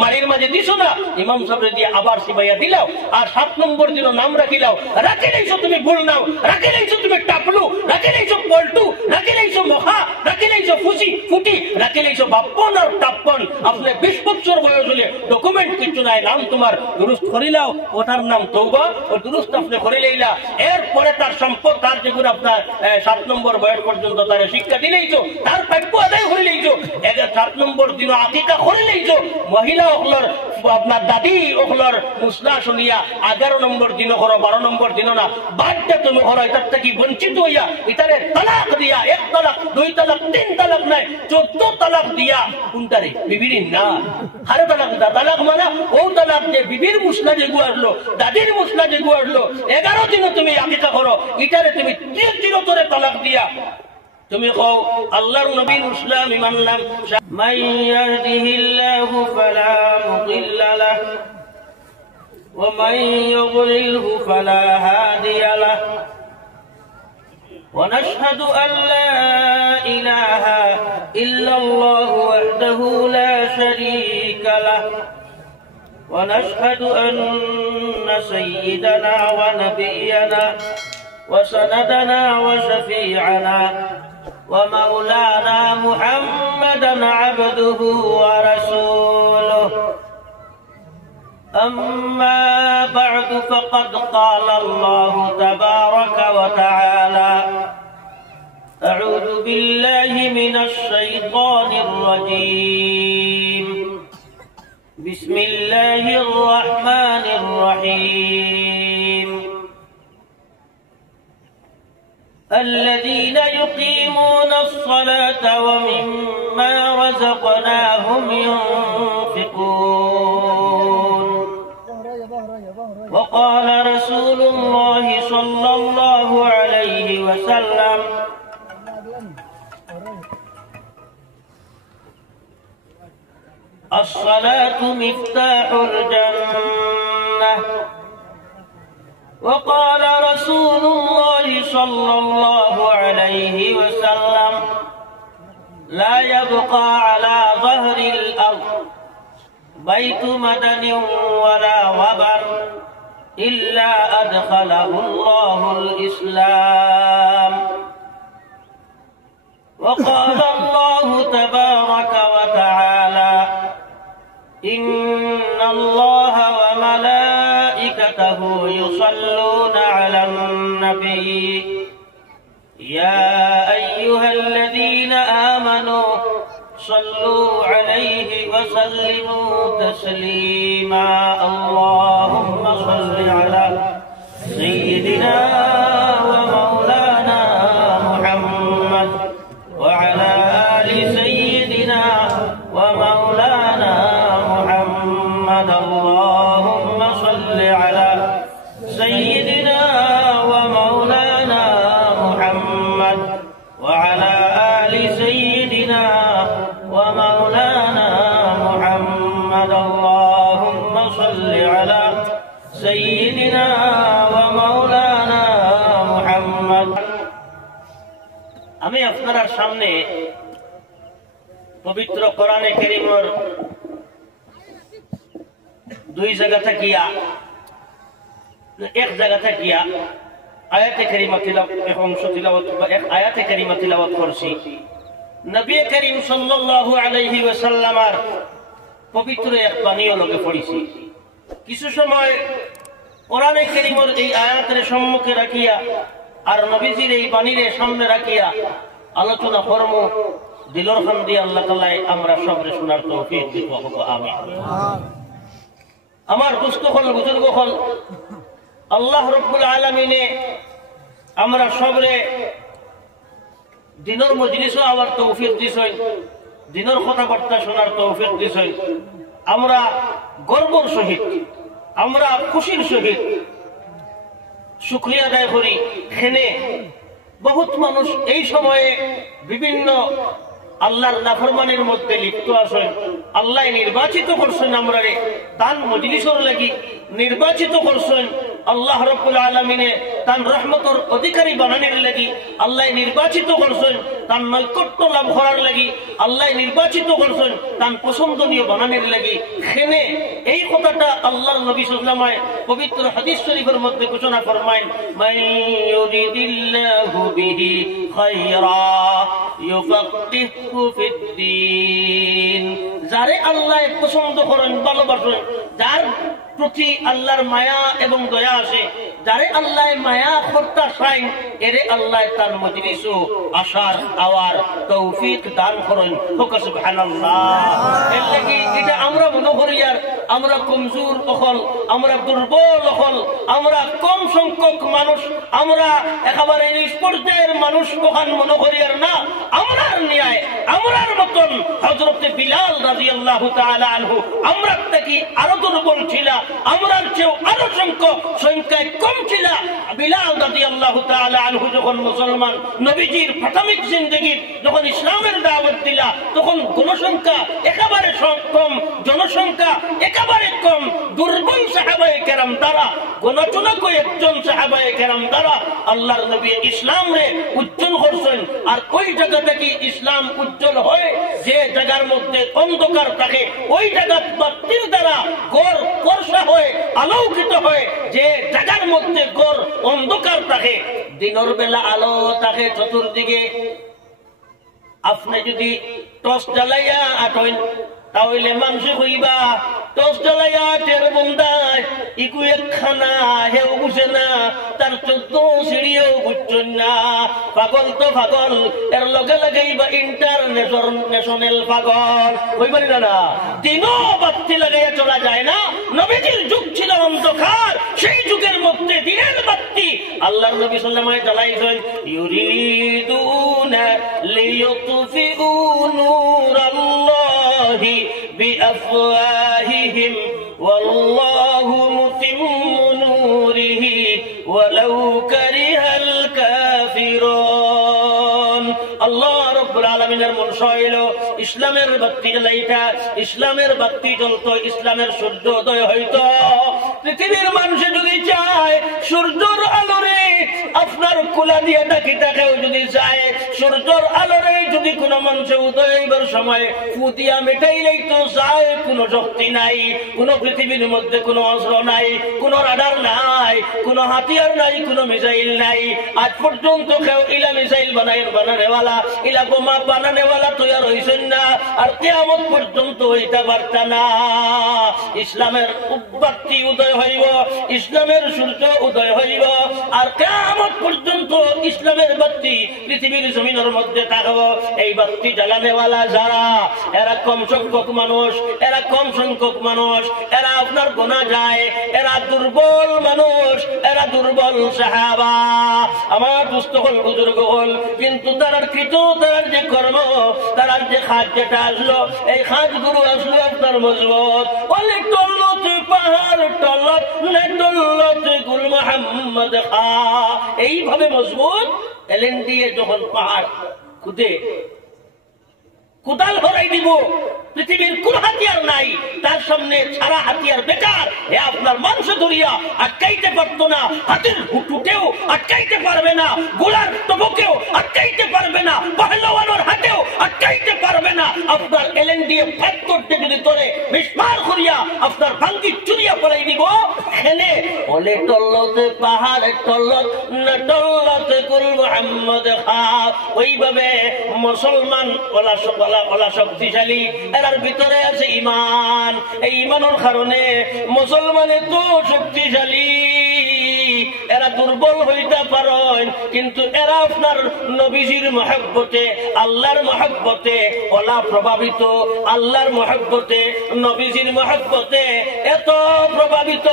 মাড়ির মাঝে দিছো না, ইমাম সাহেব দিয়ে আবার সিবাইয়া দিলাও। আর 7 নম্বর দিন নাম রাখিলাও, রাখি লাইছো তুমি ভুল নাও, রাখি লাইছো তুমি টাপলু, রাখি লাইছো পল্টু, রাখি লাইছো মহা, রাখি লাইছো ফুসি ফুটি, রাখি লাইছো বাপ্পন আর টাপ্পন। আপনি 20 বছর বয়স হলে ডকুমেন্ট কিছু নাই, নাম তোমার দুরুস্ত করিলাও, ওটার নাম তওবা, ও দুরুস্ত আপনি করে লইলা। এরপরে তার সম্পদ, তার যেগুলো আপনার 7 নম্বর বয়স পর্যন্ত তার শিক্ষা দিলেইছো, তার প্রাপ্য আদায় করে লইছো। 7 নম্বর দিন আকিকা করে লইছো। মহিলা ওগুলোর আপনার দাদি ওগুলোর মুসলা শুনিয়া 11 নম্বর দিন করো, 12 নম্বর দিন না, বাদটা তুমি করো। এটার থেকে বঞ্চিত হইয়া এটারে তালাক দিয়া, 1 তালাক, 2 তালাক, 3 তালাক নাই, 14 তালাক দিয়া কোনটারে বিবির না হারে তালাক দা। তালাক মানে ও তালাক যে বিবির মুসলা যেগু আসলো, দাদির মুসলা যেগু আসলো, 11 দিন তুমি আকিকা করো, এটারে তুমি চিরতরে তালাক দিয়া তুমি কও আল্লাহর নবীর ইসলাম মানলাম। মান ইয়াহদিহিল্লাহু ফালা মুদিল্লা লাহু ওয়া মান ইউদ্লিলহু ফালা হাদিয়া লাহু ওয়া নাশহাদু আন লা ইলাহা ইল্লাল্লাহু ওয়াহদাহু লা শারীকা লাহু ওয়া নাশহাদু আন্না সাইয়্যিদানা ওয়া নাবিয়্যানা ওয়া সানাদানা ওয়া শাফী'ানা ومولانا محمدا عبده ورسوله. أما بعد فقد قال الله تبارك وتعالى: أعوذ بالله من الشيطان الرجيم. بسم الله الرحمن الرحيم. الذين يقيمون الصلاة ومما رزقناهم ينفقون. وقال رسول الله صلى الله عليه وسلم: الصلاة مفتاح الجنة. وقال رسول الله صلى الله عليه وسلم: لا يبقى على ظهر الأرض بيت مدن ولا وبر إلا أدخله الله الإسلام. وقال الله تبارك وتعالى: إن الله وملائكته يصلون على النبي يا أيها الذين آمنوا صلوا عليه وسلموا تسليما. اللهم صل على سيدنا ومولانا محمد وعلى آل سيدنا ومولانا محمد. اللهم صل على سيدنا ومولانا محمد وعلى آل سيدنا ومولانا محمد. اللهم صل على سيدنا ومولانا محمد. আমি আপনার সামনে পবিত্র কোরআনে কারীমের 2 জায়গা থাকিয়া, এক জায়গা থাকিয়া আয়াতে কারিমা তিলাওয়াত, এক অংশ তিলাওয়াত বা এক আয়াতে কারিমা তিলাওয়াত করছি। নবী করিম সাল্লাল্লাহু আলাইহি ওয়াসাল্লামের পবিত্র এক বাণীও লগে পড়িছি। কিছু সময় কোরআনে কারীমের এই আয়াতের সম্মুখে রাখিয়া আর নবীজির এই বাণীর সামনে রাখিয়া আলোচনা করব। দিলর খান দিয়ে আল্লাহ তাআলা আমরা সবরে শোনার তৌফিক দিক। আমিন। আমার দুস্থ হল, বুজুর্গ হল, আল্লাহ রাব্বুল আলামিনে আমরা সবরে দিনের মজলিসও আবার তৌফিক দিছেন, দিনের কথাবার্তা শোনার তৌফিক দিছেন। আমরা গর্বর সহিত, আমরা খুশির সহিত শুকরিয়া আদায় করি। এখানে বহুত মানুষ এই সময়ে বিভিন্ন আল্লাহর নাফরমানির মধ্যে লিপ্ত আছেন। আল্লাহ নির্বাচিত করছেন আমরা তার মজলিসের লাগি, নির্বাচিত করছেন। আল্লাহ রাব্বুল আলামিনে তার রহমতর অধিকারী বানানোর লাগি আল্লাহ নির্বাচিত করছেন, তার নৈকট্য লাভ করার লাগি আল্লাহ নির্বাচিত করছেন, তার পছন্দনীয় বানানোর লাগি। সেনে এই কথাটা আল্লাহর নবী সাল্লাল্লাহু আলাইহি ওয়াসাল্লাম পবিত্র হাদিস শরীফের মধ্যে ঘোষণা ফরমায়েন, মান ইউরিদিল্লাহু বিহি খায়রা ইউফাক্কিহু ফিদ্দীন। যারে আল্লাহ পছন্দ করেন, ভালোবাসেন, যার প্রতি আল্লাহর মায়া এবং দয়া আসে, যারে আল্লাহ মায়া করতে চাই, এরে আল্লাহ তার মজলিসও আসার আওয়ার তৌফিক দান করেন। সুবহানাল্লাহ। এর লাগি এটা আমরা মনে করি আর আমরা কমজোর অকল, আমরা দুর্বল অকল, আমরা কম সংখ্যক মানুষ, আমরা একেবারে নিজ পর্যায়ের মানুষ ওখান মনে করি আর না। আমরার ন্যায় আমরার মতন হযরত বিলাল রাদিয়াল্লাহু তাআলা আনহু আমরা থেকে আরো দুর্বল ছিল, আমরার চেয়েও আরো সংখ্যায় কম ছিল। বিলাল রাদিয়াল্লাহু তাআলা আনহু যখন মুসলমান নবীজির প্রাথমিক জিন্দেগির যখন ইসলামের দাওয়াত দিলা, তখন জনসংখ্যা একেবারে কম, জনসংখ্যা একেবারে কম, দুর্বল সাহাবায়ে কেরাম দ্বারা গণচনা কয়েকজন সাহাবায়ে কেরাম দ্বারা আল্লাহর নবী ইসলাম রে উজ্জ্বল করছেন। আর ওই জায়গা থেকে ইসলাম উজ্জ্বল হয়, যে জায়গার মধ্যে অন্ধকার থাকে ওই জায়গা বাতির দ্বারা গড় বর্ষা হয়, আলোকিত হয়। যে জায়গার মধ্যে গড় অন্ধকার থাকে, দিনের বেলা আলো থাকে চতুর্দিকে, আপনি যদি টর্চ জ্বালাইয়া আটেন তাহলে মানুষ হইবা টর্চ জ্বালাইয়া টের বন্ধায় ইকু একখানা হেউ বুঝে না, তার 14 সিঁড়িও বুঝছেন না। পাগল তো পাগল, এর লগে লাগেই বা ইন্টারন্যাশনাল পাগল হইবারি না। দিনও বাতি লাগাইয়া চলা যায় না। নবীজির যুগ ছিল অন্ধকার, সেই যুগের মধ্যে দিনের বাতি আল্লাহর নবী সাল্লাল্লাহু আলাইহি ওয়াসাল্লাম জ্বালাইছেন। ইউরিদুনা লিয়ুতফিউ নূরাল্লাহি বিআফওয়াহিহিম ওয়াল্লাহু মুতিম্মু নূরিহি ওয়ালাউ কারিহাল কাফিরুন। আল্লাহ রাব্বুল আলামিনের মনসা হইল ইসলামের বাতি জ্বালাইতা, ইসলামের বাতি জ্বলতো, ইসলামের সূর্যোদয় হইতো। পৃথিবীর মানুষ যদি চায় সূর্যের আলোরে আপনার কোলা দিয়ে ডাকিটাকেও যদি চায়, সূর্যের আলোরে যদি কোনো মানুষ উদয় হইবার সময় ফুদিয়া মেটাইলেই তো যায়, কোনো শক্তি নাই, কোনো পৃথিবীর মধ্যে কোনো অস্ত্র নাই, কোনো রাডার নাই, কোনো হাতিয়ার নাই, কোনো মিসাইল নাই। আজ পর্যন্ত কেউ ইলা মিসাইল বানানেওয়ালা, ইলা বোমা বানানেওয়ালা তৈরি হয়েছেন না, আর কিয়ামত পর্যন্ত হইতে পারত না। ইসলামের বাতি উদয় হইব, ইসলামের সূর্য উদয় হইব, আর কিয়ামত পর্যন্ত ইসলামের বাতি পৃথিবীর জমিনের মধ্যে থাকবো। এই বাতি জ্বালানেওয়ালা যারা, এরা কম সংখ্যক মানুষ, এরা কম সংখ্যক মানুষ, এরা আপনার গোনা যায়, এরা দুর্বল মানুষ, এরা দুর্বল সাহাবা। আমার পুস্তক হল বুজুর্গ হল, কিন্তু তার কৃত, তার যে কর্ম, তার যে খাজ যেটা আসলো, এই খাজ গুরু আসলো আপনার মজবুত। অনেক তল্লত পাহাড় টল্লত টল্লত গুল মোহাম্মদ খা, এইভাবে মজবুত এলেন দিয়ে যখন পাহাড় খুদে কোদাল ভরাই দিব, পৃথিবীর কোন হাতিয়ার নাই তার সামনে, ছাড়া হাতিয়ার বেকার। এ আপনার মাংস ধরিয়া আটকাইতে পারতো না, হাতের হুটুটেও আটকাইতে পারবে না, গোলার তবকেও আটকাইতে পারবে না, পহলওয়ানোর হাতেও আটকাইতে পারবে না। আপনার এলেন দিয়ে ফাইট করতে যদি তোরে বিস্মার করিয়া আপনার ভাঙ্গি চুরিয়া পড়াই দিব। এখানে ওলে টল্লতে পাহাড়ে টল্লত না টল্লতে কুল মুহাম্মদ খা। ওইভাবে মুসলমান ওলা শক্তিশালী, এরার ভিতরে আছে ইমান। এই ইমানের কারণে মুসলমানের তো শক্তিশালী, এরা দুর্বল হইতে পারেন, কিন্তু এরা আপনার নবীজির মহব্বতে, আল্লাহর মহব্বতে ওলা প্রভাবিত, আল্লাহর মহব্বতে, নবীজির মহব্বতে এত প্রভাবিত,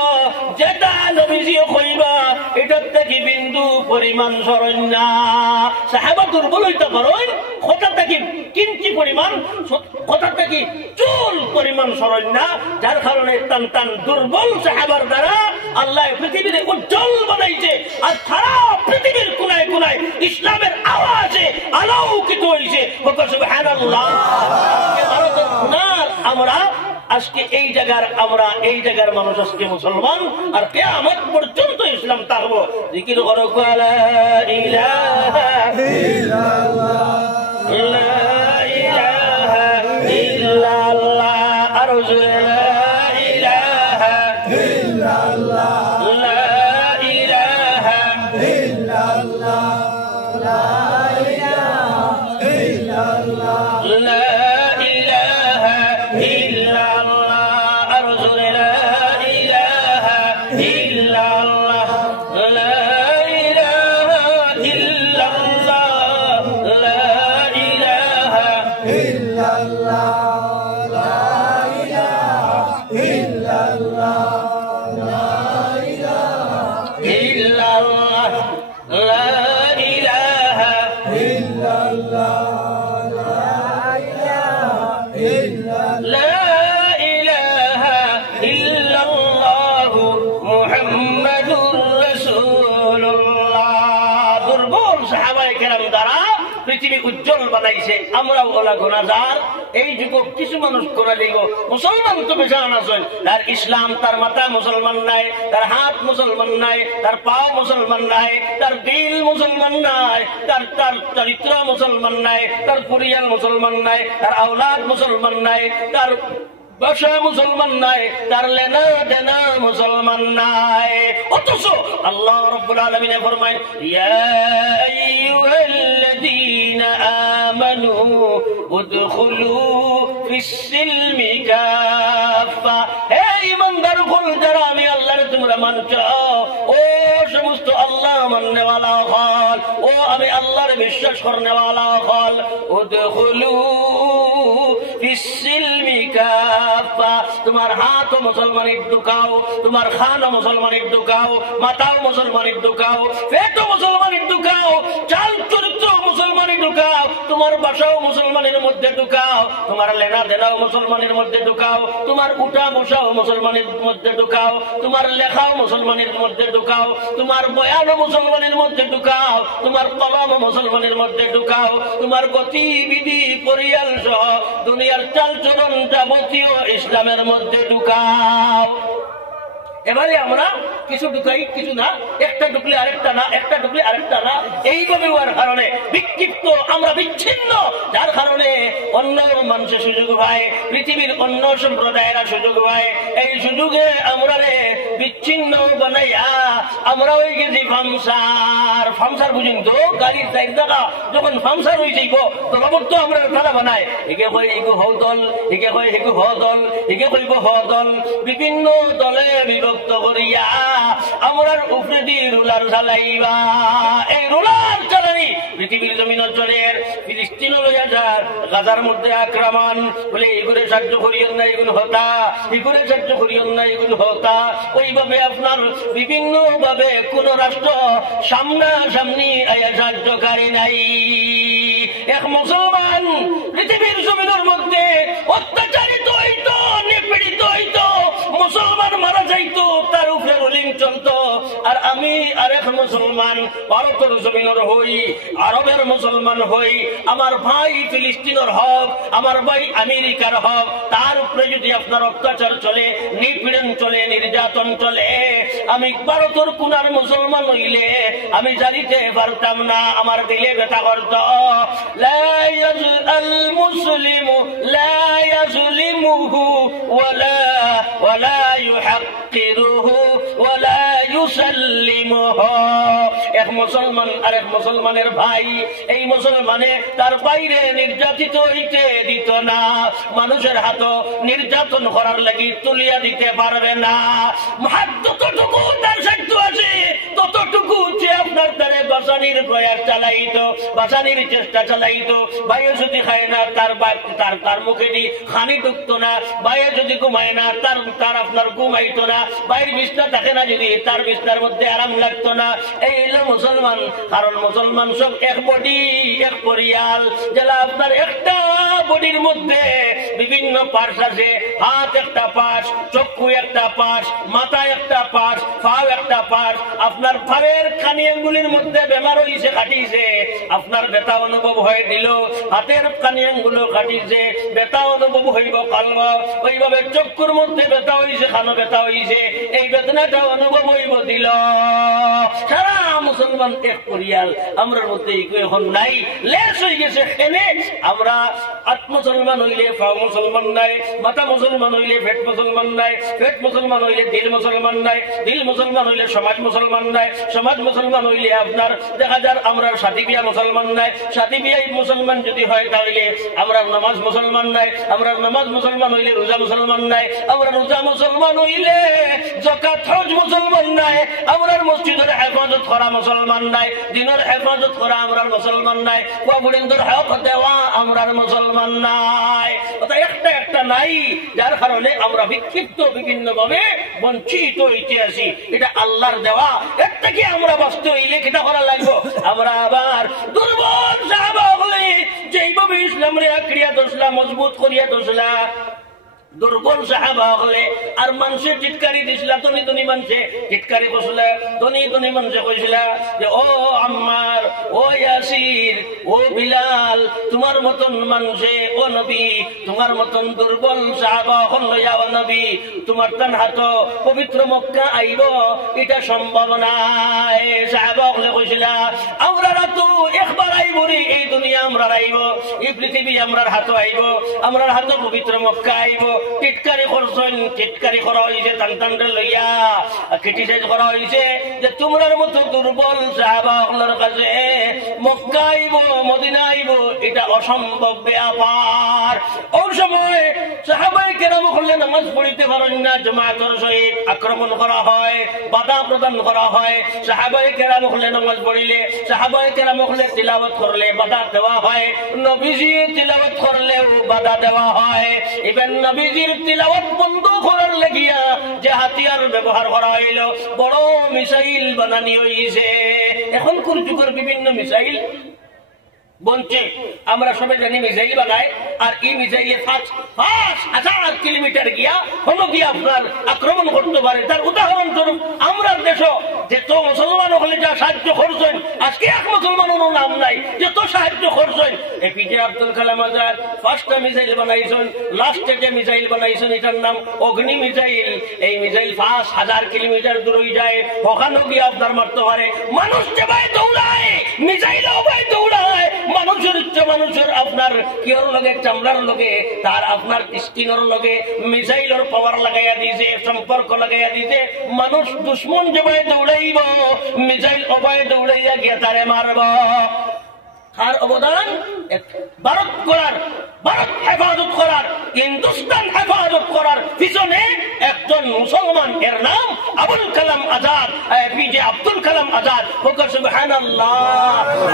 যেটা নবীজি কইবা এটার থেকে বিন্দু পরিমাণ সরণ না। সাহাবা দুর্বল হইতে পারেন, কথা থেকে কিঞ্চি পরিমাণ, কথা থেকে চুল পরিমাণ সরণ না, যার কারণে টান টান দুর্বল সাহাবার দ্বারা আল্লাহ পৃথিবীতে উজ্জ্বল বানাইছে। আর সারা পৃথিবীর কোনায় কোনায় ইসলামের আওয়াজে আলোকিত হয়েছে। সুবহানাল্লাহ। ভারতের গুনাহ আমরা আজকে এই জায়গার মানুষ আজকে মুসলমান, আর কিয়ামত পর্যন্ত ইসলাম থাকবো। জিকির করো লা ইলাহা ইল্লাল্লাহ, লা ইলাহা ইল্লাল্লাহ, আর লা ইলাহা ইল্লাল্লাহ, লা ইলাহা ইল্লাল্লাহ, লা ইলাহা ইল্লাল্লাহ, লা ইলাহা ইল্লাল্লাহ, আর লা ইলাহা ইল্লাল্লাহ, লা ইলাহা ইল্লাল্লাহ, লা ইলাহা ইল্লাল্লাহ, লা ইলাহা ইল্লাল্লাহ, লা ইলাহা ইল্লাল্লাহ, লা ইলাহা ইল্লাল্লাহ, লা ইলাহা ইল্লাল্লাহ, মুহাম্মাদুর রাসূলুল্লাহ। দুর্বল সাহাবায়ে কেরাম দ্বারা পৃথিবী উজ্জ্বল বানাইছে, আমরাও ওলা গুনাহগার। এই যুবক কিছু মানুষ করে দিব মুসলমান তো বেশান আছেন, তার ইসলাম, তার মাথা মুসলমান নাই, তার হাত মুসলমান নাই, তার পাও মুসলমান নাই, তার দিল মুসলমান নাই, তার চরিত্র মুসলমান নাই, তার পরিয়াল মুসলমান নাই, তার আওলাদ মুসলমান নাই, তার ভাষা মুসলমান নাই, তার লেনা দেনা মুসলমান নাই। অথচ আল্লাহ রাব্বুল আলামিন ফরমায়, ইয়া আইয়ুহাল্লাযীনা আমানু উদখুলু ফিস-সিলমি কাফা। হে ঈমানদারগণ, যারা আমি আল্লাহর তোমরা মানছো, ও সমস্ত আল্লাহ মাননেওয়ালা হল, ও আমি আল্লাহর বিশ্বাস করনেওয়ালা হল, উদখুলু ফিস-সিলমি কাফা। তোমার হাতও মুসলমানের ঢুকাও, তোমার খানও মুসলমানের ঢুকাও, মাথাও মুসলমানের ঢুকাও, পেটও মুসলমানের ঢুকাও, চাল চরিত্র মুসলমানের ঢুকাও, তোমার ভাষাও মুসলমানের মধ্যে ঢুকাও, তোমার লেনা দেনাও মুসলমানের মধ্যে ঢুকাও, তোমার উঠা বসাও মুসলমানের মধ্যে ঢুকাও, তোমার লেখাও মুসলমানের মধ্যে ঢুকাও, তোমার বয়ানও মুসলমানের মধ্যে ঢুকাও, তোমার কলম মুসলমানের মধ্যে ঢুকাও, তোমার গতিবিধি পরিয়াল সহ দুনিয়ার চালচলন যাবতীয় ইসলামের মধ্যে ঢুকাও। এবারে আমরা কিছু ঢুকাই, কিছু না, একটা ঢুকলে আরেকটা না, একটা ঢুকলে আরেকটা না, এইভাবে হওয়ার কারণে বিক্ষিপ্ত, আমরা বিচ্ছিন্ন, যার কারণে অন্য মানুষের সুযোগ পায়, পৃথিবীর অন্য সম্প্রদায়েরা সুযোগ পায়। এই সুযোগে আমরা বিচ্ছিন্ন বানাইয়া আমরা হয়ে গেছি ফামসার বুঝিন তো, গাড়ির চার টাকা যখন ফামসার হয়ে যাইব তখন তো আমরা তারা বানাই, একে কই এগু হ দল, একে কই এগু হ দল, একে কইব হ দল, বিভিন্ন দলে বিভক্ত করিয়া আমরার উপরে দিয়ে রুলার চালাইবা। এই রুলার চালানি পৃথিবীর জমিন অঞ্চলের ফিলিস্তিন লইয়া যার গাজার মধ্যে আক্রমণ বলে এগুলো সাহায্য করিও না, এগুলো হতা, এগুলো সাহায্য করিও না, এগুলো হতা। ওইভাবে আপনার বিভিন্ন ভাবে কোন রাষ্ট্র সামনাসামনি সাহায্যকারী নাই। এক মুসলমান পৃথিবীর জমিনের মধ্যে অত্যাচারিত হইত, নিপীড়িত হইত, মুসলমান মারা যাইত, তার উপরে রুলিং চলত। আর আমি আরেক মুসলমান ভারতের জমিনের হই, আরবের মুসলমান হই, আমার ভাই ফিলিস্তিনের হক, আমার ভাই আমেরিকার হক, তার উপরে যদি আপনার অত্যাচার চলে, নিপীড়ন চলে, নির্যাতন চলে, আমি ভারতের কোনার মুসলমান হইলে আমি জানিতে পারতাম না, আমার দিলে ব্যথা করত। লা ইয়াজআল মুসলিমু লা ইয়াজলিমুহু ওয়ালা ইউহাক্কিরুহু ওয়ালা ইউসাল্লিমুহু। এক মুসলমান আরেক মুসলমানের ভাই, এই মুসলমানে তার বাইরে নির্যাতিত হইতে দিত না, মানুষের হাত নির্যাতন করার লাগি তুলিয়া দিতে পারবে না। যতটুকু তার সাধ্য আছে ততটুকু যে আপনার তারে বাঁচানির প্রয়াস চালাইতো, বাঁচানির চেষ্টা চালাইতো। ভাইয়ে যদি খায় না তার মুখে দি খানি ঢুকতো না, ভাইয়ে যদি ঘুমায় না তার আপনার ঘুমাইতো না, ভাইয়ের বিছনা থাকে না যদি তার বিছনার মধ্যে আরাম লাগতো না। এই হলো মুসলমান। কারণ মুসলমান সব এক বডি, এক পরিয়াল। যেটা আপনার একটা বডির মধ্যে বিভিন্ন পার্টস আছে, হাত একটা পার্টস, চক্ষু একটা পার্টস, মাথা একটা পার্টস, পা একটা পার্ট আপনার পায়ের কানি আঙ্গুলের মধ্যে বেমার হইছে কাটিছে আপনার ব্যথা অনুভব হয়ে দিল হাতের কানি আঙ্গুল কাটিছে ব্যথা অনুভব হইব কালব ওইভাবে চক্ষুর মধ্যে ব্যথা হইছে কানো ব্যথা হইছে এই বেদনাটা অনুভব হইব দিল সারা মুসলমান এক পরিয়াল আমরার মধ্যে এখন নাই লেস হয়ে গেছে এনে আমরা আত্মসলমান হইলে পাও মুসলমান নাই মাথা মুসলমান হইলে পেট মুসলমান নাই পেট মুসলমান হইলে দিল মুসলমান নাই দিল মুসলমান হইলে সমাজ মুসলমান নাই সমাজ মুসলমান হইলে আপনার দেখা যার আমরা সাথী বিয়া মুসলমান নাই সাথী বিয়া মুসলমান যদি হয় তাহলে আমরা নামাজ মুসলমান নাই আমরা নামাজ মুসলমান হইলে রোজা মুসলমান নাই আমরা রোজা মুসলমান হইলে যাকাত হজ মুসলমান নাই আমরা মসজিদের হেফাজত করা মুসলমান নাই দিনের হেফাজত করা আমরা মুসলমান নাই ওয়াবুলিনদের হক দেওয়া আমরা মুসলমান নাই ওটা একটা একটা নাই যার কারণে আমরা বিক্ষিপ্ত বিভিন্ন ভাবে বঞ্চিত হইতে আসি এটা আল্লাহর দেওয়া এর থেকে আমরা বাঁচতে হইলে কিটা করা লাগবে আমরা আবার দুর্বল সাহাবা হলে যেইভাবে ইসলামরে আঁকড়িয়া দোষলা মজবুত করিয়া দোষলা দুর্বল সাহাবা হলে আর মানুষে টিটকারি দিছিল ধনী ধনী মানুষে টিটকারি করছিল ধনী ধনী মানুষে কইছিল যে ও আম্মার ও ইয়াসির ও বিলাল তোমার মতন মানুষে ও নবী তোমার মতন দুর্বল সাহাবা হল ইয়া নবী তোমার তান হাত পবিত্র মক্কা আইব এটা সম্ভব নাই সাহাবা হলে কইছিল আমরা তো একবার আইব রে এই দুনিয়া আমরা আইব এই পৃথিবী আমরার হাত আইব আমরার হাত পবিত্র মক্কা আইব টিটকারি করছেন টিটকারি করা হয়েছে টানটানটা লইয়া ক্রিটিসাইজ করা হয়েছে যে তোমার মতো দুর্বল সাহাবাগুলোর কাছে মক্কা আইব মদিনা আইব এটা অসম্ভব ব্যাপার ওই সময় সাহাবায়ে কেরাম হলে নামাজ পড়িতে পারেন না জামাতের সহিত আক্রমণ করা হয় বাধা প্রদান করা হয় সাহাবায়ে কেরাম হলে নামাজ পড়িলে সাহাবায়ে কেরাম হলে তিলাওয়াত করলে বাধা দেওয়া হয় নবীজি তিলাওয়াত করলেও বাধা দেওয়া হয় ইভেন নবীজি তিলাওয়াত বন্ধ করার লাগিয়া যে হাতিয়ার ব্যবহার করা হইল বড় মিসাইল বানানি হইছে এখন কোন যুগের বিভিন্ন মিসাইল বলছে আমরা সবাই জানি মিসাইল বানায় আর এই মিসাইলে ৫,০০০ কিলোমিটার গিয়া হলো গিয়া আপনার আক্রমণ করতে পারে তার উদাহরণ স্বরূপ আমরা দেশ যে তো মুসলমান হলে যা সাহায্য করছেন আজকে এক মুসলমানেরও নাম নাই যে তো সাহায্য করছেন এপিজে আব্দুল কালাম আজাদ ফার্স্টটা মিসাইল বানাইছেন লাস্টে যে মিসাইল বানাইছেন এটার নাম অগ্নি মিসাইল এই মিসাইল ৫,০০০ কিলোমিটার দূরে যায় ওখানে গিয়ে আপনার মারতে পারে মানুষ যে ভাই দৌড়ায় মিসাইলও ভাই দৌড়ায় মানুষের ইচ্ছা মানুষের আপনার কিয়র লগে চামড়ার লগে তার আপনার স্কিনের লগে মিসাইলের পাওয়ার লাগাইয়া দিয়েছে সম্পর্ক লাগাইয়া দিয়েছে মানুষ দুশ্মন যে ভাই দৌড়াইব মিসাইল অবায় দৌড়াইয়া গিয়ে তারে মারব তার অবদান ভারত করার ভারত হেফাজত করার হিন্দুস্তান হেফাজত করার পিছনে একজন মুসলমান এর নাম আবুল কালাম আজাদ এপিজে আব্দুল কালাম আজাদ সুবহানাল্লাহ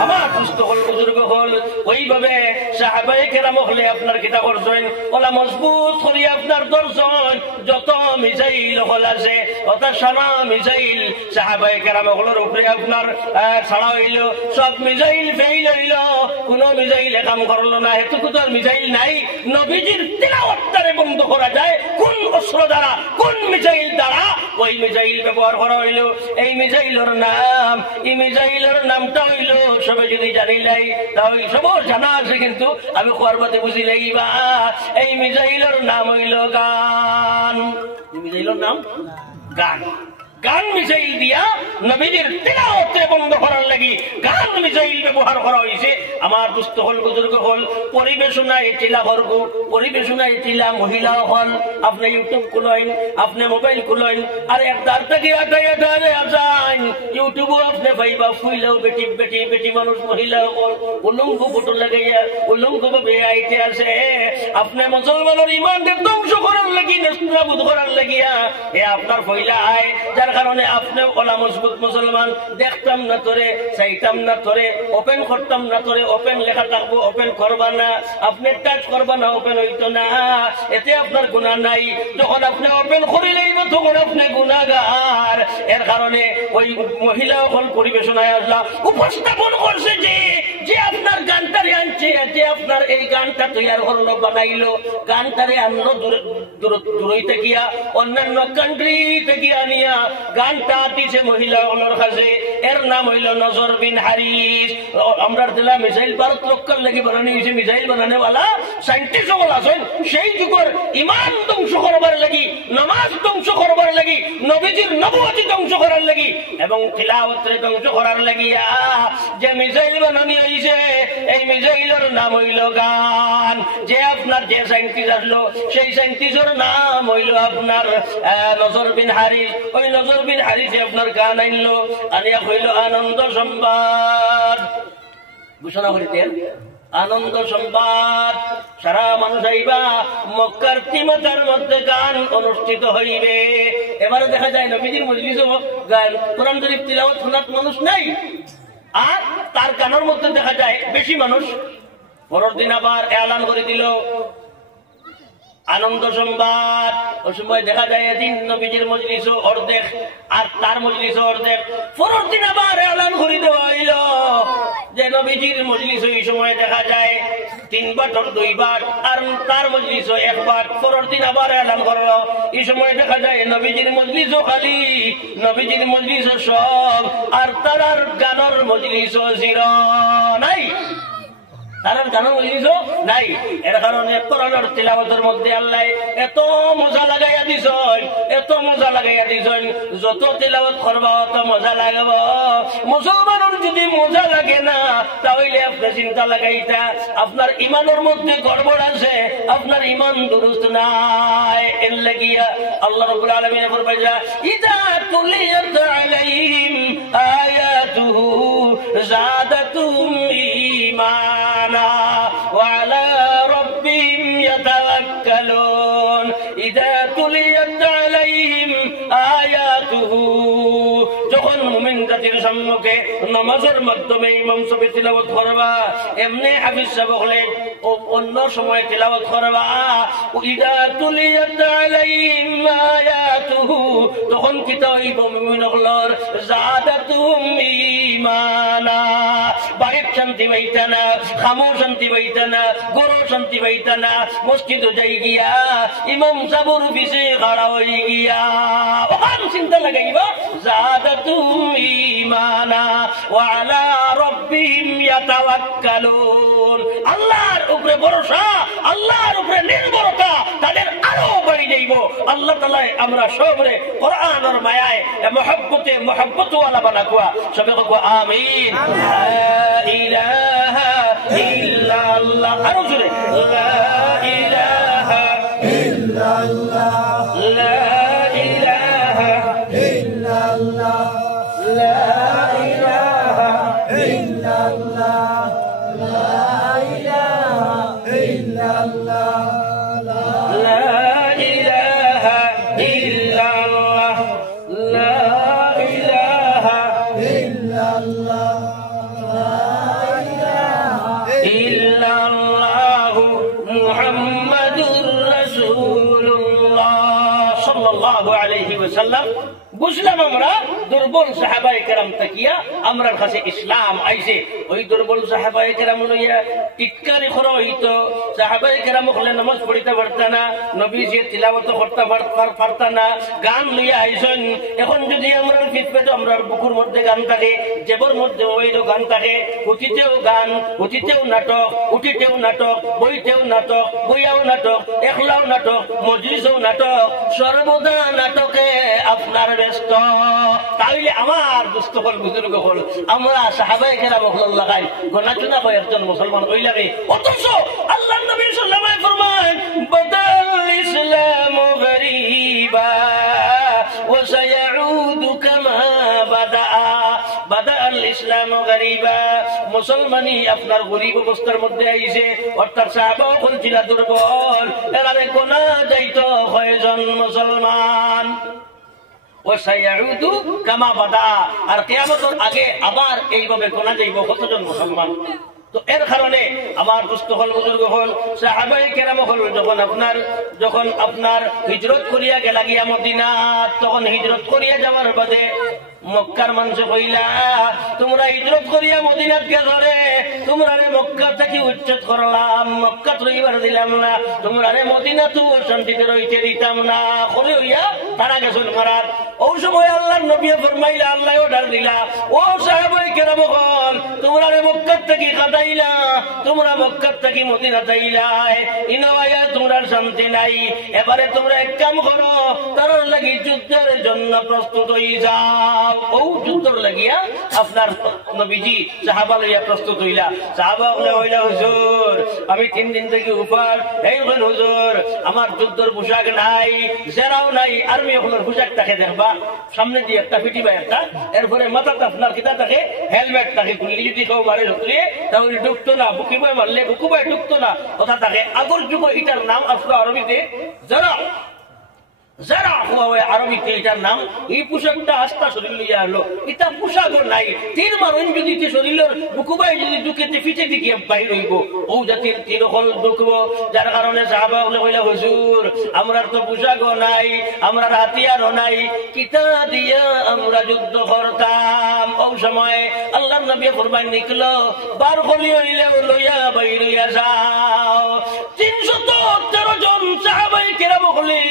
আমার দুস্থ হল বুজুর্গ হল ওইভাবে সাহাবায়ে কেরাম হলে আপনার কিতা করছেন ওলা মজবুত করি আপনার দর্শন যত মিসাইল হল আছে অত সারা মিসাইল সাহাবায়ে কেরাম হলের উপরে আপনার ছাড়া হইল সব মিসাইল ফেইল হইল কোন মিসাইল কাম করলো না হেতু তো মিসাইল নাই নবীজির তিলাওয়াতটারে বন্ধ করা যায় কোন অস্ত্র দ্বারা কোন মিসাইল দ্বারা ওই মিসাইল ব্যবহার করা হইল এই মিসাইলের নাম এই মিসাইলের নামটা হইল সবাই যদি জানিলাই তাহলে সবার জানা আছে কিন্তু আমি কোরবাতে বুঝিলাই বা এই মিসাইলের নাম হইল গান মিসাইলের নাম গান গান মিসাইল দিয়া নবীজির তিলাওয়াতে বন্ধ করার লাগি গান মিসাইল ব্যবহার করা হয়েছে আমার দুস্থ হল বুজুর্গ হল পরিবেশনায় টিলা বর্গ পরিবেশনায় টিলা মহিলা হল আপনি ইউটিউব খুলেন আপনি মোবাইল খুলেন আর একদার থেকে আটাই ইউটিউবও আপনি ভাইবা ফুইলেও বেটি বেটি বেটি মানুষ মহিলা হল উলঙ্গ ফটো লাগাইয়া উলঙ্গ ভাবে আইতে আছে আপনি মুসলমানের ইমানকে ধ্বংস করার লাগি নেস্তাবুদ করার লাগিয়া এ আপনার ফইলা আয় যার কারণে আপনি ওলা মজবুত মুসলমান দেখতাম না তোরে চাইতাম না তোরে ওপেন করতাম না তোরে ওপেন লেখা থাকবো ওপেন করবা না আপনি টাচ করবা না ওপেন হইতো না এতে আপনার গুনাহ নাই যখন আপনি ওপেন করিলেই তখন আপনি গুনাহগার এর কারণে ওই মহিলা হল পরিবেশনায় আসলা উপস্থাপন করছে যে যে আপনার গানটারে আনছে, যে আপনার এই গানটা তৈরি করলো বানাইলো, গানটারে আনলো দূরইতে গিয়া অন্যান্য কান্ট্রিতে গিয়া নিয়া গানটা দিছে মহিলাগুলোর কাছে। এর নাম হইল নজর বিন হারিস। আমরা দিলা মিসাইল ভারত রক্ষার লাগি বানানি হয়েছে, মিসাইল বানানেওয়ালা সাইন্টিস্ট সকল আছেন সেই যুগের ইমান ধ্বংস করবার লাগি, নামাজ ধ্বংস করবার লাগি, নবীজির নবুয়তি ধ্বংস করার লাগি এবং তিলাওয়াতের ধ্বংস করার লাগিয়া যে মিসাইল বানানি হয়েছে, এই মিসাইলের নাম হইল গান। যে আপনার যে সাইন্টিস্ট আসলো সেই সাইন্টিস্টের নাম হইল আপনার নজর বিন হারিস। ওই নজর বিন হারিসে আপনার গান আনলো, আনিয়া হইল আনন্দ সংবাদ ঘোষণা করিতেন। আনন্দ সংবাদ সারা মানুষ আইবা, মক্কার তিমাতার মধ্যে গান অনুষ্ঠিত হইবে। এবারে দেখা যায় নবীজির মজলিসে গান কোরআন শরীফ তিলাওয়াত শোনার মানুষ নাই, আর তার গানের মধ্যে দেখা যায় বেশি মানুষ। পরের দিন আবার এলান করে দিল আনন্দ সংবাদ। ওই সময় দেখা যায় এদিন নবীজির মজলিস অর্ধেক আর তার মজলিস অর্ধেক। পরের দিন আবার এলান করে দেওয়া হইল যে নবীজির মজলিস এই সময় দেখা যায় 3 বার 2 বার আর তার মজলিস 1 বার। পরের দিন আবার এলান করলো, এই সময় দেখা যায় নবীজির মজলিস খালি, নবীজির মজলিস সব, আর তার গানের মজলিস জিরো নাই, তার গানের মজলিস নাই। এর কারণে কোরআনের তিলাওয়াতের মধ্যে আল্লাহ এত মজা লাগাইয়া দিছেন, এত মজা লাগাইয়া দিছেন, যত তিলাওয়াত করবা তত মজা লাগবে। মুসলমানের যদি মজা লাগে না তাহলে আপনি চিন্তা লাগাইতা আপনার ইমানের মধ্যে গড়বড় আছে, আপনার ইমান দুরুস্ত নাই। এর লাগিয়া আল্লাহ রাব্বুল আলামিন ফরমাইয়া ইযা তুলিয়াত আলাইহিম আয়াতুহু যাদাতুহুম ঈমানা ওয়া আলা রাব্বিহিম ইয়াতাওয়াক্কালুন। ইযা তুলিয়াত আলাইহিম আয়াতুহু, যখন মুমিন জাতির সম্মুখে নামাজের মাধ্যমে ইমাম সাহেব তিলাওয়াত করবা, এমনি হাফিজ সাহেব হলে অন্য সময় তিলাওয়াত করবা। ইযা তুলিয়াত আলাইহিম আয়াতুহু, তখন কিতা হইব মুমিনগুলোর যাদাতুহুম ঈমানা, বাড়ির শান্তি পাইতা না, খামোর শান্তি পাইতা না, গরু শান্তি পাইতা না, মসজিদ যাই গিয়া ইমাম সাহেবের পিছে খাড়া হয়ে গিয়া ওখান চিন্তা লাগাইবা যাদাতুহুম ঈমানা ওয়া আলা রাব্বিহিম ইয়াতাওয়াক্কালুন। আল্লাহর উপরে ভরসা, আল্লাহর উপরে নির্ভরতা তাদের আরো বাড়ি যাইব। আল্লাহ তাআলা আমরা সবরে কোরআনের মায়ায় মহব্বতে মহব্বত ওয়ালা বানাকুয়া, সবে কো আমিন। লা ইলাহা ইল্লাল্লাহ, আরো জোরে লা ইলাহা ইল্লাল্লাহ, লা ইলাহা ইল্লাল্লাহ, লা ইলাহা ইল্লাল্লাহ, লা ইলাহা ইল্লাল্লাহ, লা ইলাহা ইল্লাল্লাহ, লা ইলাহা ইল্লাল্লাহ, ইল্লাল্লাহু মুহাম্মাদুর রাসূলুল্লাহ সাল্লাল্লাহু আলাইহি ওয়াসাল্লাম। বুঝলাম আমরা দুর্বল সাহাবায়ে কেরাম তাকিয়া আমরার কাছে ইসলাম আইছে। ওই দুর্বল সাহাবায়ে কেরাম লইয়া টিটকারি করা হইতো। সাহাবায়ে কেরাম হলে নামাজ পড়িতে পারতা না, নবীজি তিলাওয়াত করতে পারতা না, গান লইয়া আইছেন। এখন যদি আমরা পিছপেটে আমরা বুকুর মধ্যে গান থাকে, জেবর মধ্যে ওইরো গান থাকে, উঠিতেও গান, উঠিতেও নাটক, উঠিতেও নাটক, বইতেও নাটক, বইয়াও নাটক, একলাও নাটক, মজলিসেও নাটক, সর্বদা নাটকে আপনার ব্যস্ত। তাহলে আমার দুস্থ হল বুজুর্গ হল আমরা সাহাবায়ে কেরাম হল লাগাই গোনাচুনা হয় একজন মুসলমান ওই লাগে। অথচ আল্লাহ নবী সাল্লাল্লাহু আলাইহি ফরমান বাদাল ইসলামু গরীবা ওয়া সায়াউদু কামা বাদাআল ইসলামু গরীবা। মুসলমানি আপনার গরীব অবস্থার মধ্যে আইছে, অর্থাৎ সাহাবা হল ছিল দুর্বল, এরারে গোনা যাইতো কয়জন মুসলমান। আর কিয়ামতের আগে আবার এইভাবে গোনা যাইব কতজন মুসলমান। তো এর কারণে আমার দুস্থ হল বুজুর্গ হল সাহাবায়ে কেরাম হল যখন আপনার হিজরত করিয়া গেলা গিয়া মদিনা, তখন হিজরত করিয়া যাওয়ার বাদে মক্কার মানুষ কইলা তোমরা হিজরত করিয়া মদিনাত গেছরে, তোমরা মক্কা থেকে উচ্ছেদ করলাম, মক্কা রইবার দিলাম না, তোমরা মদিনা তো শান্তিতে রইতে দিতাম না, করে হইয়া তারা গেছেন মারাত। ওই সময় আল্লাহর নবী ফরমাইলা, আল্লাহ অর্ডার দিলা, ও সাহাবায়ে কেরাম বল, তোমরা মক্কা থেকে কাটাইলা, তোমরা মক্কা থেকে মদিনা যাইলা, ইনওয়ায়া তোমরা শান্তি নাই, এবারে তোমরা এক কাম করো, তার লাগি যুদ্ধের জন্য প্রস্তুত হয়ে যাও। ও যুদ্ধর লাগিয়া আপনার নবীজি সাহাবা লইয়া প্রস্তুত হইলা। সাহাবা হইলা, হুজুর আমি 3 দিন থেকে উপাস, এই হুজুর আমার যুদ্ধের পোশাক নাই, জেরাও নাই, আর্মি হলোর পোশাক থাকে দেখবা সামনে দিয়ে একটা ফিটি বা একটা, এরপরে মাথাতে আপনার কিতা থাকে হেলমেট থাকে, গুলি যদি কেউ মারে ঢুকলে তাহলে ঢুকতো না, বুকি বই মারলে বুকু বই ঢুকতো না, কথা থাকে। আগর যুগ এটার নাম আসলো আরবিতে যারা যারা আরবিতে এটার নাম। এই পোশাকটা আস্তা শরীর লইয়া হলো, এটা পোশাকও নাই, 3 মানুষ যদি শরীরের বুকুবাই যদি ঢুকেতে ফিটে দিকে বাহির হইব, ও জাতির তিরকল ঢুকবো। যার কারণে সাহাবা বলে, হুজুর আমরা তো পোশাকও নাই, আমরা হাতিয়ারও নাই, কিতা দিয়া আমরা যুদ্ধ করতাম। ওই সময় আল্লাহর নবী ফরমান নিকলো, বার খলি হইলে লইয়া বাইর হইয়া যাও। 313 জন সাহাবায়ে কেরাম হলে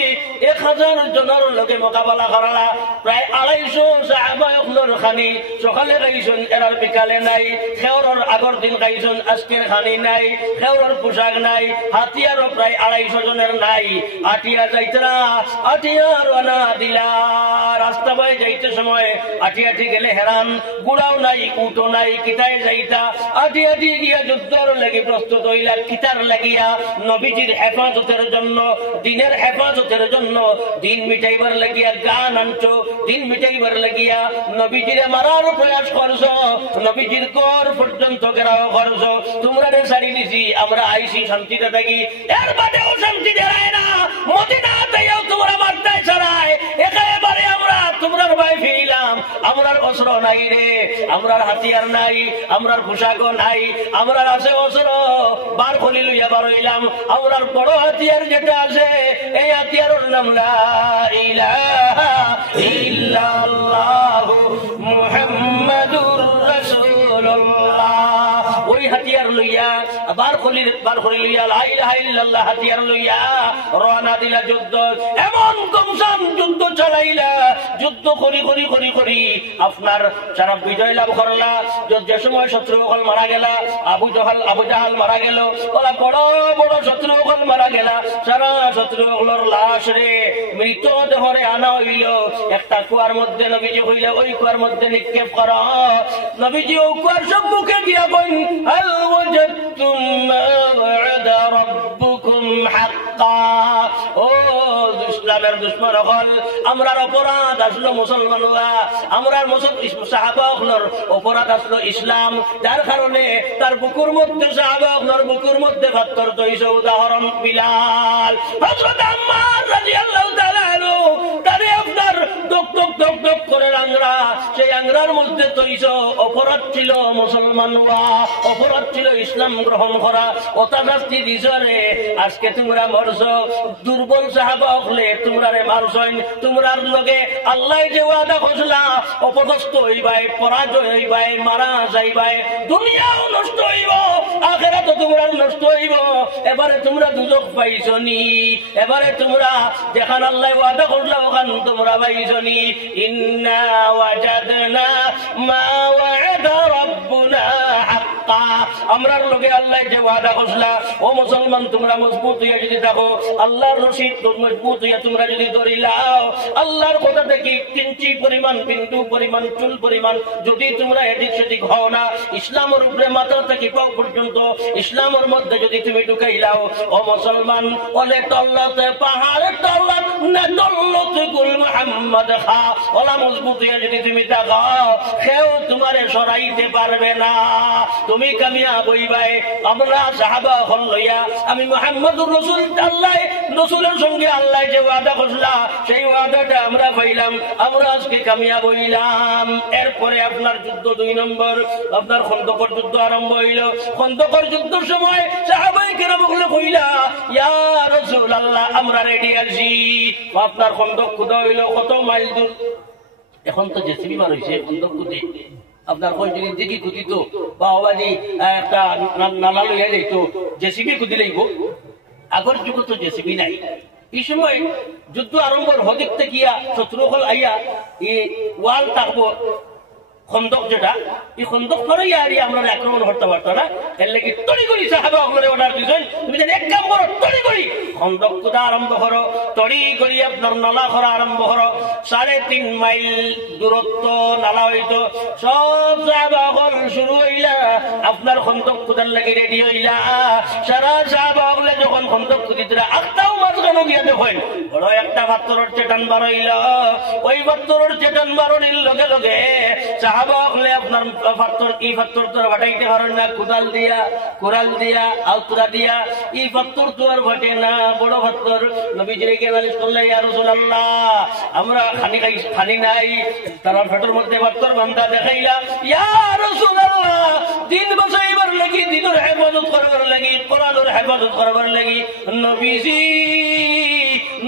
1000 জনের লগে মোকাবেলা করালা। প্রায় 250 সাহাবায়ে খানি সকালে খাইছেন, এরার বিকালে নাই, খেওরের আগর দিন খাইছেন, আজকের খানি নাই, খেওরের পোশাক নাই, হাতিয়ারও প্রায় 250 জনের নাই। আটিয়া যাইতরা, আটিয়া রানা দিলা, রাস্তা বাই যাইতে সময় আটিয়াটি গেলে হেরান, গুড়াও নাই, উটো নাই, কিতায় যাইতা, আটিয়াটি গিয়া যুদ্ধর লাগি প্রস্তুত হইলা। কিতার লাগিয়া নবীজির হেফাজতের জন্য, দিনের হেফাজতের জন্য, দিন মিটাইবার লাগিয়া গান আনছো, দিন মিটাইবার লাগিয়া নবীজিরে মারার প্রয়াস করছো, নবীজির কর পর্যন্ত ঘেরাও করছো। তোমরা সারি দিছি, আমরা আইসি শান্তিতে থাকি, এর বাদেও শান্তি দেয় না, মদিনাতেও তোমরা মারতাই ছাড়ায়, একেবারে আমরা তোমরার ভাই ফিরিলাম। আমরার অস্ত্র নাই রে, আমরার হাতিয়ার নাই, আমরার পোশাকও নাই, আমরার আছে অস্ত্র, বার খলি লইয়া বার হইলাম। আমরার বড় হাতিয়ার যেটা আছে, এই হাতিয়ারের নাম লা ইলাহা ইল্লাল্লাহু মুহাম্মাদুর রাসূলুল্লাহ। ওই হাতিয়ার লইয়া বার খলি লইয়া লা ইলাহা ইল্লাল্লাহ হাতিয়ার লইয়া রওনা দিলা যুদ্ধ। এমন কমসাম যুদ্ধ চালাইলা, যুদ্ধ করি করি করি করি আপনার সারা বিজয় লাভ করলা। যে সময় শত্রুগণ মারা গেলা, আবু জাহাল মারা গেল, ওরা বড় বড় শত্রুগণ মারা গেলা। সারা শত্রুগুলোর লাশ রে মৃত দেহরে আনা হইল, একটা কুয়ার মধ্যে নবীজি হইল, ওই কুয়ার মধ্যে নিক্ষেপ করা। নবীজি ওই কুয়ার সম্মুখে গিয়া কইন, হাল ওয়াজাদতুম মা ওয়া'আদা রাব্বুকুম হাক্কা। ও ইসলামের দুশমন হল, আমরার অপরাধ আসলো মুসলমানরা, আমরার সাহাবা হলর অপরাধ আসলো ইসলাম, যার কারণে তার বুকুর মধ্যে সাহাবা হলর বুকুর মধ্যে পাথর তৈছে। উদাহরণ বিলাল, হযরত আম্মার রাদিয়াল্লাহু তাআলা আনহু, তারে আপনার দক দক দক দক করে আংরা, সেই আংরার মধ্যে তৈছে। অপরাধ ছিল মুসলমান হওয়া, অপরাধ ছিল ইসলাম গ্রহণ করা, ওটা শাস্তি দিছে রে। আজকে তোমরা মরছো, দুর্বল সাহাবা হলে তোমরা রে মারছইন, তোমরার লগে আল্লাহ যে ওয়াদা করছিলা, অপদস্থ হইবাই, পরাজয় হইবাই, মারা যাইবাই, দুনিয়াও নষ্ট হইব, আখিরাতও তোমরা নষ্ট হইব। এবারে তোমরা দুজক পাইছনি, এবারে তোমরা যেখান আল্লাহ ওয়াদা করলা ওখান তোমরা পাইছনি। ইন্না ওয়াজাদনা মা ওয়া'আদা রাব্বুনা হাক্কা। আমরার লগে আল্লাহ যে ওয়াদা করছিলা, ও মুসলমান তোমরা মজবুত হইয়া যদি থাকো, আল্লাহর রশিদ মজবুত হইয়া তোমরা যদি ধরি লাও, আল্লাহর কথা থেকে কিঞ্চি পরিমাণ, বিন্দু পরিমাণ, চুল পরিমাণ যদি তোমরা এদিক সেদিক হও না, ইসলামের উপরে মাথা থেকে পাও পর্যন্ত ইসলামের মধ্যে যদি তুমি ঢুকাইলাও, ও মুসলমান, ওলে তল্লাতে পাহাড় তল্লাত না তল্লতে গুল মুহাম্মদ খা, ওলা মজবুত হইয়া যদি তুমি থাকো, কেউ তোমারে সরাইতে পারবে না, তুমি কামিয়াব হইবাই। আমরা সাহাবা হল লইয়া আমি মুহাম্মদুর রাসূল, আল্লাহ রাসূলের সঙ্গে আল্লাহ যে ওয়াদা করলা, সেই ওয়াদাটা আমরা পাইলাম, আমরা আজকে কামিয়াব হইলাম। এরপরে আপনার যুদ্ধ 2 নম্বর, আপনার খন্দকের যুদ্ধ আরম্ভ হইল। খন্দকের যুদ্ধের সময় সাহাবায়ে কেরাম কইলা, ইয়া রাসূলুল্লাহ আমরা রেডি আছি। আপনার খন্দক খুদা হইল কত মাইল দূর, এখন তো জেসিবি মার হইছে খন্দক খুদে, আপনার কোন জিনিস দিকে কুদিত বা অবাদি একটা নালা লইয়া যাইতো জেসিবি কুদি লাগব আগর যুগ তো জেসিবি নাই এই সময় যুদ্ধ আরম্ভর হদিক থেকে শত্রুহল আইয়া এই ওয়াল থাকবো খন্দক যেটা এই খন্দক করে আমরা আক্রমণ করতে পারতো না এর লাগে তড়ি করি সাহাবা ওগুলো অর্ডার দিয়েছেন তুমি যেন এক কাম করো তড়ি করি খন্দক খোদা আরম্ভ করো তড়ি করি আপনার নালা করা আরম্ভ করো 3.5 মাইল দূরত্ব নালা হইতো সব সাহাবা হল শুরু হইলা আপনার খন্দক খোদার লাগে রেডি হইলা সারা সাহাবা হলে যখন খন্দক খুদিতরা আখতাও মাঝখানে গিয়া দেখেন বড় একটা পাথরের চেটান বার হইল ওই পাথরের চেটান বারোর লগে লগে সাহাবা হলে আপনার পাথর এই পাথর তো বাটাইতে পারেন না কোরাল দিয়া আউতরা দিয়া এই পাথর তো আর বাটে না বড় পাথর নবীজিরে কে নালিশ করলে ইয়া রাসূলুল্লাহ আমরা খানি নাই তার পেটের মধ্যে পাথর বান্ধা দেখাইলা ইয়া রাসূলুল্লাহ দিন বাঁচাইবার লাগি দিনের হেফাজত করবার লাগি কোরআনের হেফাজত করবার লাগি নবীজি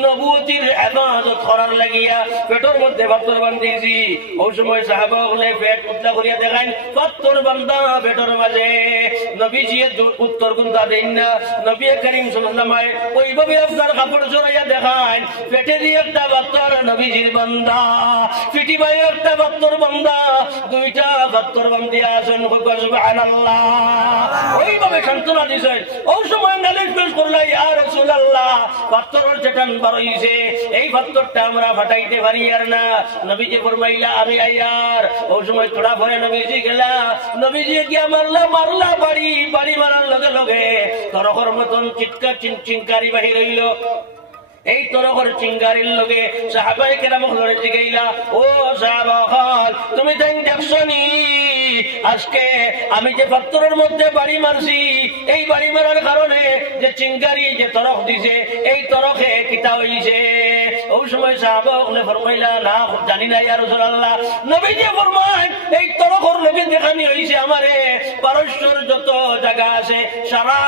নবুয়তির হেফাজত করার লাগিয়া পেটের মধ্যে পাথর বান্ধিছি ওই সময় সাহাবা হলে পেট উত্তা করিয়া দেখান পাথর বান্ধা পেটের মাঝে নবীজি উত্তর গুন্দা দেন না নবী করিম সাল্লাল্লাহু আলাইহি ওয়াসাল্লাম ওইভাবে আপনার কাপড় জড়াইয়া দেখান পেটে দিয়ে একটা পাথর নবীজির বান্ধা পিঠি ভাই একটা পাথর বান্ধা দুইটা পাথর বান্ধিয়া আছেন সুবহানাল্লাহ ওইভাবে সান্ত্বনা দিয়েছেন ওই সময় নালিশ পেশ করলে ইয়া রাসূলুল্লাহ পাথরের চেটান বার হইছে এই পাথরটা আমরা ফাটাইতে পারি আর না নবীজি ফরমাইলা আমি আয়ার ওই সময় থোড়া পরে নবীজি গেলা নবীজি গিয়া মারলা বাড়ি মারার লগে লগে তরকর মতন চিৎকার চিনকারি বাহির হইল এই তরকর চিঙ্গারির লগে সাহাবায়ে কেরাম হলে জিগাইলা ও সাহাবাগণ তুমি তাই দেখছনি আজকে আমি যে পাথরের মধ্যে বাড়ি মারছি এই বাড়ি মারার কারণে যে চিঙ্গারি যে তরক দিছে এই তরকে কিতা হইছে ওই সময় সাহাবা ওগুলো ফরমাইলা না জানি না ইয়া রাসূলুল্লাহ নবীজি ফরমান এই তরকর লগে দেখানি হইছে আমারে পারস্যর যত জায়গা আছে সারা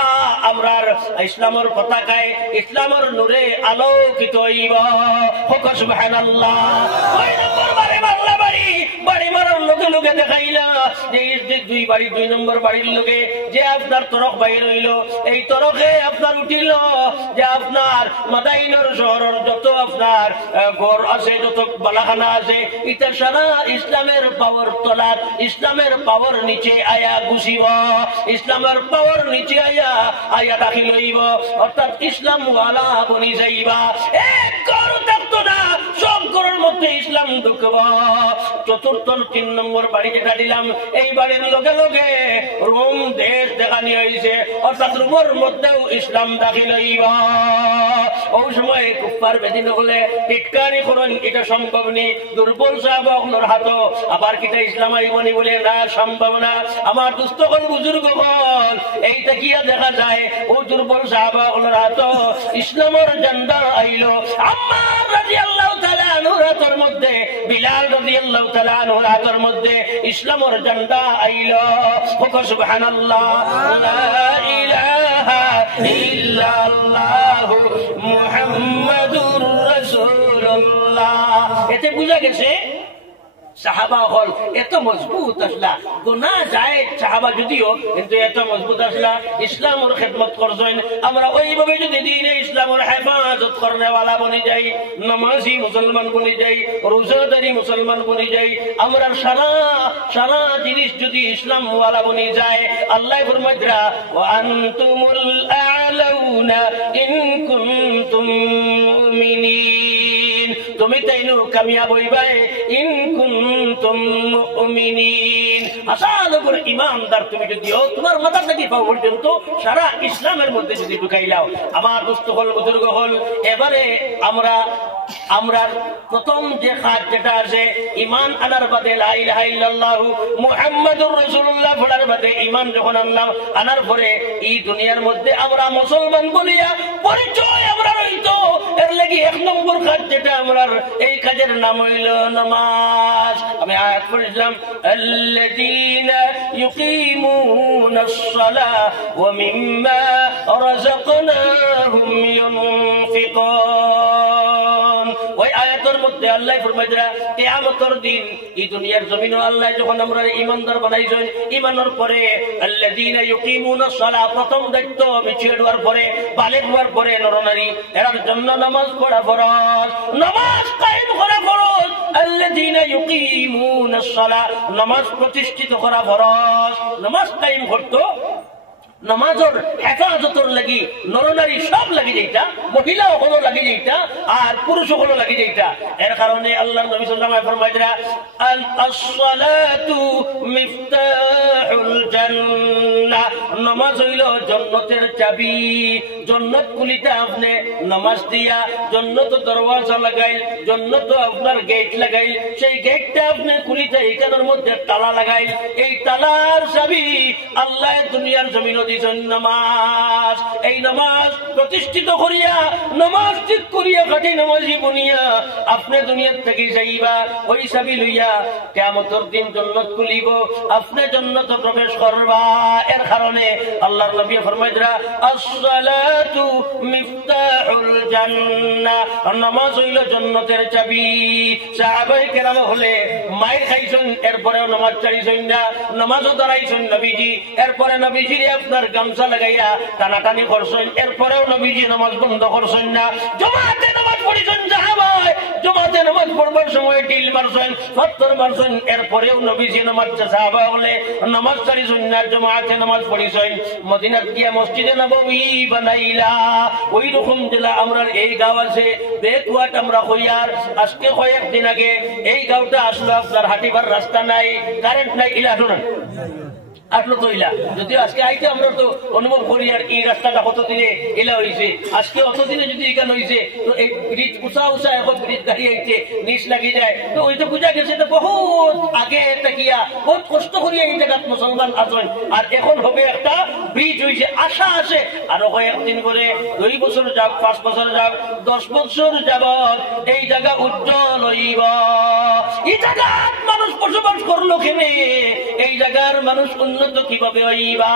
আমরার ইসলামের পতাকায় ইসলামের নূরে আলোকিত হইব সুবহানাল্লাহ ওই নম্বর মারলা বাড়ি মারার লগে লগে দেখাইলা যে দুই বাড়ি 2 নম্বর বাড়ির লগে যে আপনার তরক বাইর হইল এই তরকে আপনার উঠিল যে আপনার মাদাইনের শহরের যত আপনার ঘর আছে যত বালাখানা আছে এটা সারা ইসলামের পাওয়ার তলার ইসলামের পাওয়ার নিচে আয়া গুছিব ইসলামের পাওয়ার নিচে আয়া দাখিল হইব অর্থাৎ ইসলাম ওয়ালা বনি যাইবা এক ঘর থাকতো না সব ঘরের মধ্যে ইসলাম ঢুকব চতুর্থ 3 নম্বর বাড়ি যেটা দিলাম এই বাড়ির লগে লগে রোম দেশ দেখানি হয়েছে অর্থাৎ রোমের মধ্যেও ইসলাম দাখিল হইব ওই সময় কুফার বেদিন হলে টিটকারি করেন এটা সম্ভব নেই দুর্বল সাহাবাগুলোর হাত আবার কিটা ইসলাম আইবনি বলে না সম্ভব না আমার দুস্থকল বুজুর্গ হল এইটা গিয়া দেখা যায় ও দুর্বল সাহাবাগুলোর হাত ইসলামের ঝান্ডা আইলো আম্মার রাদিয়াল্লাহু তাআলা আনহুর হাতের মধ্যে বিলাল রাদিয়াল্লাহু তাআলা আনহুর হাতের মধ্যে ইসলামের ঝান্ডা আইলো সুবহানাল্লাহ লা ইলাহা ইল্লাল্লাহু মুহাম্মাদুর রাসূলুল্লাহ এতে বুঝা গেছে সাহাবা হল এত মজবুত আসলা গুনাহ যায় সাহাবা যদিও কিন্তু এত মজবুত আসলা ইসলামের খেদমত করছেন আমরা ওইভাবে যদি দ্বীনে ইসলামের হেফাজত করনেওয়ালা বনি যাই নামাজি মুসলমান বনি যাই রোজাদারি মুসলমান বনি যাই আমরা সারা জিনিস যদি ইসলাম ওয়ালা বনি যায় আল্লাহ ফরমাইরা ওয়া আনতুমুল আ'লাউনা ইন কুনতুম মুমিনিন তুমি তাইনু কামিয়াব হইবাই ইন কুনতুম মুমিনিন আসালুর ইমানদার তুমি যদিও তোমার মাথা থেকে পা পর্যন্ত সারা ইসলামের মধ্যে যদি ঢুকাইলাও আমার দোস্ত হল বুজুর্গ হল এবারে আমরা প্রথম যে কাজ যেটা আছে ঈমান আনার বাদে লা ইলাহা ইল্লাল্লাহ মুহাম্মাদুর রাসূলুল্লাহ পড়ার বাদে ঈমান যখন আনলাম আনার পরে এই দুনিয়ার মধ্যে আমরা মুসলমান বলিয়া পরিচয় আমরা হইতো এর লাগি 1 নম্বর কাজ যেটা আমরা এই কাজের নাম হইল নামাজ আমি আয়াত পড়লাম আল্লাযীনা ইউকিমুনাস সালাহ ওয়া মিম্মা রাযাকনাহুম ইউনফিকুন ওই আয়াতের মধ্যে আল্লাহ ফরমাইরা কিয়ামতের দিন এই দুনিয়ার জমিনে আল্লাহ যখন আমরা ঈমানদার বানাইছেন ঈমানের পরে আল্লাযীনা ইউকিমুনাস সালাহ প্রথম দায়িত্ব বিছিয়ে দেওয়ার পরে বালেগ হওয়ার পরে নরনারী এর জন্য নামাজ পড়া ফরজ নামাজ কায়েম করা ফরজ আল্লাযীনা ইউকিমুনাস সালাহ নামাজ প্রতিষ্ঠিত করা ফরজ নামাজ কায়েম করতে নামাজের হেফাজতের লাগি নরনারী সব লাগি যেটা মহিলা হলো লাগি যেটা আর পুরুষ হলো লাগি যেটা এর কারণে আল্লাহর নবী সাল্লাল্লাহু আলাইহি ওয়াসাল্লাম ফরমাইরা আস-সালাতু মিফতাহুল জান্নাহ নামাজ হইলো জান্নাতের চাবি জান্নাত খুলিতে আপনি নামাজ দিয়া জান্নাত দরওয়াজা লাগাইল জান্নাত আপনার গেট লাগাইল সেই গেটটা আপনি খুলিতে এখানের মধ্যে তালা লাগাইল এই তালার চাবি আল্লাহ দুনিয়ার জমিনে নামাজ এই নামাজ প্রতিষ্ঠিত করিয়া নামাজ ঠিক করিয়া কাটি নামাজি বনিয়া আপনি দুনিয়ার থেকে যাইবা ওই চাবি লইয়া কিয়ামতের দিন জান্নাত খুলিব আপনি জান্নাত প্রবেশ করবা এর কারণে আল্লাহর নবী ফরমাইরা আস-সালাতু মিফতাহুল জান্নাহ নামাজ হইল জান্নাতের চাবি সাহাবায়ে কেরাম হলে মাইর খাইছেন এরপরেও নামাজ ছাড়িছেন না নামাজও দাঁড়াইছেন নবীজি এরপরে নবীজি আপনার গামছা লাগাইয়া টানাটানি করছেন এরপরেও নবীজি নামাজ বন্ধ করছেন না জমাতে নামাজ পড়িছেন সাহাবায়ে জমাতে নামাজ পড়বার সময় ঢিল মারছেন পাথর মারছেন এরপরেও নবীজি নামাজ সাহাবা হলে নামাজ ছাড়িছেন না জমাতে নামাজ পড়িছেন মদিনাত গিয়া মসজিদে নববী বানাইলা ওই রকম জেলা আমরা এই গাঁও আছে বেকুয়াট আমরা হইয়ার আজকে কয়েকদিন আগে এই গাঁওটা আসলো আপনার হাঁটিবার রাস্তা নাই কারেন্ট নাই ইলা শুনুন আসলো তো ইলা যদিও আজকে আইতে আমরা তো অনুভব করি আর এই রাস্তাটা কতদিনে এলা হয়েছে আজকে অতদিনে যদি এখানে হয়েছে তো এই ব্রিজ উঁচা উঁচা এখন ব্রিজ গাড়ি আইছে নিচ লাগি যায় তো ওই তো বুঝা গেছে তো বহুত আগে তাকিয়া বহুত কষ্ট করিয়া এই জায়গাত মুসলমান আছেন আর এখন হবে একটা ব্রিজ হয়েছে আশা আছে আরো কয়েকদিন করে 2 বছর যাক 5 বছর যাক 10 বছর যাবত এই জায়গা উজ্জ্বল হইব এই জায়গা মানুষ বসবাস করলো কেনে এই জায়গার মানুষ উন্নত কিভাবে হইবা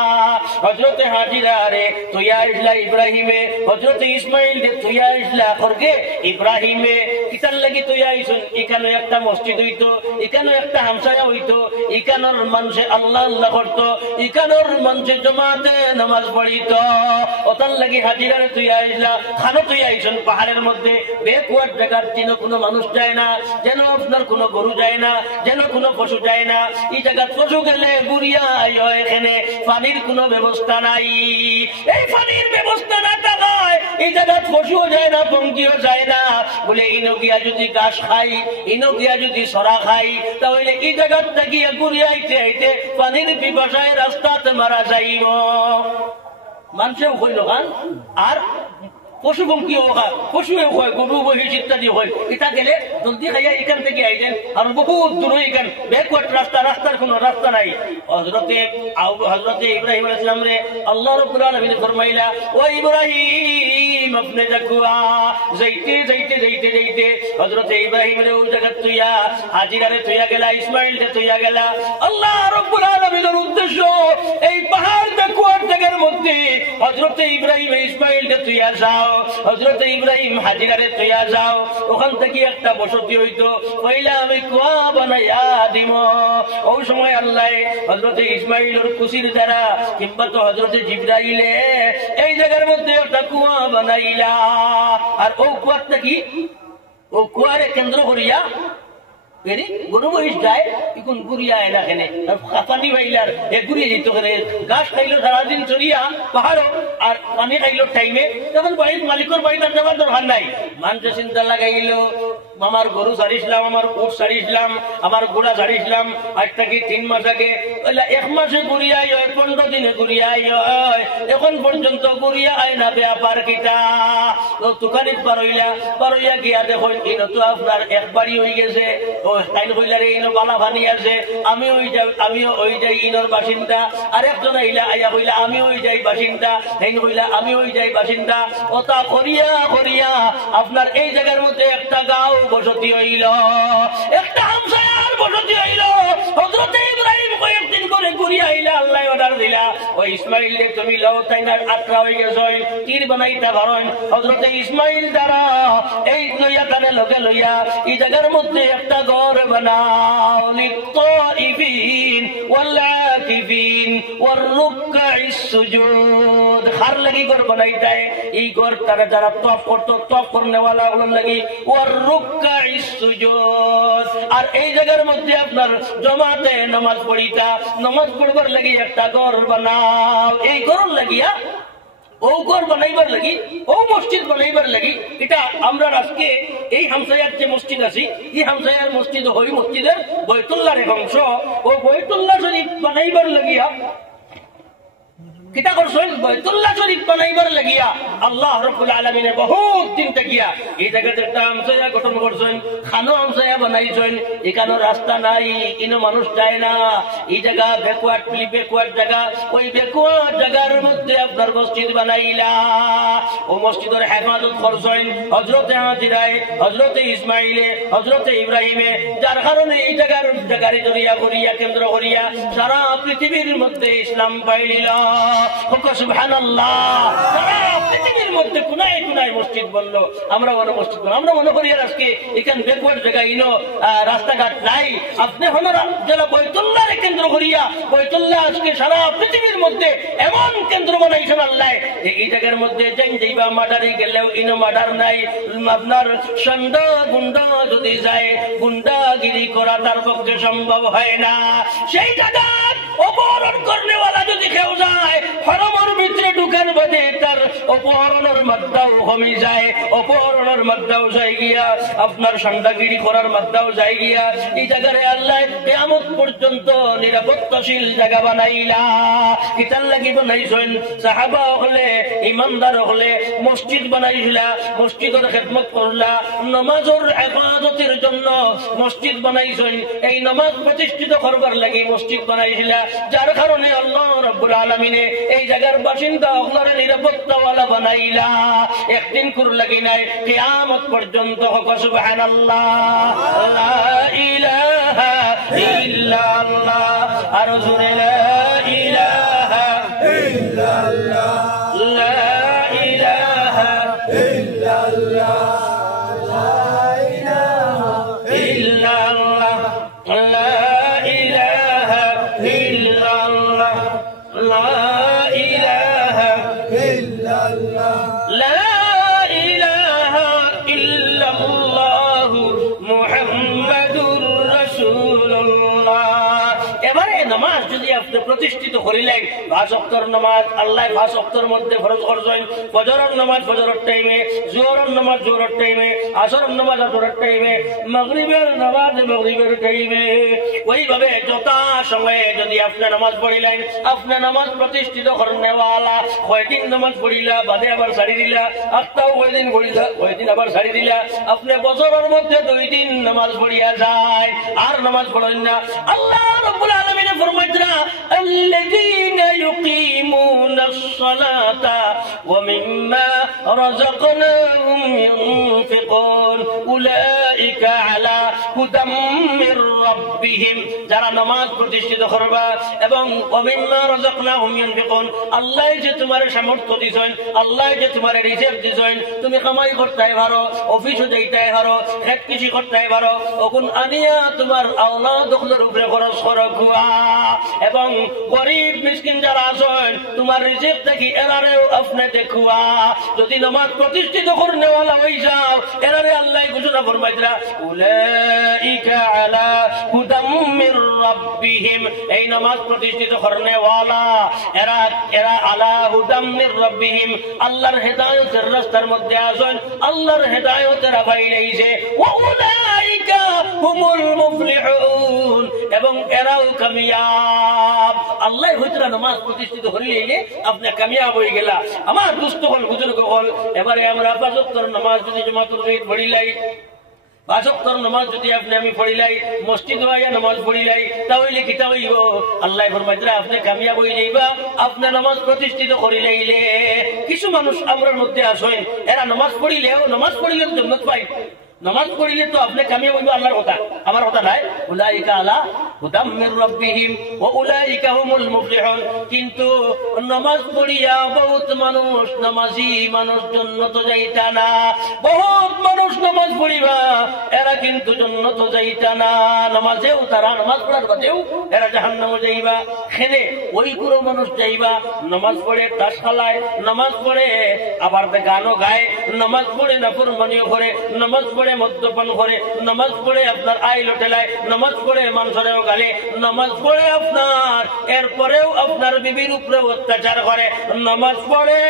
হযরতে হাজিরা রে তুইয়া ইসলা ইব্রাহিমে হযরতে ইসমাইল রে তুইয়া ইসলা করগে ইব্রাহিমে কিতার লাগি তুইয়া আইছুন এখানে একটা মসজিদ হইতো এখানে একটা হামসায়া হইতো এখানের মানুষে আল্লাহ আল্লাহ করতো এখানের মানুষে জমাতে নামাজ পড়িতো ওতার লাগি হাজিরা রে তুইয়া ইসলা খানো তুইয়া আইছুন পাহাড়ের মধ্যে বেকুয়ার জায়গার চিনো কোনো মানুষ যায় না যেন আপনার কোনো গরু যায় না যেন কোনো পশু যায় না এই জায়গা পশু গেলে বুড়িয়া এখানে পানির কোনো ব্যবস্থা নাই এই পানির ব্যবস্থা না থাকায় এই জায়গা পশুও যায় না পঙ্কিও যায় না বলে ইনো গিয়া যদি ঘাস খাই ইনো গিয়া যদি সরা খাই তাহলে এই জায়গার থেকে ঘুরে আইতে আইতে পানির পিপাসায় রাস্তাতে মারা যাইব মানুষেও হইল গান আর পশু পঙ্কিও হয় পশুও হয় গরু মহিষ ইত্যাদি হয় এটা গেলে জলদি খাইয়া এখান থেকে আইছেন আর বহুত দূর এখান ব্যাকওয়ার্ড রাস্তার কোনো রাস্তা নাই হযরতে ইব্রাহিম আলাইহিস সালাম রে আল্লাহ রাব্বুল আলামিন ফরমাইলা ও ইব্রাহিম আপনি যাকুয়া যাইতে যাইতে যাইতে যাইতে হযরতে ইব্রাহিম রে ওই জায়গা তুইয়া হাজিরা রে তুইয়া গেলা ইসমাইল রে তুইয়া গেলা আল্লাহ রাব্বুল আলামিনের উদ্দেশ্য এই পাহাড় ব্যাকওয়ার্ড জায়গার মধ্যে হযরতে ইব্রাহিম ইসমাইল রে তুইয়া যাও হযরত ইব্রাহিম হাজিরা রে তুইয়া যাও ওখান থেকে একটা বসতি হইতো কইলা আমি কুয়া বানাইয়া দিব ওই সময় আল্লাহ হযরত ইসমাইলের খুশির দ্বারা কিংবা তো হযরত জিবরাইলে এই জায়গার মধ্যে একটা কুয়া বানাইলা আর ও কুয়াটা কি ও কুয়ারে কেন্দ্র করিয়া গরু মহিষ যায় এখন গুড়িয়া এনা খেনে পানি পাইলার এ গুড়িয়ে যেত করে ঘাস খাইলো সারাদিন চড়িয়া পাহাড় আর পানি খাইলো টাইমে তখন বাড়ির মালিকের বাড়ি তার যাওয়ার দরকার নাই মানুষের চিন্তা লাগাইল আমার গরু ছাড়িয়েছিলাম আমার উট ছাড়িয়েছিলাম আমার ঘোড়া ছাড়িয়েছিলাম আজ থেকে 3 মাস আগে 1 মাসে ঘুরিয়াই হয় 15 দিনে ঘুরিয়াই হয় এখন পর্যন্ত ঘুরিয়া আয় না ব্যাপার কিটা দোকানিত পারইয়া গিয়া দেখো ইনো তো আপনার একবারই হয়ে গেছে ও তাইল কইলারে ইনো বালা ভানি আছে আমিও ওই যাই ইনোর বাসিন্দা আরেকজন আইয়া কইলা আমি ওই যাই বাসিন্দা হেন কইলা আমি ওই যাই বাসিন্দা ওটা করিয়া করিয়া আপনার এই জায়গার মধ্যে একটা গাঁও বসতি হইল একটা হামসায়ার বসতি হইল হযরত ইব্রাহিম কয়েকদিন করে করিয়া আইলা আল্লাহ অর্ডার দিলা ও ইসমাইল রে তুমি লও তাই না আটরা হয়ে গেছ তীর বানাইতে পারেন হযরত ইসমাইল দ্বারা এই লইয়া তারে লগে লইয়া এই জায়গার মধ্যে একটা ঘর বানাও লিত্তাইফিন ওয়াল আকিফিন ওয়ার রুকআইস সুজুদ খার লাগি ঘর বানাইতে এই ঘর তারা যারা তওয়াফ করতো তওয়াফ করনেওয়ালা ওগুলোর লাগি ওয়ার রুকআইস সুজুদ আর এই জায়গার মধ্যে আপনার জমাতে নামাজ পড়িতা নামাজ পড়বার লাগি একটা ঘর বানাও এই ঘর লাগিয়া ও ঘর বানাইবার লাগি ও মসজিদ বানাইবার লাগি এটা আমরা আজকে এই হামসায়ার যে মসজিদ আছে এই হামসায়ার মসজিদ হই মসজিদের বাইতুল্লাহর এক অংশ ও বাইতুল্লাহ শরীফ বানাইবার লাগিয়া কিতা করছেন বাইতুল্লাহ শরীফ বানাইবার লাগিয়া আল্লাহ রাব্বুল আলামিনের বহুত দিন থাকিয়া এই জায়গাতে একটা হামসায়া গঠন করছেন খানো হামসায়া বানাইছেন এখানে রাস্তা নাই কোনো মানুষ যায় না এই জায়গা ব্যাকওয়ার্ড জায়গা ওই ব্যাকওয়ার্ড জায়গার মধ্যে আপনার মসজিদ বানাইলা ও মসজিদের হেফাজত করছেন হযরতে হাজিরায় হযরতে ইসমাইলে হযরতে ইব্রাহিমে যার কারণে এই জায়গার জড়িয়া করিয়া কেন্দ্র করিয়া সারা পৃথিবীর মধ্যে ইসলাম পাইলিল সুবহানাল্লাহ সারা পৃথিবীর মধ্যে কোনায় কোনায় মসজিদ বললো আমরা মসজিদ আমরা মনে করি আজকে এখানে ব্যাকওয়ার্ড জায়গা ইনো রাস্তাঘাট নাই আপনি হনরা যারা বাইতুল্লাহরে কেন্দ্র করিয়া বাইতুল্লাহ আজকে সারা পৃথিবীর মধ্যে এমন কেন্দ্র বানাইছেন আল্লাহ যে এই জায়গার মধ্যে যাইবা মার্ডারে গেলেও ইনো মার্ডার নাই আপনার সন্ডা গুন্ডা যদি যায় গুন্ডাগিরি করা তার পক্ষে সম্ভব হয় না সেই জায়গা অপহরণ করনেওয়ালা যদি কেউ যায় হরমর ভিতরে ঢুকার বাদে তার অপহরণের মাত্রাও কমে যায় অপহরণের মাত্রাও যায় গিয়া আপনার সন্ডাগিরি করার মাত্রাও যায় গিয়া এই জায়গায় আল্লাহ কিয়ামত পর্যন্ত নিরাপত্তাশীল জায়গা বানাইলা কিতার লাগি বানাইছেন সাহাবা হলে ইমানদার হলে মসজিদ বানাইছিলা মসজিদের খেদমত করলা নামাজের ইবাদতের জন্য মসজিদ বানাইছেন এই নামাজ প্রতিষ্ঠিত করবার লাগি মসজিদ বানাইছিলা যার কারণে আল্লাহ রাব্বুল আলামিনে এই জায়গার বাসিন্দা ওগুলোর নিরাপত্তাওয়ালা বানাইলা একদিন কুর লাগি নাই কিয়ামত পর্যন্ত হোক সুবহানাল্লাহ লা ইলাহা ইল্লাল্লাহ আর জোরে লা ইলাহা ইল্লাল্লাহ লা ইলাহা ইল্লাল্লাহ লা ইলাহা ইল্লাল্লাহ লা ইলাহা ইল্লাল্লাহ লা ইলাহা ইল্লাল্লাহ লা ইলাহা ইল্লাল্লাহ মুহাম্মাদুর রাসূলুল্লাহ এবারে নামাজ যদি আপনি প্রতিষ্ঠিত করিলেন 5 ওয়াক্তের নামাজ আল্লাহ 5 ওয়াক্তের মধ্যে ফরজ করছেন ফজরের নামাজ ফজরের টাইমে জোহরের নামাজ জোহরের টাইমে আসরের নামাজ আসরের টাইমে মাগরিবের নামাজ মাগরিবের টাইমে ওইভাবে যথা সময়ে যদি আপনি নামাজ পড়িলেন আপনি নামাজ প্রতিষ্ঠিত করনেওয়ালা কয়দিন নামাজ পড়িলা বাদে আবার ছাড়ি দিলা আত্মাও কয়দিন পড়িলা কয়দিন আবার ছাড়ি দিলা আপনি বছরের মধ্যে 2 দিন নামাজ পড়িয়া যায় আর নামাজ পড়েন না আল্লাহ রাব্বুল আলামিন ফরমাইতরা الذين يقيمون الصلاة ومما رزقناهم ينفقون أولئك على هدى من ربهم যারা নামাজ প্রতিষ্ঠিত করবা এবং ومما رزقناهم ينفقون আল্লাহ যে তোমার সামর্থ্য দিছেন আল্লাহ যে তোমার রিজিক দিছেন তুমি কামাই করতে পারো অফিসে যাইতে পারো খেত কৃষি করতে পারো ওকুন আনিয়া তোমার আওলাদ ওগুলোর উপরে খরচ করো এবং গরিব মিসকিন যারা আছেন তোমার রিজিক দেখি এরারেও আপনি দেখুয়া যদি নামাজ প্রতিষ্ঠিত করনেওয়ালা হয়ে যাও এরারে আল্লাহ ঘোষণা ফরমাইতরা উলাইকা আলা হুদাম মির রাব্বিহিম এই নামাজ প্রতিষ্ঠিত করনেওয়ালা এরা আলা হুদাম মির রাব্বিহিম আল্লাহর হেদায়েতের রাস্তার মধ্যে আছেন আল্লাহর হেদায়েতের পাইলেইছে ওয়া উলাইকা হুমুল মুফলিহুন এবং এরাও কামিয়াব আল্লাহ হইতরা নামাজ প্রতিষ্ঠিত হইলে আপনি কামিয়াব হয়ে গেলা আমার দুস্থ হল বুজুর্গ হল এবারে আমরা 5 ওয়াক্তের নামাজ যদি জামাতের সহিত পড়িলাই 5 ওয়াক্তের নামাজ যদি আপনি আমি পড়িলাই মসজিদ হইয়া নামাজ পড়িলাই তাহলে কি হইব আল্লাহ ফরমাইতরা আপনি কামিয়াব হয়ে যাইবা আপনি নামাজ প্রতিষ্ঠিত করিলাইলে কিছু মানুষ আমরার মধ্যে আসেন এরা নামাজ পড়িলেও জান্নাত পায় নামাজ পড়িলে তো আপনি কামিয়ে বলবো আল্লাহর কথা, আমার কথা নাই। উলাইকা আলা হুদাম মির রাব্বিহিম ওয়া উলাইকা হুমুল মুফলিহুন। কিন্তু নামাজ পড়িয়া বহুত মানুষ নামাজি মানুষ জান্নাত যাইতা না, বহুত মানুষ নামাজ পড়িবা এরা কিন্তু জান্নাত যাইতা না। নামাজেও তারা নামাজ পড়ার বাদেও এরা জাহান্নামে যাইবা। খেলে ওই পুরো মানুষ যাইবা নামাজ পড়ে তাস খেলায়, নামাজ পড়ে আবার গানও গায়, নামাজ পড়ে নাফরমানিও করে, নামাজ পড়ে মদ্যপান করে, নামাজ পড়ে আপনার আইল টেলায়, নামাজ পড়ে মানুষেরও গালে, নামাজ পড়ে আপনার এরপরেও আপনার বিবির উপরে অত্যাচার করে, নামাজ পড়ে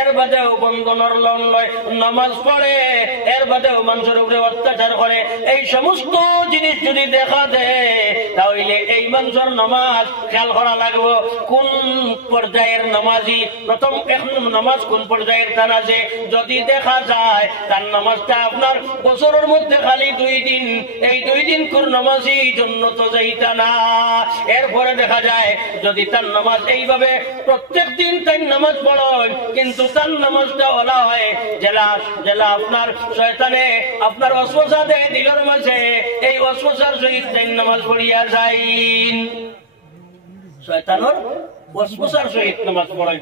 এর বাদেও বন্ধনের লোন লয়, নামাজ পড়ে এর বাদেও মানুষের উপরে অত্যাচার করে। এই সমস্ত জিনিস যদি দেখা দেয় তাহলে এই মানুষের নামাজ খেয়াল করা লাগবে কোন পর্যায়ের নামাজি, প্রথম এখন নামাজ কোন পর্যায়ের তার আছে। যদি দেখা যায় তার নামাজটা আপনার বছরের মধ্যে খালি 2 দিন, এই 2 দিন কোন নামাজি জন্য তো যাইতা না। এরপরে দেখা যায় যদি তার নামাজ এইভাবে প্রত্যেক দিন তাই নামাজ পড়েন কিন্তু তার নামাজটা ওলা হয় জেলা জেলা আপনার শয়তানে আপনার ওয়াসওয়াসা দেয় দিলের মাঝে, এই ওয়াসওয়াসার সহিত তাই নামাজ পড়িয়া যায়। শয়তানের ওয়াসওয়াসার সহিত নামাজ পড়েন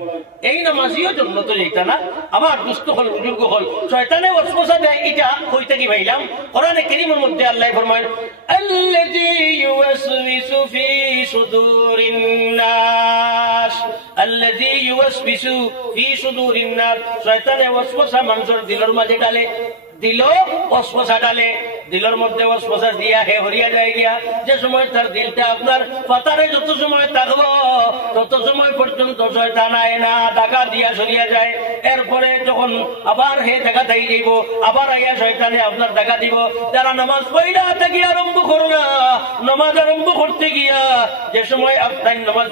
এই নামাজিও জন্য তো যাইতা না। আমার দুস্থ হল বুজুর্গ হল শয়তানে ওয়াসওয়াসা দেয়, এটা কইতে কি ভাইলাম কোরআনে কারীমের মধ্যে আল্লাহ ফরমায় আল্লাযী ইউওয়াসওয়িসু ফি সুদুরিন নাস, আল্লাযী ইউওয়াসওয়িসু ফি সুদুরিন নাস। শয়তানে ওয়াসওয়াসা মানুষের দিলের মাঝে ডালে, দিল ওয়াসওয়াসা ডালে, দিলের মধ্যে ওয়াসওয়াসা দিয়া হে হরিয়া যায় গিয়া। যে সময় তার দিলটা আপনার পাতারে যত সময় থাকবো তত সময় পর্যন্ত শয়তান আয় না, টাকা দিয়া সরিয়া যায়। এরপরে যখন আবার হে টাকা তাই যাইব, আবার আইয়া শয়তানে আপনার টাকা দিব। যারা নামাজ পড়া থেকে আরম্ভ করো না, নামাজ আরম্ভ করতে গিয়া যে সময় আপনার নামাজ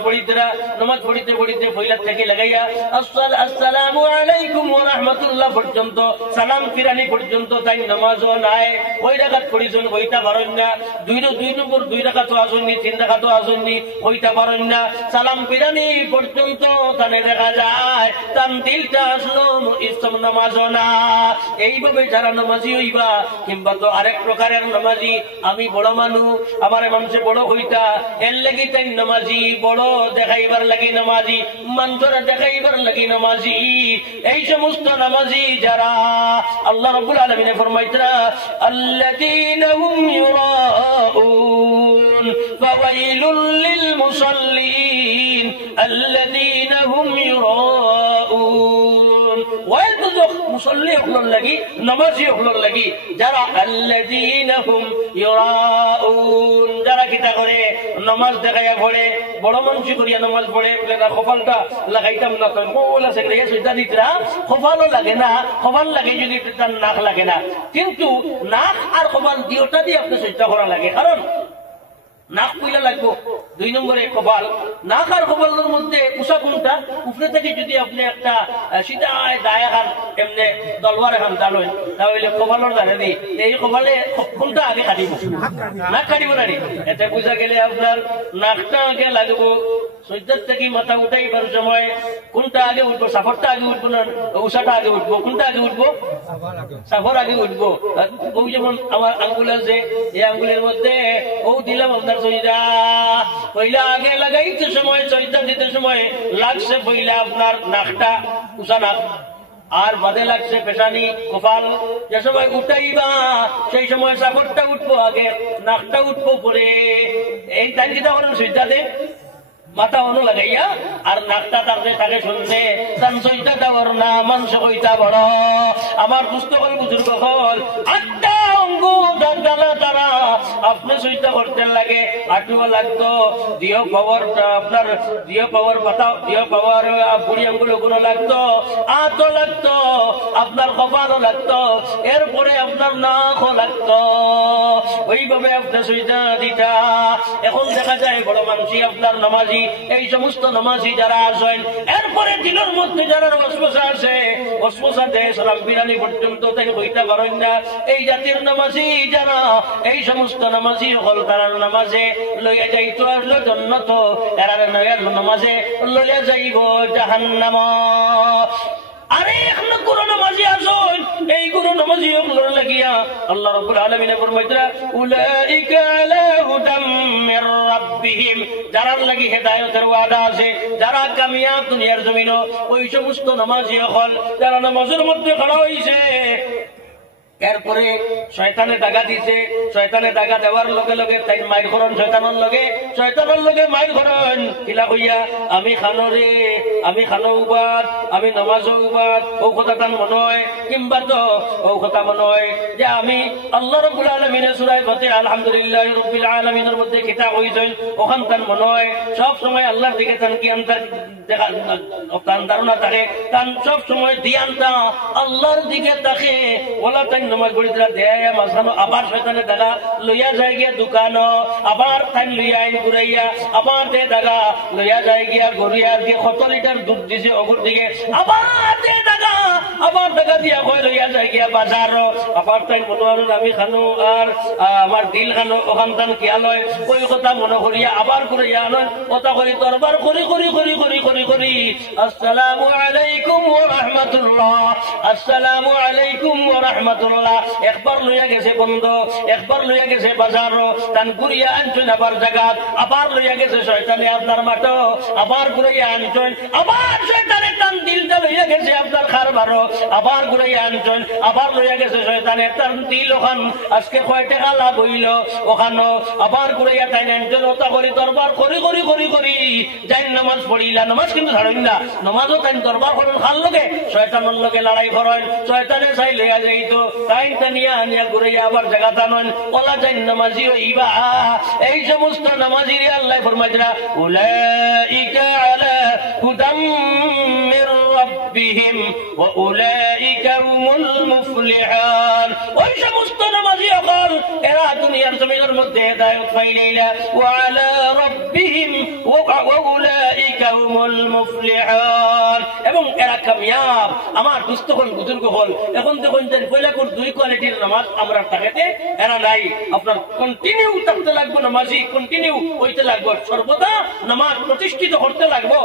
পড়িতে পড়িতে ফইলার থেকে লাগাইয়া আসসালামু আলাইকুম ওয়া রাহমাতুল্লাহ পর্যন্ত সালাম ফিরানি পর্যন্ত তাই নামাজও নাই। ওই রাকাত পড়িছেন ওইটা পারেন না, 2 নম্বর 2 রাকাতও আসেননি, 3 রাকাতও আসেননি, ওইটা পারেন না। সালাম ফিরানি পর্যন্ত তানে দেখা যায় তার দিলটা আসলো ইসলাম নামাজও না। এইভাবে যারা নামাজি হইবা কিংবা তো আরেক প্রকারের নামাজি, আমি বড় মানুষ আমার মানুষে বড় হইতা এর লাগি তাই নামাজি, বড় দেখাইবার লাগি নামাজি, মানুষের দেখাইবার লাগি নামাজি। এই সমস্ত নামাজি যারা আল্লাহ রাব্বুল আলামিন ফরমাইতরা আল্লাযীনা হুম ইউরাউন ফাওয়াইলুল লিল মুসাল্লিন আল্লাযীনা হুম ইউরাউন। ওয়াইল তো মুসাল্লি হলর লাগি নামাজি হলর লাগি যারা আল্লাযীনা হুম ইউরাউন, যারা কিতা করে নামাজ দেখাইয়া পড়ে, বড় মানুষ করিয়া নামাজ পড়ে বলে না কপালটা লাগাইতাম না তো বলা সেগুলো সেটা দিতরা কপালও লাগে না, কপাল লাগে যদি তার নাক লাগে না। কিন্তু নাক আর কপাল দুইটা দিয়ে আপনি চেষ্টা করা লাগে, কারণ নাক পইলা লাগবো 2 নম্বরে কপাল। নাক আর কপালের মধ্যে উষা কোনটা উপরে থেকে যদি আপনি একটা সিধা দায় খান এমনি দলওয়ার খান দালেন তাহলে কপালের দ্বারা দিই এই কপালে কোনটা আগে কাটিব, নাক কাটিব না। এতে বুঝা গেলে আপনার নাকটা আগে লাগবো। সৈদার থেকে মাথা উঠাইবার সময় কোনটা আগে উঠবো, সাফরটা আগে উঠবো না উষাটা আগে উঠবো, কোনটা আগে উঠবো? সাফর আগে উঠবো। ওই যেমন আমার আঙ্গুল আছে, এই আঙ্গুলের মধ্যে ও দিলাম আপনার সৈদা, পয়লা আগে লাগাইতে সময় সৈদা দিতে সময় লাগছে পয়লা আপনার নাকটা উষা নাক, আর বাদে লাগছে পেশানি কপাল। যে সময় উঠাইবা সেই সময় সাফরটা উঠবো আগে, নাকটা উঠবো পরে। এই টাইম কিতা করেন সৈদাতে মাথা অনু লাগাইয়া আর নাকটা তাকে তাকে শুনছে তার সইটা দেওয়ার না মানুষ কইতা বড়। আমার দুস্থ হল বুজুর্গ হল 8টা অঙ্গ তারা আপনি সইটা করতে লাগে, আটুও লাগতো, দিও পাওয়ারটা আপনার দিও পাওয়ার পাতা দিও পাওয়ার বুড়ি আঙ্গুল গুলো লাগতো, হাতও লাগতো, আপনার কপালও লাগতো, এরপরে আপনার নাকও লাগতো। ওইভাবে আপনার সইটা দিতা। এখন দেখা যায় বড় মানুষই আপনার নামাজি, এই সমস্ত নামাজি যারা আসেন এরপরে দিনের মধ্যে যারা ওয়াসওয়াসা আছে ওয়াসওয়াসা দেয় সালাম ফিরানি পর্যন্ত তাই হইতে পারেন না। এই জাতির নামাজি যারা এই সমস্ত নামাজি হল তারা নামাজে লইয়া যাইতো আসলো জান্নাত, এরা নয়ার নামাজে লইয়া যাইব জাহান্নাম। আরে এখন গুরু নামাজি আসুন, এই গুরু নামাজি হকলর লাগিয়া আল্লাহ রাব্বুল আলামিন ফরমাইতরা উলাইকা আলা হুদাম মির রাব্বিহিম, যারা লাগি হেদায়েতের ওয়াদা আছে, যারা কামিয়াব দুনিয়ার জমিনে, ওই সমস্ত নামাজি হল যারা নামাজের মধ্যে খাড়া হইছে। এরপরে শয়তানে টাকা দিছে, শয়তানে টাকা দেওয়ার লগে লগে তাই মাইর করেন, শয়তানের লগে মাইর করেন কিলা কইয়া আমি খানো রে, আমি খানো উবাদ, আমি নামাজ উবাদ, ও কথা তান মনে হয়, কিংবা তো ও কথা মনে হয় যে আমি আল্লাহ রাব্বুল আলামিনের সূরা ফাতিহা আলহামদুলিল্লাহ রাব্বিল আলামিনের মধ্যে কিতাব হইছেন, ওখান তান মনে হয় সব সময় আল্লাহর দিকে তান কি আন্তর দেখা তান ধারণা থাকে, তান সব সময় ধ্যানটা আল্লাহর দিকে থাকে। ওলা তাই নামাজ পড়িতরা দেয় মাঝখানো, আবার শয়তানে দাগা লইয়া যায় গিয়া দোকানো, আবার তাই লইয়া আইন ঘুরাইয়া, আবার দে দাগা লইয়া যায় গিয়া গড়িয়া দিয়ে কত লিটার দুধ দিছে অগুর দিকে, আবার দে দাগা, আবার দাগা দিয়া কয় লইয়া যায় গিয়া বাজার, আবার তাই মনে আমি খানো আর আমার দিল খানো, ওখান তান কিয়া লয় ওই কথা মনে করিয়া আবার ঘুরাইয়া আনয়, কথা করি দরবার করি করি করি করি করি করি আসসালামু আলাইকুম ওয়া রাহমাতুল্লাহ, আসসালামু আলাইকুম ওয়া রাহমাতুল্লাহ। একবার লইয়া গেছে বন্ধ, একবার লইয়া গেছে বাজার, তান ঘুরিয়া আনছেন আবার জায়গা, আবার লইয়া গেছে শয়তানে আপনার মাঠ, আবার ঘুরাইয়া আনছেন, আবার শয়তানের তান দিলটা লইয়া গেছে আপনার খারবার, আবার ঘুরাইয়া আনছেন, আবার লইয়া গেছে শয়তানের তান দিল, ওখান আজকে কয় টাকা লাভ হইল ওখানো, আবার ঘুরাইয়া তাই আনছেন, ওটা করি দরবার করি করি করি করি যাই নামাজ পড়িলা, নামাজ কিন্তু ছাড়েন না, নামাজও তাই দরবার করেন খাল লগে, শয়তানের লগে লড়াই করেন, শয়তানে চাই লইয়া যাইতো তাই তানিয়া আনিয়া ঘুরাইয়া আবার জায়গা টানেন, ওলা যাই নামাজি হইবা। এই সমস্ত নামাজিরে আল্লাহ ফরমাইতরা উলাইকা আলা হুদাম মির রাব্বিহিম ওয়া উলাইকা হুমুল মুফলিহুন। ওই সমস্ত নামাজি হল এরা দুনিয়ার জমিনের মধ্যে হেদায়েত পাইলেইলা, ওয়া আলা রাব্বিহিম ওয়া উলাইকা হুমুল মুফলিহুন, এবং এরা কামিয়াব। আমার দুস্থ হল বুজুর্গ হল এখন দেখুন পয়লা কোন দুই কোয়ালিটির নামাজ আমরা থাকেতে এরা নাই, আপনার কন্টিনিউ থাকতে লাগবো, নামাজি কন্টিনিউ হইতে লাগবো, সর্বদা নামাজ প্রতিষ্ঠিত করতে লাগবো।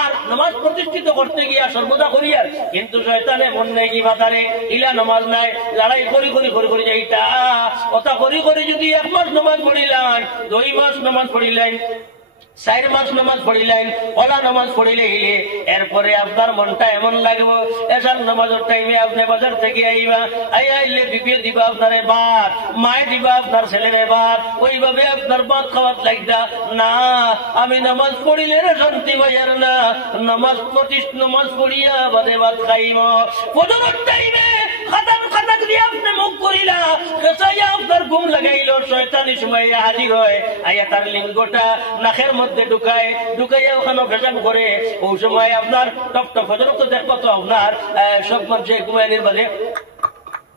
আর নামাজ প্রতিষ্ঠিত করতে গিয়া সর্বদা করিয়ার, কিন্তু শয়তানে মন নেই কি বাতারে ইলা নামাজ নাই, লড়াই করি করি করি করি যাইতা ওটা করি করি যদি 1 মাস নামাজ পড়িলেন, 2 মাস নামাজ পড়িলেন, 4 মাস নামাজ পড়িলেন, ওলা নামাজ পড়িলে এরপরে আপনার মনটা এমন লাগবো এসার নামাজের টাইমে আপনি বাজার থেকে আইবা, আইলে বিপি দিবা আপনার ভাত, মায় দিবা আপনার ছেলেরে ভাত, ওইভাবে আপনার ভাত খাওয়াত লাগতা না, আমি নামাজ পড়িলে শান্তি পাইয়ার না, নামাজ পড়িয়া বাদে ভাত খাইম, ফজরের টাইমে খাতান খাতাক দিয়ে আপনি মুখ করিলা, আপনার ঘুম লাগাইল, শয়তানি সময় হাজির হয়, আইয়া তার লিঙ্গটা নাকের মধ্যে ঢুকাইয়া ওখানে ফেসাব করে, ওই সময় আপনার টপ টপ ফজর তো দেখবো তো আপনার সব মানুষের ঘুমাইনের বাজে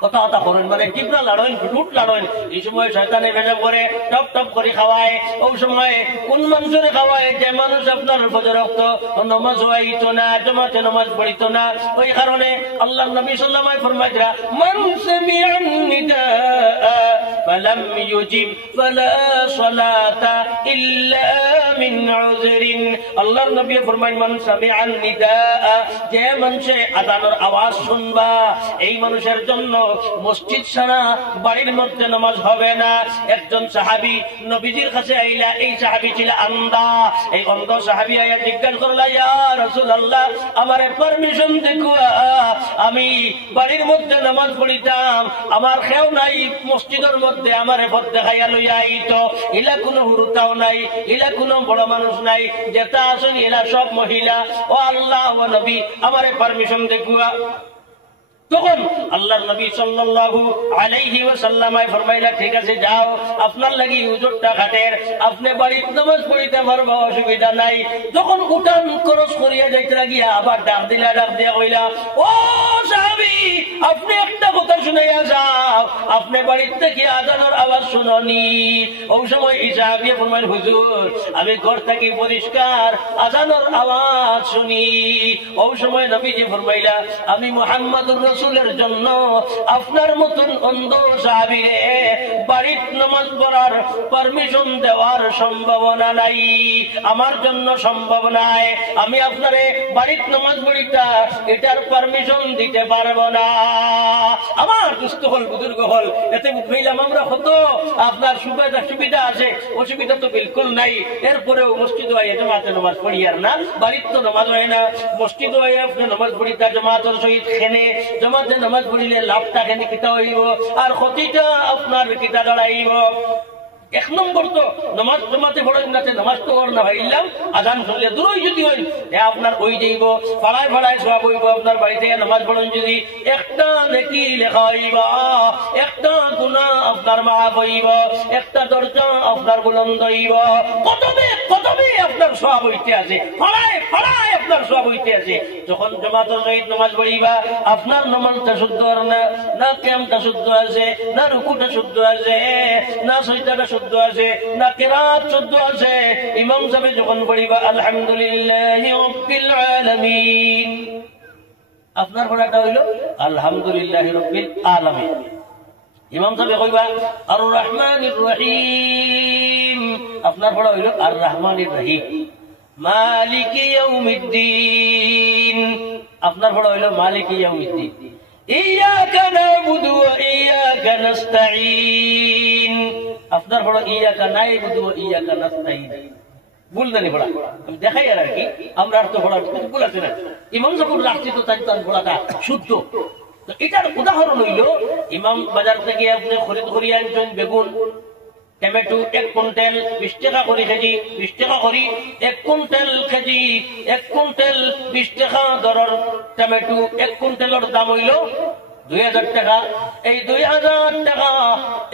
কথা কথা করেন, মানে টিপরা লাড়েন টুট লাড়েন, এই সময় শয়তানে ভেজাব করে টপ টপ করে খাওয়ায়। ওই সময় কোন মানুষের খাওয়ায় যে মানুষ আপনার ফজর রক্ত নামাজ হইত না, জমাতে নামাজ পড়িত না, ওই কারণে আল্লাহ নবী সাল্লাল্লাহু আলাইহি ওয়াসাল্লাম ফরমাইরা মান সামিআন নিদা ফালাম ইউজিব ফালা সালাতা ইল্লা মিন উযরিন। আল্লাহর নবী ফরমায় মান সামিআন নিদা, যে মানুষে আযানের আওয়াজ শুনবা এই মানুষের জন্য মসজিদ ছাড়া বাড়ির মধ্যে নামাজ হবে না। একজন সাহাবী নবীজির কাছে আইলা, এই সাহাবী ছিল আন্ধা, এই অন্ধ সাহাবী আয়া জিজ্ঞাসা করলা ইয়া রাসূলুল্লাহ আমারে পারমিশন দেখুয়া, আমি বাড়ির মধ্যে নামাজ পড়িতাম, আমার খেও নাই মসজিদের মধ্যে আমারে পথ দেখাইয়া লইয়া আইতো, ইলা কোনো হুরুতাও নাই, ইলা কোনো বড় মানুষ নাই, যেটা আসেন এরা সব মহিলা, ও আল্লাহ ও নবী আমারে পারমিশন দেখুয়া। তখন আল্লাহর নবী সাল্লাল্লাহু আলাইহি ওয়াসাল্লাম ফরমাইলা ঠিক আছে যাও, আপনার লাগি হুজুরটা ঘাটের, আপনি বাড়িতে নামাজ পড়িতে পারবো, অসুবিধা নাই। যখন উঠান খরচ করিয়া যাইতে লাগিয়া আবার ডাক দিয়া কইলা ও সাহাবী আপনি একটা কথা শুনাইয়া যাও, আপনি বাড়ির থেকে আজানোর আওয়াজ শুননি? ওই সময় ঈসা আবিয়ে ফরমাইল, হুজুর আমি ঘর থেকে পরিষ্কার আজানোর আওয়াজ শুনি। ওই সময় নবীজি ফরমাইলা, আমি মুহাম্মদুর রাসূলের জন্য আপনার মতন অন্ধ সাহাবীরে বাড়ির নামাজ পড়ার পারমিশন দেওয়ার সম্ভাবনা নাই, আমার জন্য সম্ভব নাই। আমি আপনারে বাড়ির নামাজ পড়িতা এটার পারমিশন দিতে পারবো না। আমার দুস্থ হল, বুজুর্গ হল, এতে বুঝলাম আমরা কত আপনার সুবিধা আছে, অসুবিধা তো বিলকুল নাই। এরপরেও মসজিদ হয়ে জমাতে নামাজ পড়ি আর না, বাড়ির তো নামাজ হয় না, মসজিদ হয়ে আপনি নামাজ পড়িতা জমাতের সহিত খেনে, জমাতে নামাজ পড়িলে লাভটা খেনে কিতা হইব আর ক্ষতিটা আপনার কিতা দাঁড়াইব। এক নম্বর তো নামাজ জমাতে পড়েন না, নামাজ তো না ভাইলাম আজান শুনলে দূরই যদি হয় আপনার ওই যাইব, পাড়ায় পাড়ায় সব হইব। আপনার বাড়িতে নামাজ পড়েন যদি একটা নেকি লেখা হইব, একটা গুনাহ আপনার মাফ হইব, একটা দরজা আপনার বুলন্দ হইব। কতবে কতবে আপনার সব হইতে আছে, পাড়ায় পাড়ায় আপনার সব হইতে আছে। যখন জমাতের সহিত নামাজ পড়িবা আপনার নামাজটা শুদ্ধ আর না, না ক্যামটা শুদ্ধ আছে, না রুকুটা শুদ্ধ আছে, না সজদাটা শুদ্ধ আছে, না কিরাত শুদ্ধ আছে। ইমাম সাহেব যখন পড়িবা আলহামদুলিল্লাহি রাব্বিল আলামিন, আপনার পড়াটা হইল আলহামদুলিল্লাহি রাব্বিল আলামিন। ইমাম সাহেব কইবা আর রহমানির রহিম, আপনার পড়া হইল আর রহমানির রহিম। মালিকি ইয়াউমিদ্দিন, আপনার পড়া হইল মালিকি ইয়াউমিদ্দিন। ইয়াকা নাবুদু ওয়া ইয়াকা নাস্তাঈন, আপনার পড়া ইয়াকা নাবুদু ওয়া ইয়াকা নাস্তাঈন। ভুল জানি পড়া, আমি দেখাই আর কি, আমরা আর তো পড়া ভুল আছে না। ইমাম সাহেব রাখছি তো তাই তার পড়াটা শুদ্ধ। এটার উদাহরণ হইল, ইমাম বাজার থেকে আপনি খরিদ করিয়া আনছেন বেগুন, টমেটো 1 কুইন্টাল 20 টাকা করে কেজি, 20 টাকা করি 1 কুইন্টাল কেজি, 1 কুইন্টাল 20 টাকা দরের টমেটো, 1 কুইন্টালের দাম হইল 2000 টাকা। এই 2000 টাকা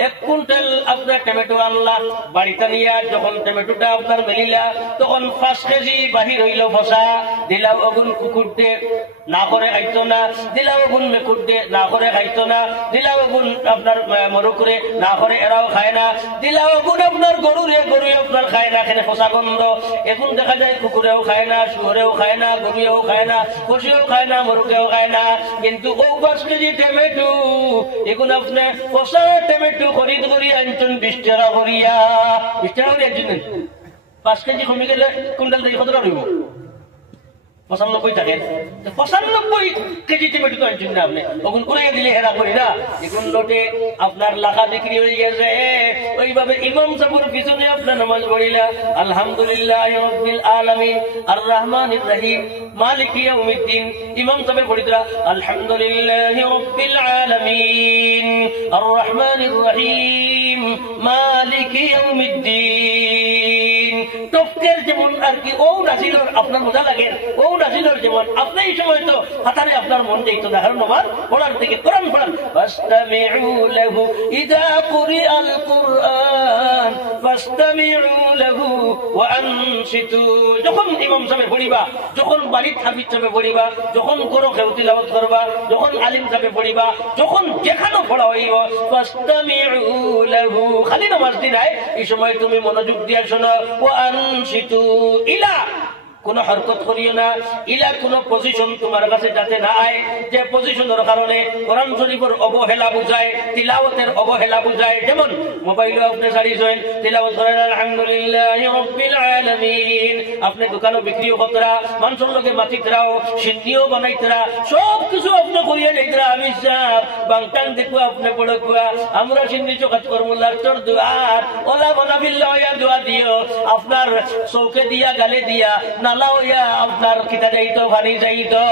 1 কুইন্টাল আপনার টমেটো আনলা, বাড়িতে নিয়ে যখন টমেটোটা আপনার মেলিলা তখন 5 কেজি বাহির হইল ফসা, দিলাও আগুন কুকুর দে না করে খাইতো না, দিলাও আগুন মেকুর দে না করে খাইতো না, দিলাও আগুন আপনার মরুকুরে না করে এরাও খায় না, দিলাও আগুন আপনার গরুরে গরুয়ে আপনার খায় না, এখানে ফসা গন্ধ। এখন দেখা যায় কুকুরেও খায় না, শুয়োরেও খায় না, গরুয়েও খায় না, পশুও খায় না, মরুকেও খায় না। কিন্তু ও 5 কেজি টমেটো এখন আপনি ফসা টমেটো খরিদ করি আনছেন 20 টাকা করিয়া, 20 টাকা করে আনছেন। 5 কেজি কমে গেলে কুইন্টাল থেকে কত টাকা হইব? 95 থাকে। 95 কেজি টমেটো তো আনছেন না আপনি, ওগুন করে দিলে হেরা করি না, এখন লোটে আপনার লাখা বিক্রি হয়ে গেছে। ওইভাবে ইমাম সাহেবের পিছনে আপনার নামাজ পড়িলা আলহামদুলিল্লাহি রাব্বিল আলামিন আর রহমানির রহিম মালিকি ইয়াউমিদ্দিন। ইমাম সাহেব পড়িলা আলহামদুলিল্লাহি রাব্বিল আলামিন আর রহমানির রহিম মালিকি ইয়াউমিদ্দিন। টপকের যেমন আর কি ও নাজিলর আপনার মজা লাগে, ও নাজিলর যেমন আপনি এই সময় তো হাতারে আপনার মন যাইতো না, কারণ আমার পড়ার থেকে কোরআন পড়ান ফাসতামিউ লাহু ইযা কুরিআল কুরআন ফাসতামিউ লাহু ওয়া আনসিতু। যখন ইমাম সাহেব পড়িবা, যখন বাড়ির হাফিজ সাহেব পড়িবা, যখন কোন কেউ তিলাওয়াত করবা, যখন আলিম সাহেব পড়িবা, যখন যেখানে পড়া হইব ফাসতামিউ লাহু, খালি নামাজ দিনায় এই সময় তুমি মনোযোগ দিয়ে শোনো। ওয়া আনসিতু, ইলা কোন হরকত করিও না, ইলা কোন পজিশন তোমার কাছে যাতে না আয় যে পজিশনের কারণে কোরআন শরীফের অবহেলা বুঝায়, তিলাওয়াতের অবহেলা বুঝায়। যেমন মোবাইলে আপনি সারিছেন তিলাওয়াত করেন আলহামদুলিল্লাহি রাব্বিল আলামিন, আপনি দোকানে বিক্রিও করতরা, মানুষের লগে মাতিতরাও, সিন্নিও বানাইতরা, সব কিছু আপনি করিয়ে নেইতরা। আমি সাহেব বাংটান দেখো আপনি পড়ে কুয়া আমরা সিন্নি চকাত করবো লাস্টর দুয়ার ওলা বানাবিল্লাহ দোয়া দিও, আপনার চৌকে দিয়া গালে দিয়া নালাওয়া আপনার কিতা যাইতো, পানি যাইতো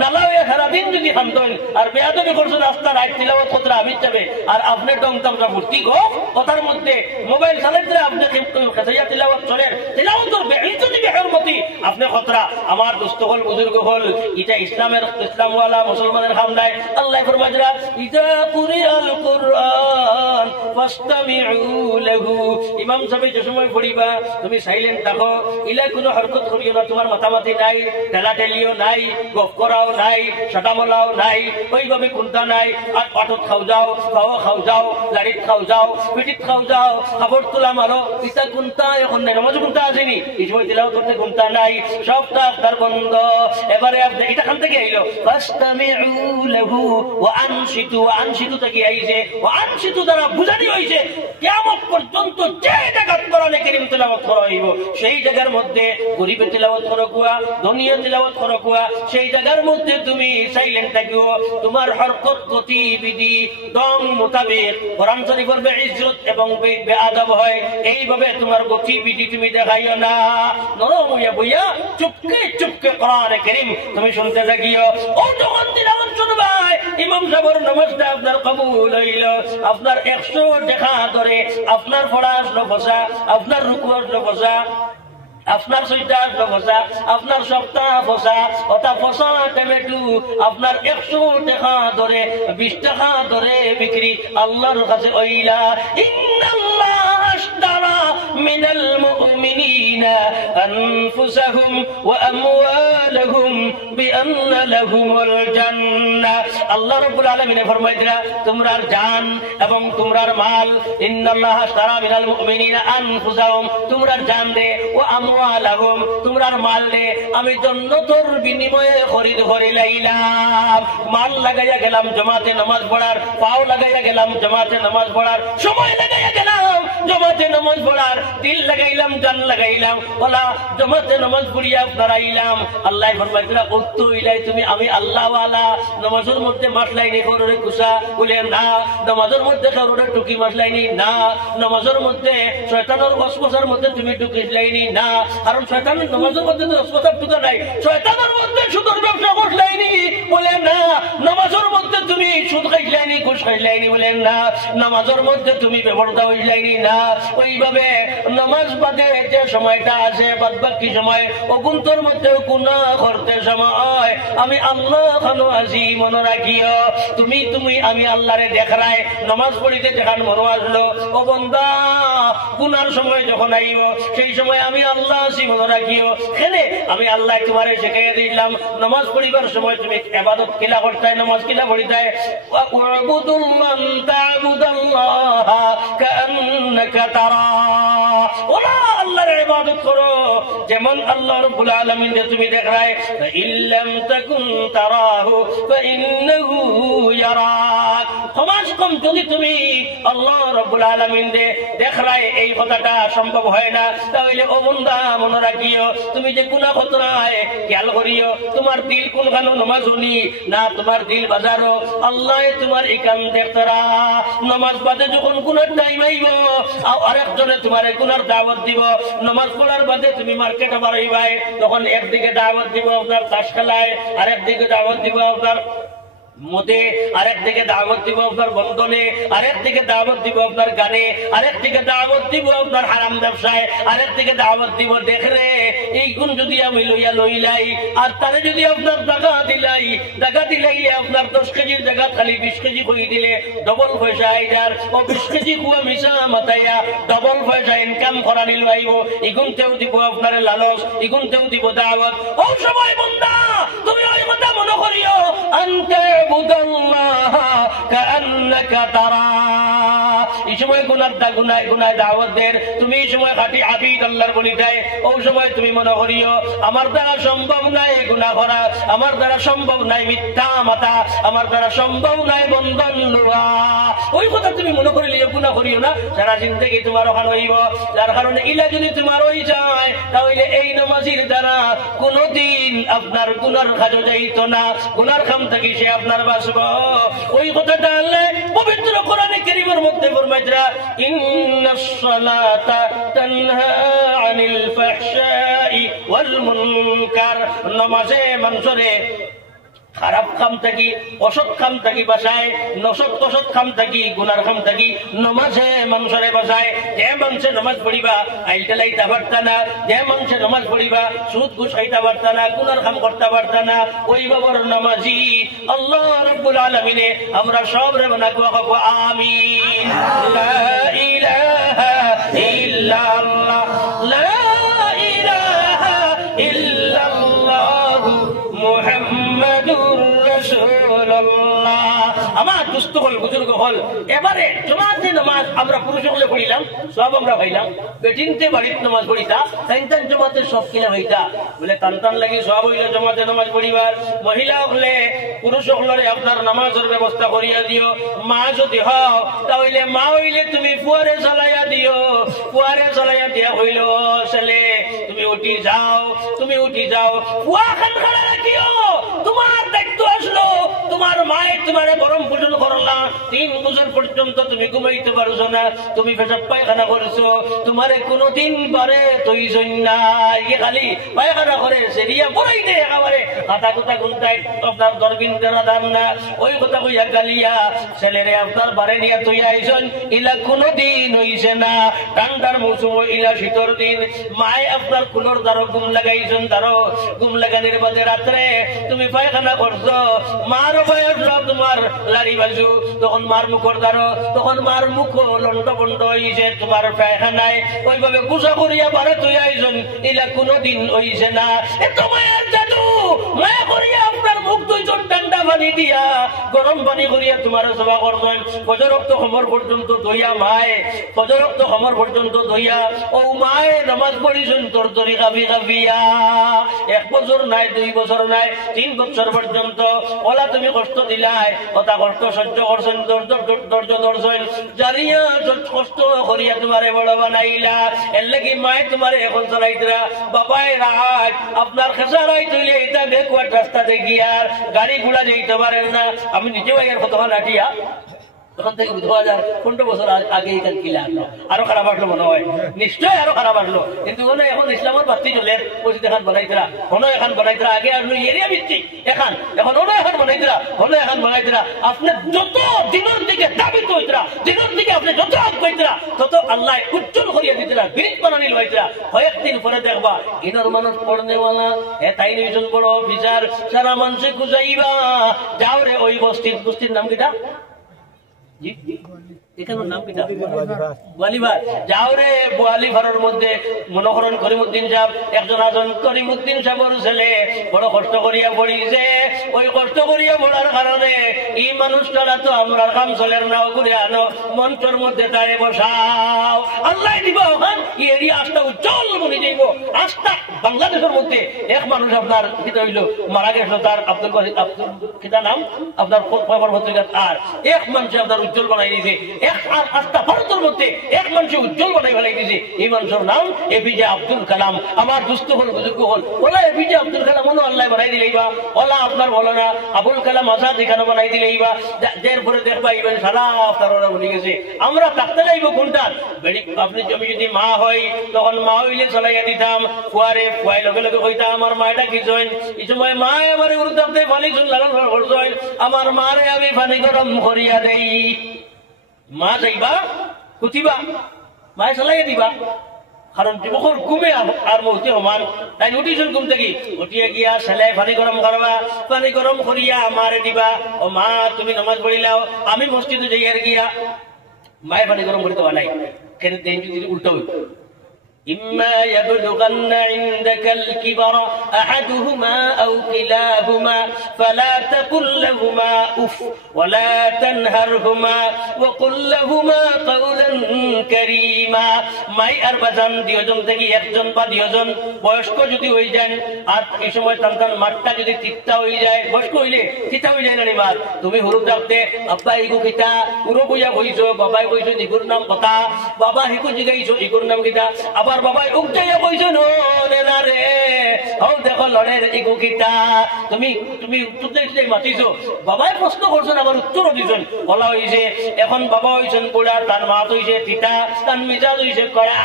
নালাওয়া সারাদিন যদি খামতন আর বেয়াদবি করছো রাস্তা রাইট তিলাওয়াত কতরা আমি যাবে আর আপনি টং টংটা ভর্তি গো কথার মধ্যে মোবাইল চালাইতে আপনি খেসাইয়া তিলাওয়াত চলে, তিলাওয়াতর বেইজ্জতি বেহরমতি আপনি খতরা আমার দোস্ত হল বুজুর্গ হল এটা ইসলামওয়ালা মুসলমানের খাম নাই আল্লাহ ফরমাজরা ইজা কুরিআল কুরআন ফাসতামিউ লাহু ইমাম সাহেব যে সময় পড়িবা তুমি সাইলেন্ট থাকো ইলা কোনো হরকত করিও না তোমার মাথামাতি নাই ঠেলাঠেলিও নাই গপ করাও নাই সাটামলাও নাই ওইভাবে কোনটা নাই আর পাটত খাও যাও খাওয়া খাও যাও লাড়িত খাও যাও পিঠিত খাও যাও খাবার তোলা মারো ইটা কোনটা এখন নাই নামাজ কোনটা আসেনি এই সময় দিলাও করতে কোনটা নাই সবটা আপনার বন্ধ এবারে আপনি এটা খান থেকে আইলো ফাসতামিউ লাহু ওয়া আনসিতু থেকে আইছে ওয়া আনসিতু দ্বারা বুঝানি হইছে কিয়ামত পর্যন্ত যে জায়গা কোরআনে কারীম তেলাওয়াত করা হইব সেই জায়গার মধ্যে গরিবে তেলাওয়াত করো কুয়া দুনিয়া তেলাওয়াত করো কুয়া সেই জায়গার মধ্যে তুমি সাইলেন্ট থাকিও তোমার হরকত গতিবিধি দম মোতাবেক কোরআন শরীফের বেইজ্জত এবং বেআদব হয় এইভাবে তোমার গতিবিধি তুমি দেখাইও না নরম হইয়া বইয়া চুপকে কোরআনে কারীম তুমি শুনতে থাকিও ও যখন তিলাওয়াত শুনবাই ইমাম সাহেবের নামাজটা আপনার কবুল হইল আপনার 100 টাকা ধরে আপনার পড়া আসলো বসা আপনার রুকু আসলো বসা আপনার সুইটা আসলো বসা আপনার সপ্তাহ বসা অর্থাৎ বসা টমেটো আপনার 100 টাকা ধরে 20 টাকা ধরে বিক্রি আল্লাহর কাছে ওইলা ইন্নাল্লাহ আশতারা মিনাল মুমিনিনা আনফুসাহুম ওয়া আমওয়ালাহুম বিআন্না লাহুমুল জান্নাহ আল্লাহ রাব্বুল আলামিন ফরমাইতরা তোমরার জান এবং তোমরার মাল ইন্নাল্লাহ আশতারা মিনাল মুমিনিনা আনফুসাহুম তোমরার জান দে ও আমওয়ালাহুম তোমরার মাল দে আমি জান্নাতের বিনিময়ে খরিদ করে লাইলাম মাল লাগাইয়া গেলাম জামাতে নামাজ পড়ার পাও লাগাইয়া গেলাম জামাতে নামাজ পড়ার সময় লাগাইয়া গেলাম জামাতে নামাজ পড়ার দিল লাগাইলাম জান লাগাইলাম ওলা জামাতে নামাজ পড়িয়া আপনার আইলাম আল্লাহ ফরমাইতরা উত্তু ইলাই তুমি আমি আল্লাহ ওয়ালা নামাজের মধ্যে মাসলাইনি কররে কুসা বলে না নামাজের মধ্যে কররে টুকি মাসলাইনি না নামাজের মধ্যে শয়তানের ওয়াসওয়াসার মধ্যে তুমি ঢুকিসলাইনি না কারণ শয়তানের নামাজের মধ্যে তো ওয়াসওয়াসা ঢুকা নাই শয়তানের মধ্যে সুদের ব্যবসা করলাইনি বলে না নামাজের মধ্যে তুমি সুদ খাইলাইনি ঘুষ খাইলাইনি বলেন না নামাজের মধ্যে তুমি বেপরদা হইলাইনি না ওইভাবে নামাজ বাদে যে সময়টা আছে বাদ বাকি সময় অগুন্তর মধ্যে গুনাহ করতে সময় আমি আল্লাহ খানো আজি মনে রাখিও তুমি আমি আল্লাহরে দেখাই নামাজ পড়িতে দেখান মনে আসলো ও বান্দা গুনার সময় যখন আইব সেই সময় আমি আল্লাহ আছি মনে রাখিও এখানে আমি আল্লাহ তোমারে শিখিয়ে দিলাম নামাজ পড়িবার সময় তুমি ইবাদত কিলা করতে নামাজ কিলা পড়িতে ওয়াবুদুল্লাহ তা'বুদাল্লাহ কাআন্নাকা তারা ওলা আল্লাহর ইবাদত করো যেমন আল্লাহ রাব্বুল আলামিন তুমি দেখায় ইল্লাম তাকুন তারাহু ফাইন্নাহু ইয়ারাক সমাজ কম যদি তুমি আল্লাহ রাব্বুল আলামিন দেখায় এই কথাটা সম্ভব হয় না তাহলে ও বান্দা মনে রাখিও তুমি যে গুনাহ করতে খেয়াল করিও তোমার দিল কোনখানে নামাজ শুনি না তোমার দিল বাজারো আল্লাহ তোমার ইকাম দেখতরা নামাজ বাদে যখন গুনার টাইম আইব আরেকজনে তোমার গুনার দাওয়াত দিব নামাজ পড়ার বাদে তুমি মার্কেটে বাড়াইবাই তখন একদিকে দাওয়াত দিব আপনার তাস খেলায় আরেকদিকে দাওয়াত দিব আপনার মদে আরেকদিকে দাওয়াত দিব আপনার বন্ধনে আরেকদিকে দাওয়াত দিব আপনার গানে আরেকদিকে দাওয়াত দিব আপনার হারাম ব্যবসায় আরেকদিকে দাওয়াত দিব দেখরে এই গুণ যদি আমি লইলাই আর তারে যদি আপনার টাকা দিলাই আপনার 10 কেজির জায়গা খালি 20 কেজি কই দিলে ডবল পয়সা আইদার ও 20 কেজি কুয়া মিশা মাতাইয়া ডবল পয়সা ইনকাম করা নিল আইব ইগুনতেও দিব আপনার লালচ ইগুনতেও দিব দাওয়াত ও সময় বান্দা তুমি ওই কথা মনে করিও আনতে বুদাল্লাহ কাআন্নাকা তারা এই সময় গুনাহ দাওয়াত দের তুমি এই সময় খাঁটি আবিদ আল্লাহর বলিটাই ওই সময় তুমি মনে করিও আমার দ্বারা সম্ভব নাই গুনাহ করা আমার দ্বারা সম্ভব নাই মিথ্যা মাতা আমার দ্বারা সম্ভব নাই বন্ধন লওয়া ওই কথা তুমি মনে করিলে গুনাহ করিও না সারা জিন্দেগি তোমার ওখানে হইব যার কারণে ইলা যদি তোমার হই যায় তাহলে এই নামাজের দ্বারা কোনদিন আপনার গুনার কাজ যাইত না গুনার খাম থেকে সে আপনার বাঁচব ওই কথাটা আল্লাহ পবিত্র কোরআনে কারীমের মধ্যে ফরমাইতরা ইন্নাস সালাতা তানহা আনিল ফাহশাই ওয়াল মুনকার নামাজে মানুষরে খারাপ কাম থাকি অসৎ কাম থাকি বাসায় নসৎ অসৎ কাম থাকি গুনার কাম থাকি নমাজে মানুষের বাসায় যে মানুষে নমাজ পড়িবা আইলটা লাইতে পারতা না যে মানুষে নমাজ পড়িবা সুদ ঘুষ খাইতে পারতা না গুনার কাম করতে পারতা না ওই বাবার নামাজি আল্লাহ রাব্বুল আলামিনে আমরা সব রে বানাকো আমিন লা ইলাহা ইল্লাল্লাহ লা ইলাহা ইল্লাল্লাহু মুহাম্মাদুর রাসূলুল্লাহ। আমার দুস্থ হল বুজুর্গ হল এবারে জমাতে নামাজ আমরা পুরুষ হলে পড়িলাম সব আমরা হইলাম বেটিনতে বাড়ির নামাজ পড়িতা তাইতান জমাতে সব কিনা হইতা বলে টান টান লাগি সব হইলে জমাতে নামাজ পড়িবার মহিলা হলে পুরুষ হলে আপনার নামাজের ব্যবস্থা করিয়া দিও মা যদি হও তাহলে মা হইলে তুমি ফুয়ারে চালাইয়া দিও ফুয়ারে চালাইয়া দিয়া হইল ছেলে তুমি উঠি যাও ফুয়া খান খাড়া রাখিও তোমার দায়িত্ব আসলো তোমার মায়ের তোমারে গরম ভোজন করলা 3 বছর পর্যন্ত তুমি ঘুমাইতে পারছো না তুমি পেশাব পায়খানা করেছো তোমারে কোনোদিন পারে তুই না ইয়ে খালি পায়খানা করে সেরিয়া বড়াই দে একেবারে হাতা কুতা গুনতাই আপনার দরবিন দেরা দান না ওই কথা কইয়া গালিয়া ছেলেরে আপনার বারে নিয়ে তুই আইসন ইলা কোনোদিন হইছে না ঠান্ডার মৌসুম ইলা শীতর দিন মায় আপনার কুলোর দ্বারো ঘুম লাগাইছেন দ্বারো ঘুম লাগানির বাদে রাত্রে তুমি পায়খানা করছো মার বয়স তোমার লারি বাজু তখন মার মুখর দ্বারো তখন মার মুখ লন্ড বন্ড হইছে তোমার পায়খানায় ওইভাবে গুছা করিয়া বারে তুই আইসন ইলা কোনোদিন হইছে না এত মায়ের জাদু মায়া করিয়া আপনার মুখ দুইজন ঠান্ডা পানি দিয়া গরম পানি করিয়া তোমার সেবা করবেন ফজরক্ত খবর পর্যন্ত দইয়া মায়ে ফজরক্ত খবর পর্যন্ত দইয়া ও মায়ে নামাজ পড়িছেন তোর তরি কাবি কাবিয়া 1 বছর নাই 2 বছর নাই 3 বছর পর্যন্ত ওলা তুমি কষ্ট দিলাই ওটা কষ্ট সহ্য করছেন ধৈর্য ধরছেন জানিয়া কষ্ট করিয়া তোমারে বড় বানাইলা এর লাগি মায়ে তোমারে এখন চালাইতরা বাবাই রাত আপনার খেসারাই তুলে এটা বেকওয়ার্ড রাস্তা দেখিয়া গাড়ি ঘোড়া যেতে পারেন না আমি নিজেও এর কথা নাটিয়া তখন থেকে 2015 বছর আগে এখান কিলা আসলো আরো খারাপ আসলো মনে হয় নিশ্চয় আরো খারাপ আসলো কিন্তু এখন ইসলামের বাতি চলে মসজিদ এখান বানাইতরা এখন বানাইতরা আগে আসলো এরিয়া ভিত্তিক এখন এখন বানাইতরা এখন বানাইতরা আপনার যত দিনের দিকে দাবিত হইতরা দিনের দিকে আপনি যত আগাইতরা তত আল্লাহ উজ্জ্বল করিয়া দিতরা ব্রিজ বানানিল হইতরা কয়েকদিন পরে দেখবা ইনার মানুষ পড়নেওয়ালা তাই নিজন বড় অফিসার সারা মানুষে খুঁজাইবা যাও রে ওই বস্তির নাম কিটা নাম কিটা বোয়ালিভার যাও রে বোয়ালিভারের মধ্যে মনোহরণ করিমুদ্দিন সাহেব একজন আজন করিমুদ্দিন সাহেবের ছেলে বড় কষ্ট করিয়া পড়িছে ওই কষ্ট করিয়া পড়ার কারণে এই মানুষটারা তো আমরা কাম চলের নাও ঘুরে আনো মঞ্চের মধ্যে তারে বসাও আল্লাহ দিব ওখান এরিয়া আস্থা উজ্জ্বল মনে যাইব আস্থা বাংলাদেশের মধ্যে এক মানুষ আপনার কিতা হইল মারা গেছিল তার আব্দুল কিতা নাম আপনার খবর পত্রিকা আর এক মানুষ আপনার উজ্জ্বল বানাই দিয়েছে এক আস্থা ভারতের মধ্যে এক মানুষ উজ্জ্বল বানাই ফেলাই দিয়েছে এই মানুষের নাম এপিজে আব্দুল কালাম আমার দুস্থ হল বুজুর্গ হল ওলা এপিজে আব্দুল কালাম হলো আল্লাহ বানাই দিলেই বা ওলা আপনার বলো না আবুল কালাম আজাদ এখানে বানাই দিলেই বা এরপরে দেখবা ইবেন সারা আপনার ওরা বলে গেছে আমরা থাকতে যাইব কোনটার আপনি আমি যদি মা হয় তখন মা হইলে চলাইয়া দিতাম ফুয়ারে ফুয়াই লগে লগে কইতাম আমার মাটা কি জয়েন এই সময় মা আমার উড়তাতে পানি শুন লাগান জয়েন আমার মারে আমি পানি গরম করিয়া দেই মা যাইবা কুতিবা মায়ে চলাইয়া দিবা কারণ যুবকর ঘুমে আর মৌতি সমান তাই উঠিছেন ঘুম থেকে উঠিয়া গিয়া সেলাই পানি গরম করবা পানি গরম করিয়া মারে দিবা ও মা তুমি নামাজ পড়িলাও আমি মসজিদে যাইয়ার গিয়া মায়ে পানি গরম করতে নাই কেন উল্টো إما يبلغن عندك الكبر أحدهما أو كلاهما فلا تقل لهما أف ولا تنهرهما وقل لهما قولا كريما মাই আর বাজান দুইজন থেকে একজন বা দুইজন বয়স্ক যদি হয়ে যান আর এই সময় সন্তান মাঠটা যদি তিক্তা হয়ে যায় বয়স্ক হইলে তিতা হয়ে যায় না মার তুমি হরু থাকতে আব্বা ইগু কিতা উরো বইয়া কইছো বাবাই কইছো ইগুর নাম কথা বাবা হিকু জিগাইছো ইগুর নাম কিতা আবার বাবাই উগজাইয়া কইছো না রে হও দেখো লড়ের ইগু কিতা তুমি তুই মাতিছো বাবাই প্রশ্ন করছেন আবার উত্তর দিছেন বলা হইছে এখন বাবা হইছেন বুড়া তার মা হইছে তিতা তার রিচার্জ হইছে করা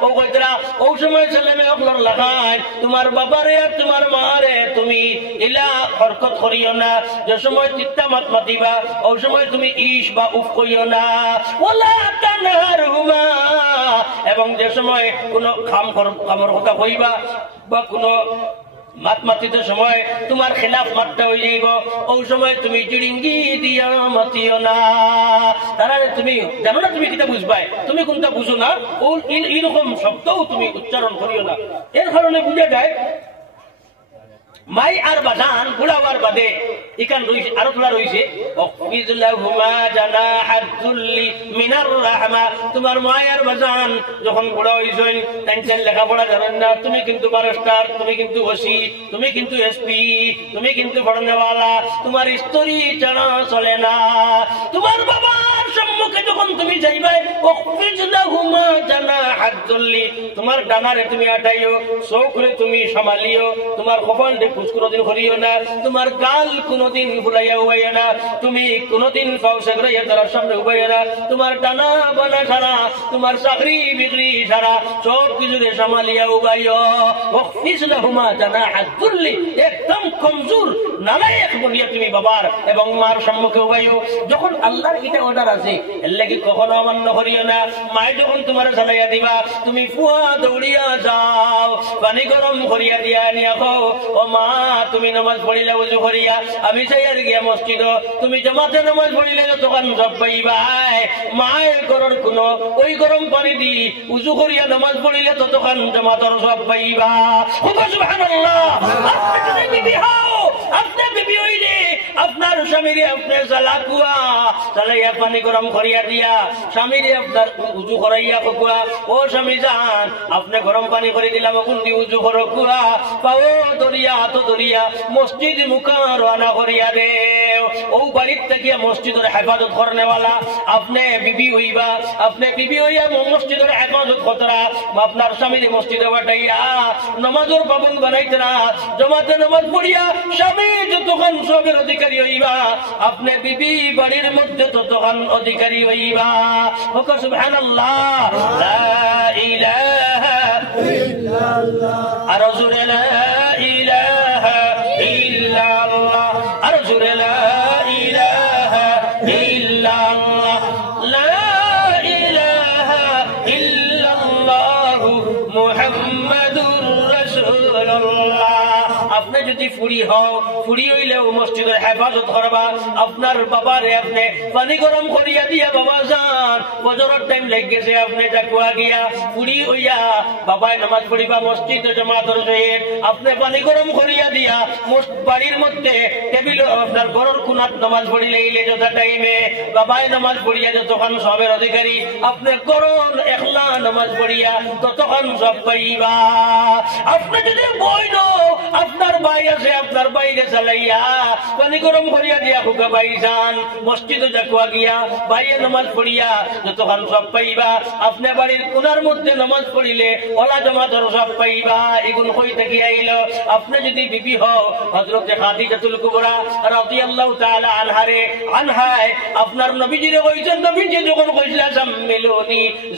ও কইতরা ও সময় ছেলে মেয়ে আপনার লাগান তোমার বাবারে আর তোমার মারে তুমি ইলা হরকত করিও না যে সময় চিত্তা মাত মাতিবা ও সময় তুমি ইশ বা উফ করিও না ওয়ালা তানহারহুমা এবং যে সময় কোনো কামর কথা কইবা বা কোনো মাত মাতিতে সময় তোমার খেলাফ মারতে হয়ে যাইব ওই সময় তুমি চিড়িঙ্গি দিয়া মাতিও না তারা তুমি জানো না তুমি কিটা বুঝবাই তুমি কোনটা বুঝো না ও এইরকম শব্দও তুমি উচ্চারণ করিও না এর কারণে বুঝে যায় মাই আর বাজান বুড়াবার বাদে ইকান রইছে আরো তোলা রইছে অফিজুল্লাহুমা জানাহাতুল্লি মিনার রাহমা তোমার মায়ের বাজান যখন বুড়া হইছেন টেনশন লেখাপড়া জানেন না তুমি কিন্তু বারস্টার তুমি কিন্তু ওসি তুমি কিন্তু এসপি তুমি কিন্তু পড়নেওয়ালা তোমার স্ত্রী জানা চলে না তোমার বাবার সম্মুখে যখন তুমি যাইবে অফিজুল্লাহুমা জানাহাতুল্লি তোমার ডানারে তুমি আটাইও চোখরে তুমি সামালিও তোমার কপাল কোনদিন করিও না তোমার গাল কোনদিন ভুলাইয়া উবাইও না তুমি কোনদিন ফাউসে ঘুরাইয়া তার সামনে উবাইও না তোমার টানা বানা সারা তোমার চাকরি বিক্রি সারা সব কিছুরে সামালিয়া উবাইও ওয়াকফিজ লাহুমা জানাহাতুল্লি একদম কমজোর নালায়েক বনিয়া তুমি বাবার এবং মার সম্মুখে উবাইও যখন আল্লাহর এটা অর্ডার আছে এর লাগি কখনো অমান্য করিও না মায় যখন তোমার চালাইয়া দিবা তুমি ফুয়া দৌড়িয়া যাও পানি গরম করিয়া দিয়া নিয়া খাও ও মা তুমি নামাজ পড়িলে উজু করিয়া আমি চাই আর গিয়া মসজিদ তুমি জমাতে নামাজ পড়িলে তখন সব পাইবাই মায়ের ঘরের কোন ওই গরম পানি দি উজু করিয়া নামাজ পড়িলে ততক্ষণ জমাতর সব পাইবা সুবহানাল্লাহ আপনি যদি বিবি হও আপনি বিবি হইলে আপনার স্বামীরে আপনি সালাকুয়া চালাইয়া পানি গরম করিয়া দিয়া স্বামীরে আপনার উজু করাইয়া কুয়া ও স্বামী যান আপনি গরম পানি করে দিলাম কোন দি উজু করো কুয়া পাও দরিয়া তো দরিয়া মসজিদ মুখা রানা করিয়া দে ও বাড়ির থেকে মসজিদের হেফাজত করনেওয়ালা আপনি বিবি হইবা আপনি বিবি হইয়া মসজিদের হেফাজত কতরা আপনার স্বামীর মসজিদে বাটাইয়া নামাজের পাবন বানাইতে না জমাতে নামাজ পড়িয়া স্বামী যতক্ষণ সবের অধিকারী হইবা আপনি বিবি বাড়ির মধ্যে ততক্ষণ অধিকারী হইবা ওকে সুবহানাল্লাহ লা ইলাহা ইল্লাল্লাহ আর জোরে লা ইলাহা ইল্লাল্লাহ আর জোরে লা ইলাহা ইল্লাল্লাহ লা ইলাহা ইল্লাল্লাহু মুহাম্মাদুর রাসূলুল্লাহ আপনি যদি ফুড়ি হও ফুড়ি হইলেও মসজিদের হেফাজত করবা আপনার বাবারে আপনি পানি গরম করিয়া দিয়া বাবা যান ফজরের টাইম লাগেছে আপনি জাকুয়া গিয়া ফুড়ি হইয়া বাবায় নামাজ পড়িবা মসজিদে জামাতের সহিত আপনি পানি গরম করিয়া দিয়া বাড়ির মধ্যে টেবিল আপনার ঘরের কোনাত নামাজ পড়িলে ইলে যত টাইমে বাবায় নামাজ পড়িয়া যতক্ষণ সবের অধিকারী আপনি করুন একলা নামাজ পড়িয়া ততক্ষণ সব পাইবা আপনি যদি বই আপনার ভাই আছে আপনার বাইরে চালাইয়া পানি গরম করিয়া দিয়া হুকা ভাই যান মসজিদে জাকুয়া গিয়া বাইরে নামাজ পড়িয়া যতক্ষণ সব পাইবা আপনি বাড়ির কোনার মধ্যে নামাজ পড়িলে ওলা জমাতর সব পাইবা এগুন কই থেকে আইল আপনি যদি বিবি হও হযরতে খাদিজাতুল কুবরা রাদিয়াল্লাহু তাআলা আনহায় আপনার নবীজিরে কইছেন নবীজি যখন কইছিলেন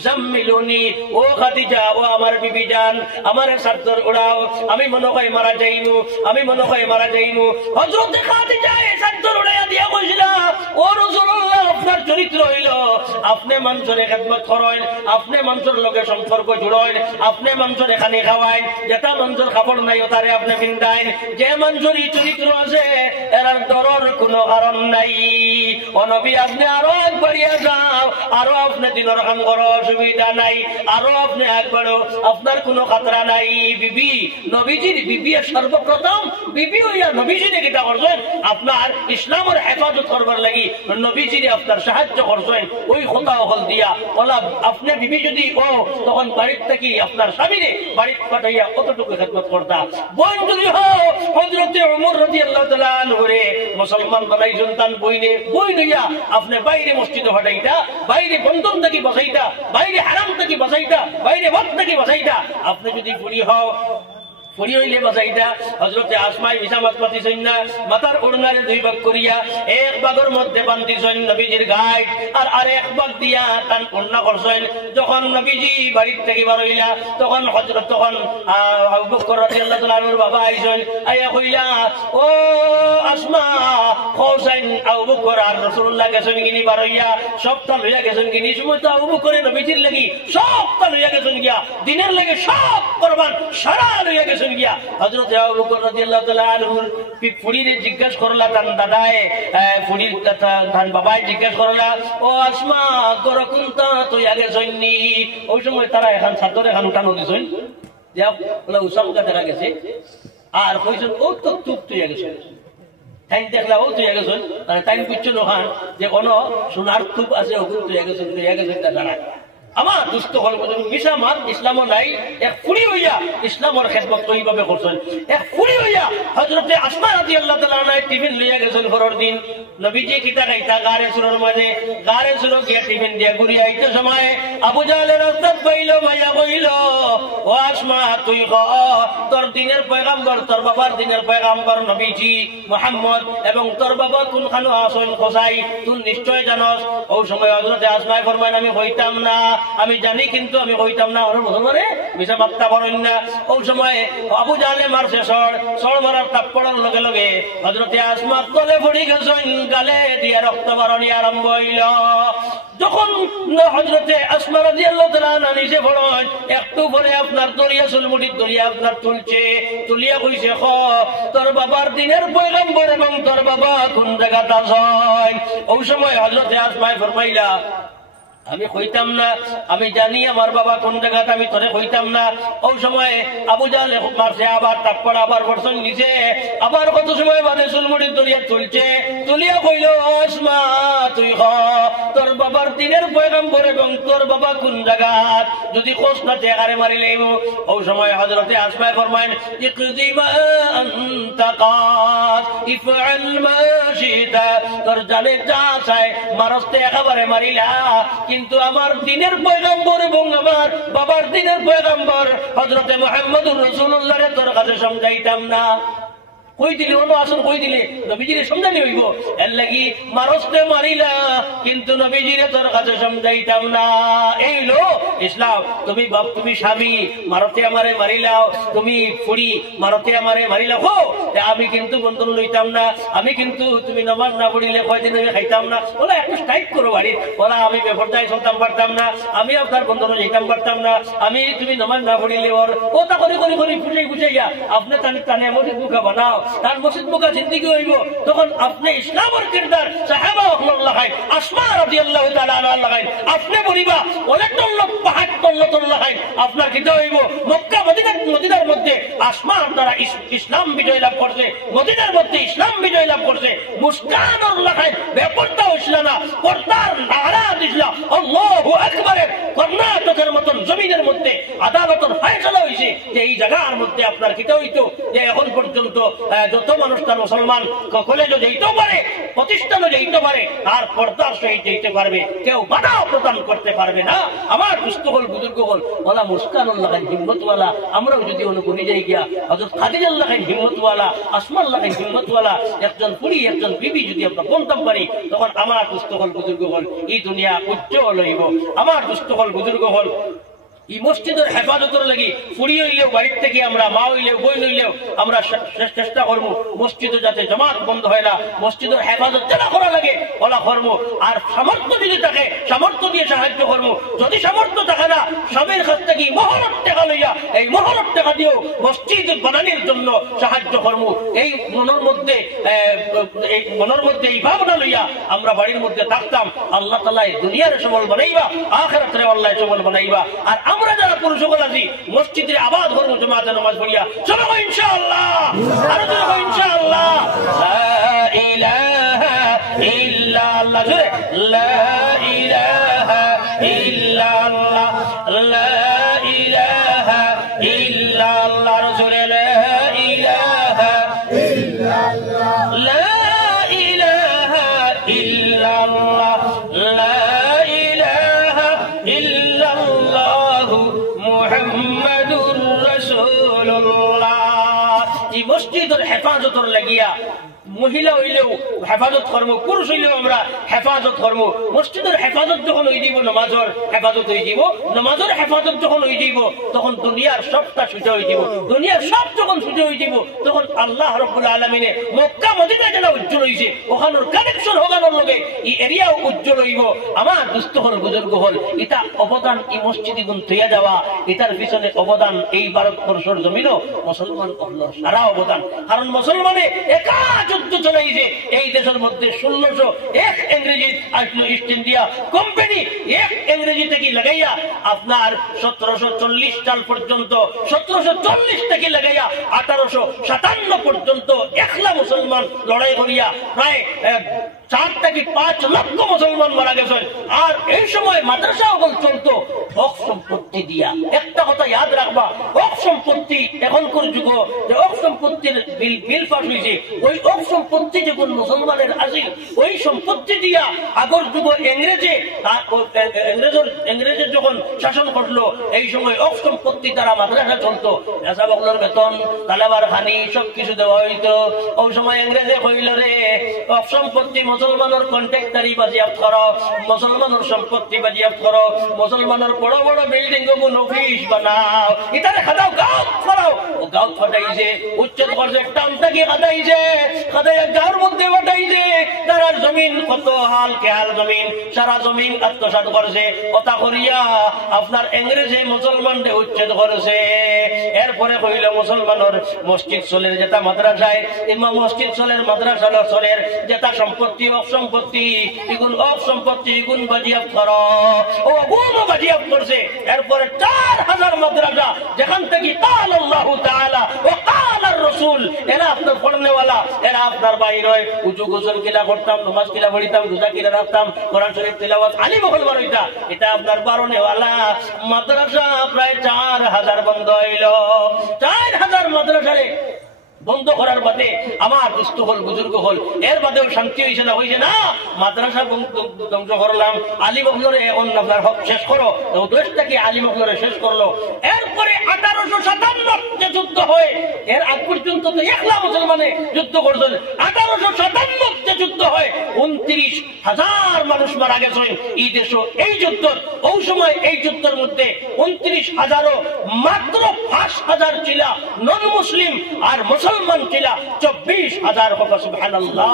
জাম্মিলুনি ও খাদিজা ও আমার বিবি জান আমার সাদর উড়াও আমি মনে হয় মারা যাইনু হযরতে খাদিজা এই সাদর উড়াইয়া দিয়া কইছিল ও রাসূলুল্লাহ আপনার চরিত্র হইল আপনি মানুষের খেদমত করেন আপনি মানুষের লগে সম্পর্ক জুড়েন আপনি মানুষের এখানে খাওয়াইন যেটা মানুষের খাবার নাই তারে আপনি ফিন্দাইন যে মানুষের এই চরিত্র আছে এর ডরের কোনো কারণ নাই ও নবী আপনি আরো বাড়িয়া যাও আরো আপনি দিনের কাম করো অসুবিধা নাই আরো আপনি একবারও আপনার কোনো খাতরা নাই বিবি নবীজির বিবি সর্বপ্রথম বিবি হইয়া নবীজিরে কিতা করছেন আপনার ইসলামের হেফাজত করবার লাগি নবীজিরে আপনার সাহায্য করছেন ওই কথা হল দিয়া ওলা আপনি বিবি যদি ও তখন বাড়ির থেকে আপনার স্বামীরে বাড়ির পাঠাইয়া কতটুকু খেদমত করতা বোন যদি হও হযরতে ওমর রাদিয়াল্লাহু তাআলা আনহুরে মুসলমান বানাই সন্তান বই নইয়া আপনি বাইরে মসজিদে পাঠাইতা বাইরে বন্ধন থেকে বসাইতা বাইরে হারাম থেকে বসাইতা বাইরে মদ থেকে বসাইতা আপনি যদি বুড়ি হও ফুড়ি হইলে বাসাইটা হযরতে আসমাই বিছামাত পাতিছেন না, মাথার ওড়নারে দুই ভাগ করিয়া এক ভাগের মধ্যে বান্ধিছেন নবীজির গায়ে, আর আরেক ভাগ দিয়া কান ওড়না করছেন। যখন নবীজি বাড়ির থেকে বার হইলা তখন আবু বকর রাদিয়াল্লাহু তাআলা আনহুর বাবা আইছেন, আইয়া কইলা, ও আসমা হোসেন, আবু বকর আর রাসূলুল্লাহ গেছেন কিনি বার হইয়া, সবটা লইয়া গেছেন কিনি। সময় তো আবু বকর নবীজির লাগি সবটা লইয়া গেছেন গিয়া, দিনের লাগে সব কুরবান সারা লইয়া গেছেন গিয়া। হযরত আবু বকর রাদিয়াল্লাহু তাআলা আনহুর ফুড়িরে জিজ্ঞাসা করলা, তান দাদায় ফুড়ির তান বাবাই জিজ্ঞাসা করলা, ও আসমা গর কোনটা তুই আগে জন্নি? ওই সময় তারা এখন ছাত্র এখন উঠানো দিছেন, যাও বলে উসামকা দেখা গেছে, আর কইছেন ও তো তুই আগে গেছেন। তাই দেখলা ও তুই গেছেন, তাই বুঝছো নখান যে কোন সোনার তুপ আছে, ওগুলো তুই গেছেন জানা। আমার দুস্থ হল মিশা মাত ইসলামও নাই। এক ফুড়ি হইয়া ইসলামের খেদমত ওইভাবে করছেন। এক ফুড়ি হইয়া হযরতে আসমা রাদিয়াল্লাহু তাআলা আনহা টিফিন লইয়া গেছেন ঘরের দিন। নবীজি কিতা খাইতা গারে সুরের মাঝে, গারে সুর গিয়া টিফিন দিয়া ঘুরি আইতে সময় আবু জাহলের রাস্তাত পাইল, ভাইয়া কইল, ও আসমা তুই ক তোর দিনের পয়গাম্বর, তোর বাবার দিনের পয়গাম্বর নবীজি মুহাম্মদ, এবং তোর বাবা কোনখানে আসেন কোসাই তুই নিশ্চয় জানস। ওই সময় হযরতে আসমা ফরমান, আমি হইতাম না, আমি জানি কিন্তু আমি কইতাম না। ওর বলবারে মিছা বার্তা বলেন না। ওই সময় আবু জাহলে মারছে সর মারার তাপ্পড়ার লগে লগে হযরতে আসমা তলে পড়ি গেছেন, গালে দিয়া রক্ত বারণী আরম্ভ হইল। যখন হযরতে আসমা রাদিয়াল্লাহু তাআলা আনহা নিচে পড়েন, একটু পরে আপনার দরিয়া চুলমুটির দরিয়া আপনার তুলিয়া কইছে, খ তোর বাবার দিনের পয়গম্বর এবং তোর বাবা কোন জায়গাতে আছেন? ওই সময় হযরতে আসমা ফরমাইলা, আমি কইতাম না, আমি জানি আমার বাবা কোন জায়গাতে, আমি তোরে কইতাম না। ওই সময় আবু জাহল মারছে, আবার তারপর আবার বর্ষণ নিচে, আবার কত সময় বাদে চুলমুটির দরিয়া তুলিয়া কইল, আসমা তুই ক তোর বাবার দিনের পয়গম্বর এবং তোর বাবা কোন জায়গাত, যদি খোঁজ না দেখারে মারি লইব। ওই সময় হযরতে আসমা ফরমায়েন, ইকদি মা আনতা কাদ ইফআল মা শিতা, তোর জানে যা চায় মারস্তে একেবারে মারিলা, কিন্তু আমার দিনের পয়গম্বর এবং আমার বাবার দিনের পয়গম্বর হযরতে মুহাম্মদুর রাসূলুল্লাহরে তোর কাছে সমঝাইতাম না। কই দিলে অন্য আসল কই দিলে নবীজিরে সমঝানি হইব, এর লাগি মারস্তে মারিলা, কিন্তু নবীজিরে তোর কাছে সমঝাইতাম না। এই লো ইসলাম। তুমি বাপ, তুমি স্বামী, মারতে আমারে মারিলাও, তুমি ফুড়ি মারতে আমারে মারিলাও, হো আমি কিন্তু বন্ধন লইতাম না, আমি কিন্তু তুমি নামাজ না পড়িলে কয়দিন আমি খাইতাম না। ওলা একটু স্ট্রাইক করো বাড়ির, ওলা আমি বেপরদায় চলতাম পারতাম না, আমি আপনার বন্ধনে যেতাম পারতাম না, আমি তুমি নামাজ না পড়িলে ওর ও তা করে করে করে বুঝাইয়া আপনি টানে মসজিদ মুখা বানাও, তার মসজিদ মুখা জিন্দিগি হইব। তখন আপনি ইসলামের কিরদার সাহাবা আল্লাহ আসমা রাদিয়াল্লাহু তাআলা আনহা লাগাই আপনি বলিবা ওলাটল্লাহ পাহাড় লাগাই আপনার কিতা হইব। মক্কা মদিনার মধ্যে আসমার দ্বারা ইসলাম বিজয় লাভ করছে, মদিনার মধ্যে ইসলাম বিজয় লাভ করছে। মুস্কানুর লাগাই বেপরদা হইছিল না, পর্দার নারা দিছিল আল্লাহু আকবারের কর্ণাটকের মতন জমিনের মধ্যে আদালতের ফয়সালা হইছে যে এই জায়গার মধ্যে আপনার কিতা হইতো যে এখন পর্যন্ত যত মানুষ তার মুসলমান কলেজও যেতে পারে, প্রতিষ্ঠানও যেতে পারে, আর পর্দার সহিত যেতে পারবে, কেউ বাধা প্রদান করতে পারবে না। আমার দুস্থ হল বুজুর্গ হল ওলা মুস্কানুল্লাহ হিম্মতওয়ালা, আমরাও যদি অনুকূলে যাই গিয়া হযরত খাদিজাল্লাহ হিম্মতওয়ালা, আসমাল্লাহ হিম্মতওয়ালা একজন পুরী একজন বিবি যদি আমরা বলতাম পারি, তখন আমার দুস্থ হল বুজুর্গ হল এই দুনিয়া উজ্জ্বল হইব। আমার দুস্থ হল বুজুর্গ হল এই মসজিদের হেফাজতের লাগি ফুড়ি হইলেও বাড়ির থেকে আমরা মা হইলেও বই হইলেও আমরা চেষ্টা করবো মসজিদে যাতে জমাত বন্ধ হয় না, মসজিদের হেফাজত যারা করা লাগে ওলা করব। আর সামর্থ্য যদি থাকে সামর্থ্য দিয়ে সাহায্য করবো, যদি সামর্থ্য থাকে না স্বামীর কাছ থেকে মহরত টাকা লইয়া এই মহরত টাকা দিয়েও মসজিদ বানানোর জন্য সাহায্য করবো। এই মনের মধ্যে এই ভাবনা লইয়া আমরা বাড়ির মধ্যে থাকতাম। আল্লাহ তাআলা দুনিয়ার সবল বানাইবা, আখিরাতের আল্লাহ সবল বানাইবা। আর আমরা যারা পুরুষ সকল আছি মসজিদে আবাদ করবো, জমাতে নামাজ পড়িয়া চলো ইনশাআল্লাহ, আরো চলো ইনশাআল্লাহ। লা ইলাহা ইল্লাল্লাহ, লা ইলাহা ইল্লাল্লাহ, লা ইলাহা ইল্লাল্লাহ, রাসূলে লা ইলাহা ইল্লাল্লাহ, লা ইলাহা ইল্লাল্লাহ, লা ইলাহা ইল্লাল্লাহ মুহাম্মাদুর রাসূলুল্লাহ। মসজিদের হেফাজতর লাগিয়া মহিলা হইলেও হেফাজত কর্ম, পুরুষ হইলেও আমরা হেফাজত কর্ম। মসজিদের হেফাজত যখন হয়ে দিব, নমাজের হেফাজত হয়ে দিব, নমাজের হেফাজত যখন হয়ে দিব, তখন দুনিয়ার সবটা সোজা হয়ে দিব। দুনিয়ার সব যখন সোজা হয়ে দিব, তখন আল্লাহ রাব্বুল আলামিনে মক্কা মদিনা যেন উজ্জ্বল হয়েছে, ওখানোর কানেকশন হোগানোর লগে এই এরিয়াও উজ্জ্বল হইব। আমার দুস্থ হল বুজুর্গ হল, এটা অবদান এই মসজিদে গুণ থইয়া যাওয়া, এটার পিছনে অবদান এই ভারতবর্ষের জমিনও মুসলমান সারা অবদান। কারণ মুসলমানে একা যুদ্ধ চলাইছে এই দেশের মধ্যে। 1601 ইংরেজি আসলো ইস্ট ইন্ডিয়া কোম্পানি, এক ইংরেজি থেকে লাগাইয়া আপনার 1740 সাল পর্যন্ত, 1740 থেকে লাগাইয়া 1857 পর্যন্ত একলা মুসলমান লড়াই করিয়া প্রায় 4 থেকে 5 লক্ষ মুসলমান মারা গেছেন। আর এই সময় মাদ্রাসা ওগুলো চলতো হক সম্পত্তি দিয়া। একটা কথা ইয়াদ রাখবা, হক সম্পত্তি এখনকার যুগ যে হক সম্পত্তির বিল পাস হয়েছে, ওই হক সম্পত্তি যখন মুসলমানের আসিল, ওই সম্পত্তি দিয়া আগর যুগ ইংরেজের যখন শাসন করলো, এই সময় হক সম্পত্তি দ্বারা মাদ্রাসা চলতো। নেশা বগলোর বেতন, তালেবার খানি সবকিছু দেওয়া হইতো। ওই সময় ইংরেজে কইল রে হক সম্পত্তি মুসলমানের কন্ট্রাক্টারি বাজিয়াপ্ত করো, মুসলমানের সম্পত্তি বাজিয়াপ্ত করো, মুসলমানের বড় বড় বিল্ডিং গুলো অফিস বানাও, ইতারে খাদাও গাঁও ফলাও। ও গাঁও ফাটাইছে, উচ্ছেদ করছে, টাউনটাকে খাদাইছে, খাদাইয়া গাঁর মধ্যে ফাটাইছে। তারার জমিন কত হাল খেয়াল জমিন, সারা জমিন আত্মসাৎ করছে। কথা করিয়া আপনার ইংরেজে মুসলমানকে উচ্ছেদ করেছে। এরপরে কইল মুসলমানের মসজিদ চলের যেটা মাদ্রাসায়, ইমাম মসজিদ চলের মাদ্রাসা চলের যেটা সম্পত্তি অসম্পত্তি, এগুন অসম্পত্তি এগুন বাজিয়াপ্ত করো। ও গুণ বাজিয়াপ্ত করছে। এরপরে 4000 মাদ্রাসা যেখান থেকে কাল আল্লাহু তাআলা ও কাল আর রাসূল, এরা আপনার পড়নেওয়ালা, এরা আপনার বাইর হয়। উজু গোসল কিলা করতাম, নামাজ কিলা পড়িতাম, রোজা কিলা রাখতাম, কোরআন শরীফ তিলাওয়াত আলিম হল বারোইটা, এটা আপনার বারোনেওয়ালা মাদ্রাসা প্রায় 4000 বন্ধ হইল। 4000 মাদ্রাসারে বন্ধ করার বাদে আমার দুস্থ হল বুজুর্গ হল, এর বাদেও শান্তি হয়েছে না? হয়েছে না। মাদ্রাসা ধ্বংস করলাম, আলিম হলরে এখন আপনার হক শেষ করো, দেশটাকে আলিম হলরে শেষ করলো। এরপরে 1857 যে যুদ্ধ হয়, এর আগ পর্যন্ত তো একলা মুসলমানে যুদ্ধ করছেন। 1857 যে যুদ্ধ হয় 29,000 মানুষ মারা গেছেন এই দেশ এই যুদ্ধ। ওই সময় এই যুদ্ধের মধ্যে 29,000 মাত্র 5,000 ছিল নন মুসলিম, আর মুসলমান ছিল 24,000। সুবহানাল্লাহ।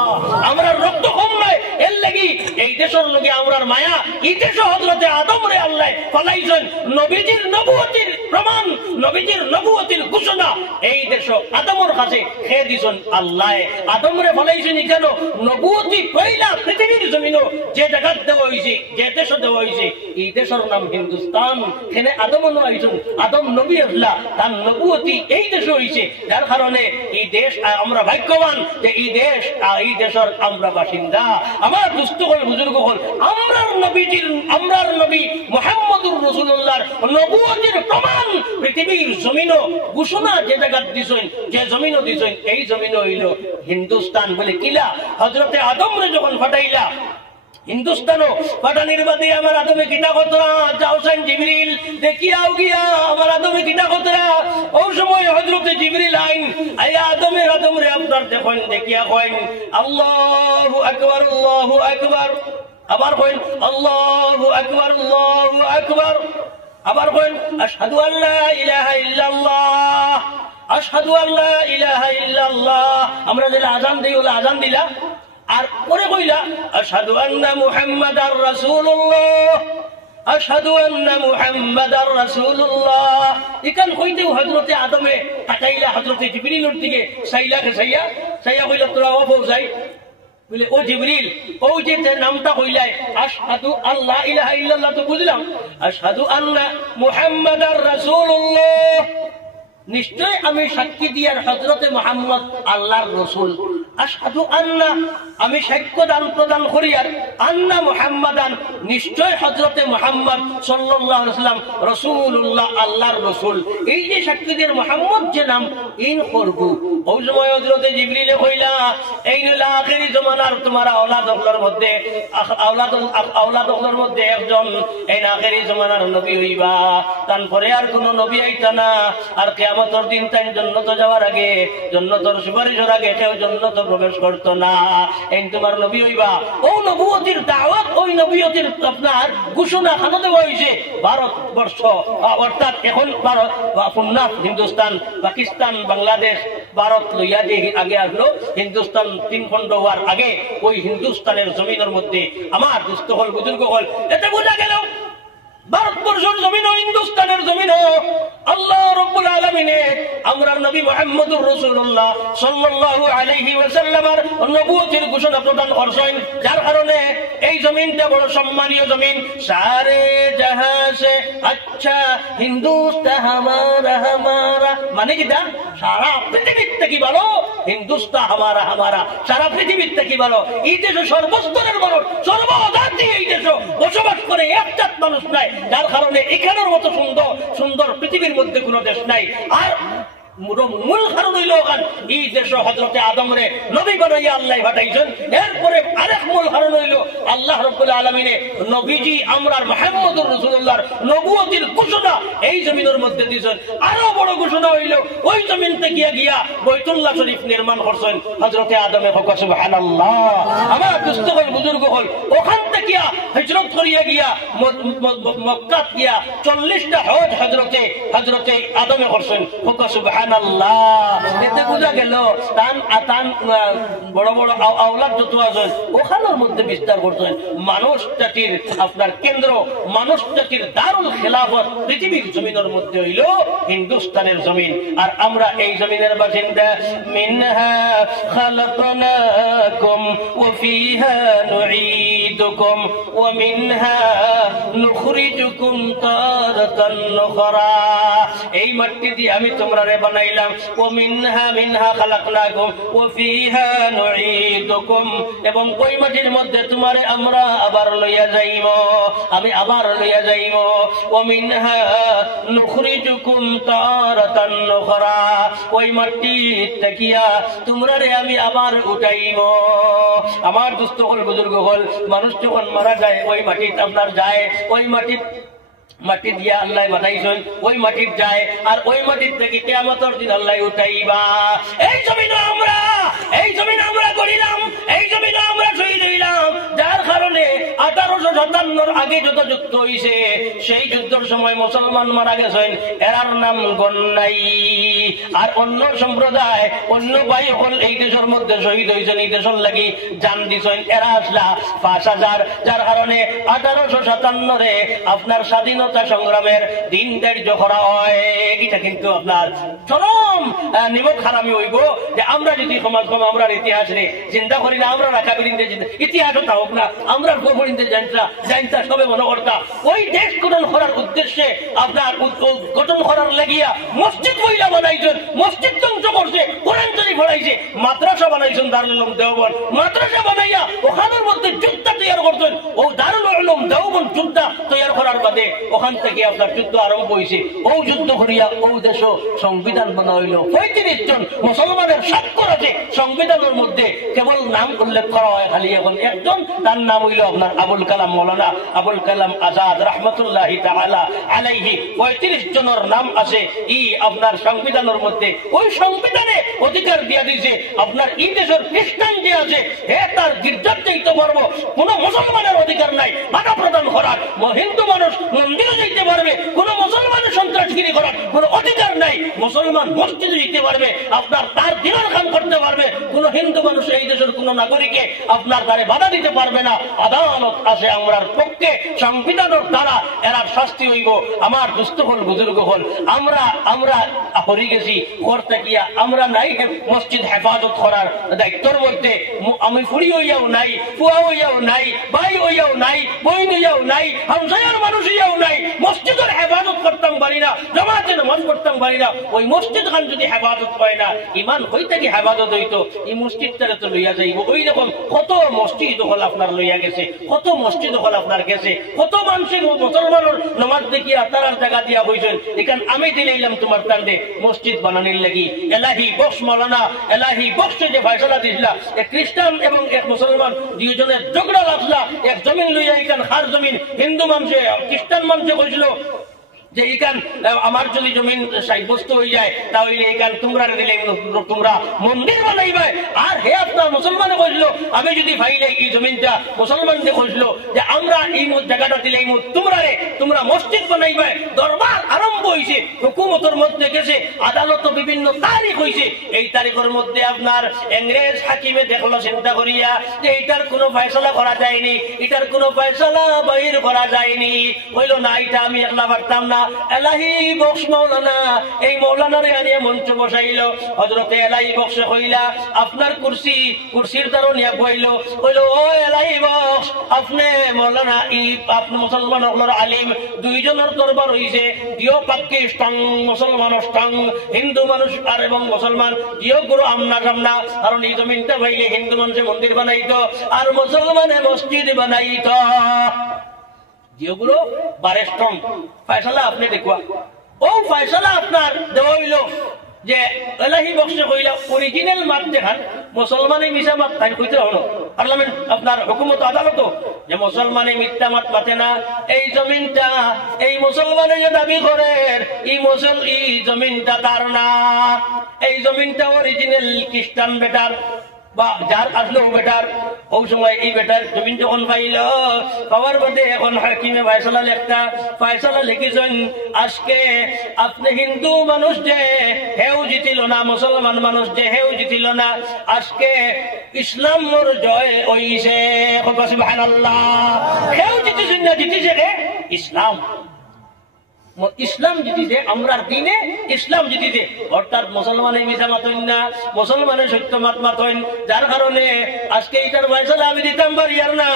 আমরা রক্ত কম নয়, এর লাগি এই দেশের লগে আমরার মায়া। এই দেশে হযরতে আদম রে আল্লাহ ফলাইছেন, নবীজির নবুয়তির প্রমাণ, নবীজির নবুয়তির ঘোষণা এই দেশ আদমের কাছে খেয়ে দিছেন আল্লাহ। আদম রে ফলাইছেন কেন? নবুয়তি পয়লা পৃথিবীর জমিনও যে জায়গা দেওয়া হয়েছে, যে দেশ দেওয়া হয়েছে, এই দেশের নাম হিন্দুস্তান। এখানে আদম আইছেন, আদম নবী আল্লাহ, তার নবুয়তি এই দেশে হয়েছে। যার কারণে এই দেশ আমরা ভাগ্যবান যে এই দেশের আমরা বাসিন্দা। আমার দুস্থ হল বুজুর্গ হল, আমরার নবী মুহাম্মদুর রাসূলুল্লাহর নবুয়তির প্রমাণ পৃথিবীর জমিনও ঘোষণা যে জায়গা দিছেন, যে জমিনও দিছেন, এই জমিনও হইল হিন্দুস্তান বলে। কিলা হযরতে আদম রে যখন ফাটাইলা হিন্দুস্তানও পাঠানির বাদে আমার আদমে কিটা কতরা যাওছেন জিবরিল দেখিয়াও গিয়া আমার আদমে কিটা কতরা। ওই সময় হযরতে জিবরিল আইন আয়া আদম রে আপনার দেখেন, দেখিয়া কইন আল্লাহু আকবার, আল্লাহু আকবার। আবার কইন আল্লাহু আকবার, আল্লাহু আকবার। আবার কইন আশহাদু আল্লা ইলাহা ইল্লাল্লাহ, আশহাদু আল্লা ইলাহা ইল্লাল্লাহ। আমরা যারা আযান দেই ওলা আযান দিলা, আর পরে কইলা আশহাদু আন্না মুহাম্মাদার রাসূলুল্লাহ, আশহাদু আন্না মুহাম্মাদার রাসূলুল্লাহ। ইকান কইতেও হযরতে আদমে তাকাইলা হযরতে জিবরিলের দিকে, সাইয়া কইলা তোরা ও যাই বলে ও জিবরিল, ও যে নামটা কইলাই আশহাদু আল্লা ইলাহা ইল্লাল্লাহ তো বুঝলাম, আশহাদু আন্না মুহাম্মাদার রাসূলুল্লাহ, নিশ্চয় আমি সাক্ষী দিয়ার হযরতে মুহাম্মদ আল্লাহর রাসূল। আশহাদু আন্না, আমি সাক্ষ্য দান প্রদান করিয়ার, আন্না মুহাম্মাদান, নিশ্চয় হযরতে মুহাম্মদ সাল্লাল্লাহু আলাইহি ওয়াসাল্লাম রাসূলুল্লাহ, আল্লাহর রাসূল। এই যে সাক্ষী দিয়ে মুহাম্মদ যে নাম ইন করব। ওই সময় হযরতে জিবরিল কইলা এই হলো আখেরি জমানার তোমার আওলাদগুলোর মধ্যে, আওলাদগুলোর মধ্যে একজন এই আখেরি জমানার নবী হইবা, তারপরে আর কোন নবী আইতা না, আর কিয়ামত কিয়ামতের দিন তাই জান্নাতে যাওয়ার আগে, জান্নাতের সুপারিশের আগে কেউ জান্নাতে প্রবেশ করতো না। এই তোমার নবী হইবা, ও নবুয়তির দাওয়াত, ওই নবুয়তির আপনার ঘোষণা খানা দেওয়া হয়েছে ভারতবর্ষ, অর্থাৎ এখন ভারত পুন্নাথ হিন্দুস্তান, পাকিস্তান, বাংলাদেশ, ভারত লইয়া যে আগে আসলো, হিন্দুস্তান 3 খণ্ড হওয়ার আগে ওই হিন্দুস্তানের জমিনের মধ্যে আমার দুস্থ হল বুজুর্গ হল, এতে বোঝা গেল ভারতবর্ষের জমিন ও হিন্দুস্তানের জমিন আল্লাহ রাব্বুল আলামিনের আমরা নবী মুহাম্মদুর রাসূলুল্লাহ সাল্লাল্লাহু আলাইহি ওয়াসাল্লামের নবুয়তের ঘোষণা প্রদান করছেন, যার কারণে এই জমিনটা বড় সম্মানীয় জমিন। সারে জাহাঁ সে আচ্ছা হিন্দুস্তান হামারা হামারা, মানে কি দা সারা পৃথিবীর থেকে ভালো হিন্দুস্তান হামারা হামারা, সারা পৃথিবীর থেকে ভালো। এই দেশে সর্বস্তরের মানুষ, সর্বজাতি এই দেশে বসবাস করে, একটা মানুষ নাই, যার কারণে এখানের মতো সুন্দর সুন্দর পৃথিবীর মধ্যে কোনো দেশ নাই। আর মূল কারণ হইল এই দেশ হযরতে আদম রে নবী বানাইয়া আল্লাহ পাঠাইছেন। এরপরে আরেক মূল কারণ হইল আল্লাহ রাব্বুল আলামিনে নবীজি আমরার মুহাম্মদুর রাসূলুল্লাহর নবুয়তের ঘোষণা এই জমিনের মধ্যে দিয়েছেন। আরো বড় ঘোষণা হইল ওই জমিন থেকে গিয়া বাইতুল্লাহ শরীফ নির্মাণ করছেন হযরতে আদমে। সুবহানাল্লাহ। আমার দুস্থ বুজুর্গ হল ওখান থেকে হিজরত করিয়া গিয়া মক্কা গিয়া 40টা হজ হযরতে আদমে করছেন। সুবহানাল্লাহ। এতে বোঝা গেল বড় বড় আওলাদ যত আছেন ওখানের মধ্যে বিস্তার করছেন। মানুষ জাতির আপনার কেন্দ্র, মানুষ জাতির দারুল খেলাফত পৃথিবীর জমিনের মধ্যে হইল হিন্দুস্তানের জমিন। আর আমরা এই জমিনের বাসিন্দা। মিনহা খালাকনাকুম ওয়া ফিহা নুঈদুকুম ওয়া মিনহা নুখরিজুকুম তারাতান উখরা। এই মাটি দিয়ে আমি তোমরারে বানাইলাম। ও মিনহা খালাকনাকুম ওয়া ফিহা নুঈদুকুম, এবং ওই মাটির মধ্যে তোমারে আমরা আবার লইয়া যাইব, আমি আবার লইয়া যাইব। ও মিনহা নুখরিজুকুম তারাতান উখরা, ওই মাটি তাকিয়া তোমরারে আমি আবার উঠাইব। আমার দুস্থ হল বুজুর্গ হল মানুষ যখন মারা যায় ওই মাটিতে আপনার যায়, ওই মাটি দিয়া আল্লাহ বানাইছেন, ওই মাটির যায়, আর ওই মাটির থেকে কিয়ামতের দিন আল্লাহ উঠাইবা। এই জমিন আমরা করিলাম, এই জমিন আমরা শহীদ হইলাম, যার কারণে 1857 আগে যত যুদ্ধ হইছে সেই যুদ্ধের সময় মুসলমান মারা গেছেন, এরার নাম গন্নাই। আর অন্য সম্প্রদায়, অন্য ভাই হল এই দেশের মধ্যে শহীদ হয়েছেন, এই দেশের লাগি জান দিছেন, এরা আসলা 5000। যার কারণে 1857 আপনার স্বাধীনতা সংগ্রামের দিন ধার্য করা হয়। এটা কিন্তু আপনার চরম নিমক হারামি হইব যে আমরা যদি সমাজ আমরা ইতিহাস রে চিন্তা করি না, আমরা রাখাবিরিন্দে ইতিহাস হোক না, আমরা গোবরিন্দে জানতা সবে মনে করতা ওই দেশ গঠন করার উদ্দেশ্যে আপনার গঠন করার লাগিয়া মসজিদ মহিলা বানাইছেন, মসজিদ ধ্বংস করছে, কোরআন শরীফ পড়াইছে, মাদ্রাসা বানাইছেন দারুল উলুম দেওবন্দ, মাদ্রাসা বানাইয়া ওখানের মধ্যে যুদ্ধ তৈরি করছেন। ও দারুল উলুম দেওবন্দ যুদ্ধ তৈরি করার বাদে ওখান থেকে আপনার যুদ্ধ আরম্ভ হয়েছে। ও যুদ্ধ করিয়া ও দেশ সংবিধান বানা হইল। 35 জন মুসলমানের স্বাক্ষর আছে সংবিধানের মধ্যে, কেবল নাম উল্লেখ করা হয় খালি এখন একজন, তার নাম হইল আপনার আবুল কালাম, মৌলানা আবুল কালাম আজাদ রহমতুল্লাহি তাআলা আলাইহি। 35 জনের নাম আছে এই আপনার সংবিধানের মধ্যে। ওই সংবিধানে অধিকার দিয়া দিয়েছে আপনার এই দেশের খ্রিস্টান যে আছে হে তার গির্জার যাইতে পারবো, কোন মুসলমানের অধিকার নাই বাধা প্রদান করার। হিন্দু মানুষ মন্দিরে যাইতে পারবে, কোন মুসলমানের সন্ত্রাসগিরি করার কোন অধিকার নাই। মুসলমান মসজিদে যেতে পারবে, আপনার তার দিনের কাম করতে পারবে, কোন হিন্দু মানুষ এই দেশের কোন নাগরিককে আপনার দ্বারে বাধা দিতে পারবে না। আদালত আছে আমরার পক্ষে, সংবিধানের দ্বারা এরা শাস্তি হইব। আমার দুস্থ হল বুজুর্গ হল আমরা হরি গেছি করতে গিয়া আমরা নাই মসজিদ হেফাজত করার দায়িত্বের মধ্যে। আমি ফুড়ি হইয়াও নাই, ফুয়া হইয়াও নাই, ভাই হইয়াও নাই, বইন হইয়াও নাই, হামসায়ার মানুষ হইয়াও নাই, মসজিদের হেফাজত করতাম পারি না, জামাতে নামাজ পড়তাম পারি না। ওই মসজিদ খান যদি হেফাজত হয় না, ইমান হইতে কি হেফাজত হইতো, এই মসজিদটারে তো লইয়া যাইব। ওই রকম কত মসজিদ হল আপনার লইয়া গেছে, কত মসজিদ হল আপনার গেছে, কত মানুষের মুসলমানের নামাজ দেখিয়া তারার জায়গা দিয়া হয়েছেন। এখান আমি দিলাম তোমার টান্ডে মসজিদ বানানির লাগি এলাহি বক্স মালানা এলাহি বক্সে যে ফয়সালা দিছিলা, এক খ্রিস্টান এবং এক মুসলমান দুইজনের ঝগড়া লাগলা, এক জমিন লইয়া এখান হার জমিন হিন্দু মানুষে খ্রিস্টান মানুষে কইছিল যে এইখান আমার যদি জমিন সাব্যস্ত হয়ে যায় তাহলে এইখান তোমরা দিলে তোমরা মন্দির বানাইবে। আর হে আপনার মুসলমানে কইলো আমি যদি ভাইলে এই জমিনটা মুসলমানদের কইলো যে আমরা এই জায়গাটা দিলে তোমরা মসজিদ বানাইবে। দরবার আরম্ভ হয়েছে, হুকুমতের মধ্যে গেছে, আদালত বিভিন্ন তারিখ হয়েছে। এই তারিখের মধ্যে আপনার ইংরেজ হাকিমে দেখলো চিন্তা করিয়া যে এটার কোনো ফয়সালা করা যায়নি, এটার কোনো ফয়সালা বাইর করা যায়নি। হইল না এটা আমি একলা পারতাম না, এলাহি বক্স মৌলানা, এই মৌলানারে আনিয়ে মঞ্চ বসাইল। হযরতে এলাহি বক্সে কইলা আপনার কুরসির দ্বারা নিয়ে বইল। কইল ও এলাহি বক্স, আপনি মৌলানা আপনি মুসলমান হলোর আলিম, দুইজনের দরবার হইছে, দিও পাকিস্তান মুসলমান অষ্টাং, হিন্দু মানুষ আর এবং মুসলমান দিও গুরু আমনা সামনা। কারণ এই জমিনটা ভাইলে হিন্দু মানুষে মন্দির বানাইতো আর মুসলমানে মসজিদ বানাইতো। যেগুলো বারেস্টন ফয়সালা আপনি দেখুয়া, ও ফয়সালা আপনার দেওয়া হইল যে এলাহি বক্সে কইলা অরিজিনাল মাপ দেখান, মুসলমানে মিশা মাপ তাই কইতে হলো। পার্লামেন্ট আপনার হুকুমত আদালত যে মুসলমানে মিথ্যা মাপ পাতে না। এই জমিনটা এই মুসলমানে যে দাবি করে এই জমিনটা তার না, এই জমিনটা অরিজিনাল খ্রিস্টান বেটার বা যার আসলো বেটার। ওই সময় এই বেটার জমিন যখন পাইল পাওয়ার বাদে এখন হাকিমে ফয়সালা লিখেছেন আজকে আপনি হিন্দু মানুষ যে হেউ জিতিল না, মুসলমান মানুষ যে হেউ জিতিল না, আজকে ইসলামর জয় হইছে। সুবহানাল্লাহ, হেউ জিতেছেন না, জিতেছে রে ইসলাম। ইসলাম জিতিছে, আমরা দিনে ইসলাম জিতিছে। অর্থাৎ মুসলমানের মিশা মাতইন না, মুসলমানের সত্য মাত মাতইন। যার কারণে আজকে এটার ফয়সালা আমি দিতাম পারি আর না,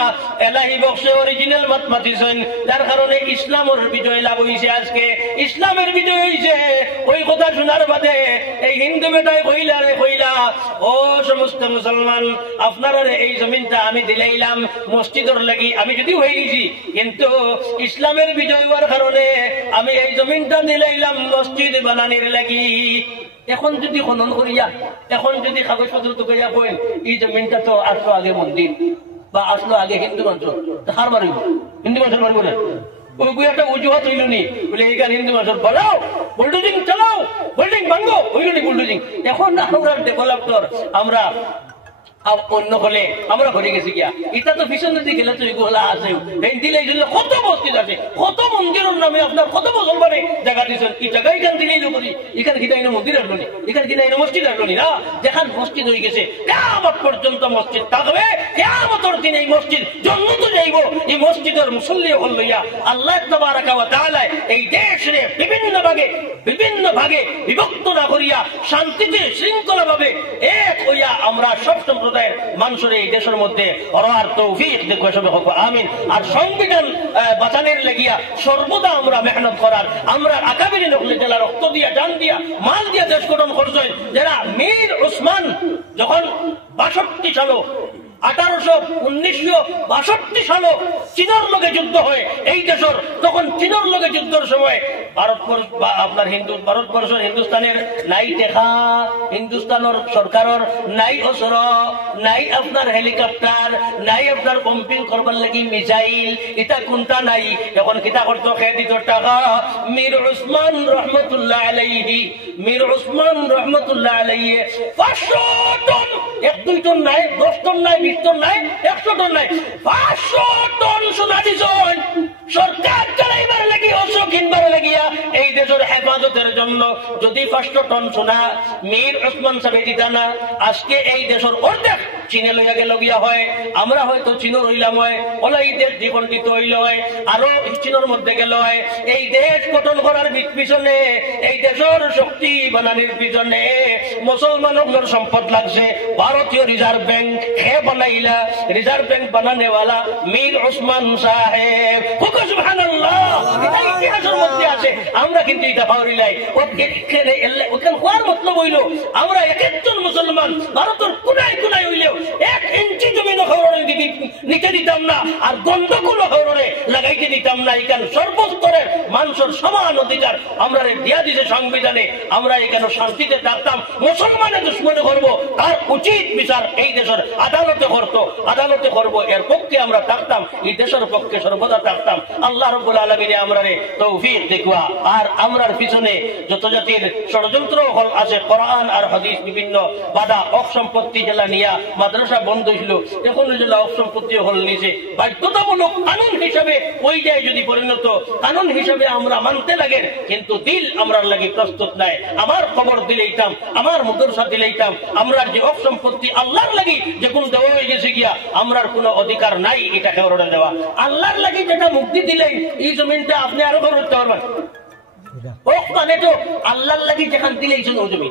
এলাহি বক্সে অরিজিনাল মাত মাতিছেন। যার কারণে ইসলামের বিজয় লাভ হয়েছে। আজকে ইসলামের বিজয় হয়েছে। ওই কথা শোনার বাদে এই হিন্দু বেটায় কইলা ও সমস্ত মুসলমান আপনারা এই জমিনটা আমি দিলাইলাম মসজিদের লাগি, আমি যদি হয়ে গেছি, কিন্তু ইসলামের বিজয় হওয়ার কারণে আমি এই জমিনটা দিলাইলাম মসজিদ বানানির লাগি। এখন যদি খনন করিয়া, এখন যদি কাগজপত্র তো করিয়া বলেন এই জমিনটা তো আসলো আগে মন্দির বা আসলো আগে হিন্দু মানুষ, হার মারিব হিন্দু মানুষ মারিব না। ওই একটা অজুহাত হইল নি বলে এইখানে হিন্দু মানুষ বলাও, বুলডোজিং চালাও, বিল্ডিং ভাঙ্গো, হইল নি বুলডোজিং। এখন আমরা ডেভেলপর আমরা অন্য হলে আমরা ঘরে গেছি গিয়া, এটা তো ভীষণ দিকে গেলে তো এগুলো আছে দিলে কত মসজিদ আছে, কত মন্দিরের নামে আপনার কত মুসলমানে জায়গা দিয়েছেন। এই জায়গা এখান দিলেই করি, এখানে কিনা এনে মন্দির আসলো নি, এখানে কিনা এনে মসজিদ আসলো নি না। যেখান মসজিদ হয়ে গেছে কিয়ামত পর্যন্ত মসজিদ থাকবে, কিয়ামতের দিন এই মসজিদ জন্নত যাইব। এই মসজিদের মুসল্লি হল লইয়া আল্লাহ তাবারাকা ওয়া তাআলা এই দেশে বিভিন্ন ভাগে বিভক্ত না করিয়া শান্তিতে শৃঙ্খলা ভাবে এক হইয়া আমরা সব সম্প্রদায়ের মানুষের এই দেশের মধ্যে অরার তৌফিক দেখো সবে হোক আমিন। আর সংবিধান বাঁচানোর লাগিয়া সর্বদা আমরা মেহনত করার, আমরা আকাবির নকলে জেলা রক্ত দিয়া, জান দিয়া, মাল দিয়া দেশ গঠন করছেন। যারা মীর ওসমান যখন 62 সাল 1962 সাল চীনের লগে যুদ্ধ হয় এই দেশের, তখন চীনের লগে যুদ্ধের সময় ভারতবর্ষ আপনার ভারতবর্ষের হিন্দুস্তানের নাই টেকা, হিন্দুস্তানের সরকারের নাই অস্ত্র, নাই আপনার হেলিকপ্টার, নাই আপনার পম্পিং করবার লাগি মিসাইল, এটা কোনটা নাই। এখন কিতা করতো খেয়ে দিত টাকা। মীর ওসমান রহমতুল্লাহ আলাইহি, মীর ওসমান রহমতুল্লাহ আলাইহি 500 টন, 1-2 টন নাই, 10 টন নাই, 20 টন নাই, 100 টন নাই, 500 টন সোনা দিছেন সরকার চালাইবার লাগি, অস্ত্র কিনবার লাগিয়া এই দেশের হেফাজতের জন্য। যদি 500 টন সোনা মীর ওসমান সাহেব দিতা না, আজকে এই দেশের অর্ধেক চীনে লইয়া গেল গিয়া হয়। আমরা হয়তো চীন রইলাম হয়, ওলা এই দেশ দ্বিখণ্ডিত হইল হয়, আরো চীনের মধ্যে গেল হয়। এই দেশ গঠন করার পিছনে, এই দেশের শক্তি বানানির পিছনে মুসলমানদের সম্পদ লাগছে। ভারতীয় রিজার্ভ ব্যাংক হে বানাইলা, রিজার্ভ ব্যাংক বানানেওয়ালা মীর ওসমান সাহেব। সুবহানাল্লাহ, এটা ইতিহাসের মধ্যে আছে। আমরা কিন্তু এটা পাওয়ারি লাই ওখানে হওয়ার মতলব হইল আমরা এক একজন মুসলমান ভারতের কোনায় কোনায় হইলেও 1 ইঞ্চি জমি নিতে দিতাম না, আর গন্ধগুলো হরণে লাগাইতে দিতাম না। এখানে সর্বস্তরের মানুষের সমান অধিকার আমরা দিয়া দিতে সংবিধানে। আমরা এখানে শান্তিতে থাকতাম। মুসলমানের দুশ্মনী করবো, তার উচিত বিচার এই দেশের আদালতে করতো, আদালতে করবো, এর পক্ষে আমরা থাকতাম, এই দেশের পক্ষে সর্বদা থাকতাম। আল্লাহ রাব্বুল আলামিন আমরা তৌফিক দেখুয়া। আর আমরার পিছনে যত জাতির ষড়যন্ত্র হল আছে, কোরআন আর হাদিস বিভিন্ন বাধা অসম্পত্তি জেলা নিয়া মাদ্রাসা বন্ধ হইল, এখন জেলা অসম্পত্তি হল নিচে বাধ্যতামূলক কানুন হিসাবে ওই যায় যদি পরিণত কানুন হিসাবে আমরা মানতে লাগে, কিন্তু দিল আমরার লাগে প্রস্তুত নাই। আমার খবর দিলেইতাম, আমার মাদ্রাসা দিলেইতাম, আমরার যে অসম্পত্তি আল্লাহর লাগি যখন দেওয়া হয়ে গেছে গিয়া আমরার কোনো অধিকার নাই এটা খেয়ে দেওয়া। আল্লাহর লাগি যেটা মুক্তি দিলেন এই জমিনটা আপনি আরো করতে পারবেন। আল্লাহর লাগি যেখান দিলেইছেন ওই জমি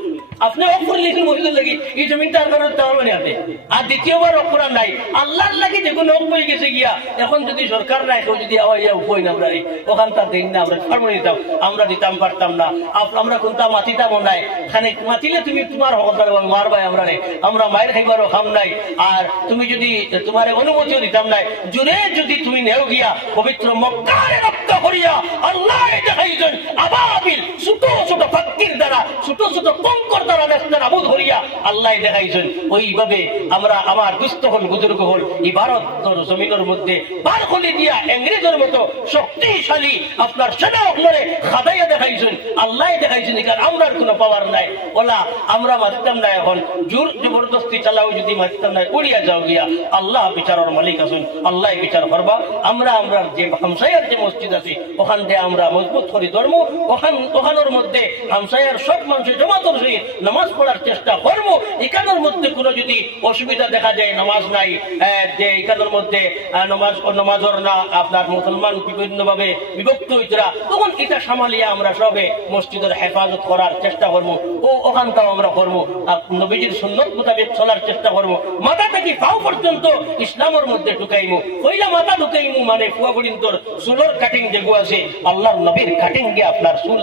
আপনি অফ করে লিখেন মহিলার লাগি এই জমিনটা আর করতে পারবেন আপনি। আর দ্বিতীয়বার অফ করা নাই, আল্লাহর লাগি দেখুন অফ হয়ে গেছে গিয়া। এখন যদি সরকার নাই কেউ যদি উপায় না আমরা ওখান তার দিন না আমরা ফার্ম দিতাম, আমরা দিতাম পারতাম না। আমরা কোনটা মাতিতাম নাই, খানে মাতিলে তুমি তোমার হকদার মারবাই আমরা রে, আমরা মায়ের খাইবারও খাম নাই। আর তুমি যদি তোমার অনুমতিও দিতাম নাই, জুড়ে যদি তুমি নেও গিয়া পবিত্র মক্কারে রক্ষা করিয়া আল্লাহ দেখাইছেন আবাবিল ছোট ছোট ফাক্কির দ্বারা, ছোট ছোট কঙ্কর দ্বারা দেশটা আবুদ করিয়া আল্লাহ দেখাইছেন। ওইভাবে আমরা আমার দুস্থ হল বুজুর্গ হল এই ভারত জমিনের মধ্যে বার করে দিয়া ইংরেজের মতো শক্তিশালী আপনার সেনা হলে খাদাইয়া দেখাইছেন, আল্লাহ দেখাইছেন। এখানে আমরা কোনো পাওয়ার নাই, ওলা আমরা মারতাম না। এখন জোর জবরদস্তি চালাও যদি মারতাম না, উড়িয়া যাও গিয়া। আল্লাহ বিচারের মালিক আছেন, আল্লাহ বিচার করবা। আমরা যে হামসায়ার যে মসজিদ আছে ওখান থেকে আমরা মজবুত করি ধর্ম, ওখানের মধ্যে হামসায়ার সব মানুষের জমাতর সহিত নামাজ পড়ার চেষ্টা করবো। এখানের মধ্যে কোনো যদি অসুবিধা দেখা যায়, নামাজ নাই, যে এখানের মধ্যে নামাজর না আপনার মুসলমান বিভিন্ন ভাবে বিভক্ত হইতরা, তখন এটা সামালিয়া আমরা সবে মসজিদের হেফাজত করার চেষ্টা করবো। ওখানটাও আমরা করবো, নবীজির সুন্নত মোতাবেক চলার চেষ্টা করবো। মাথা থেকে পাও পর্যন্ত ইসলামের মধ্যে ঢুকাইমু। পয়লা মাথা ঢুকাইমু মানে পুয়া পর্যন্ত চুলের কাটিং যেগু আছে আল্লাহর নবীর কাটিং গে আপনার চুল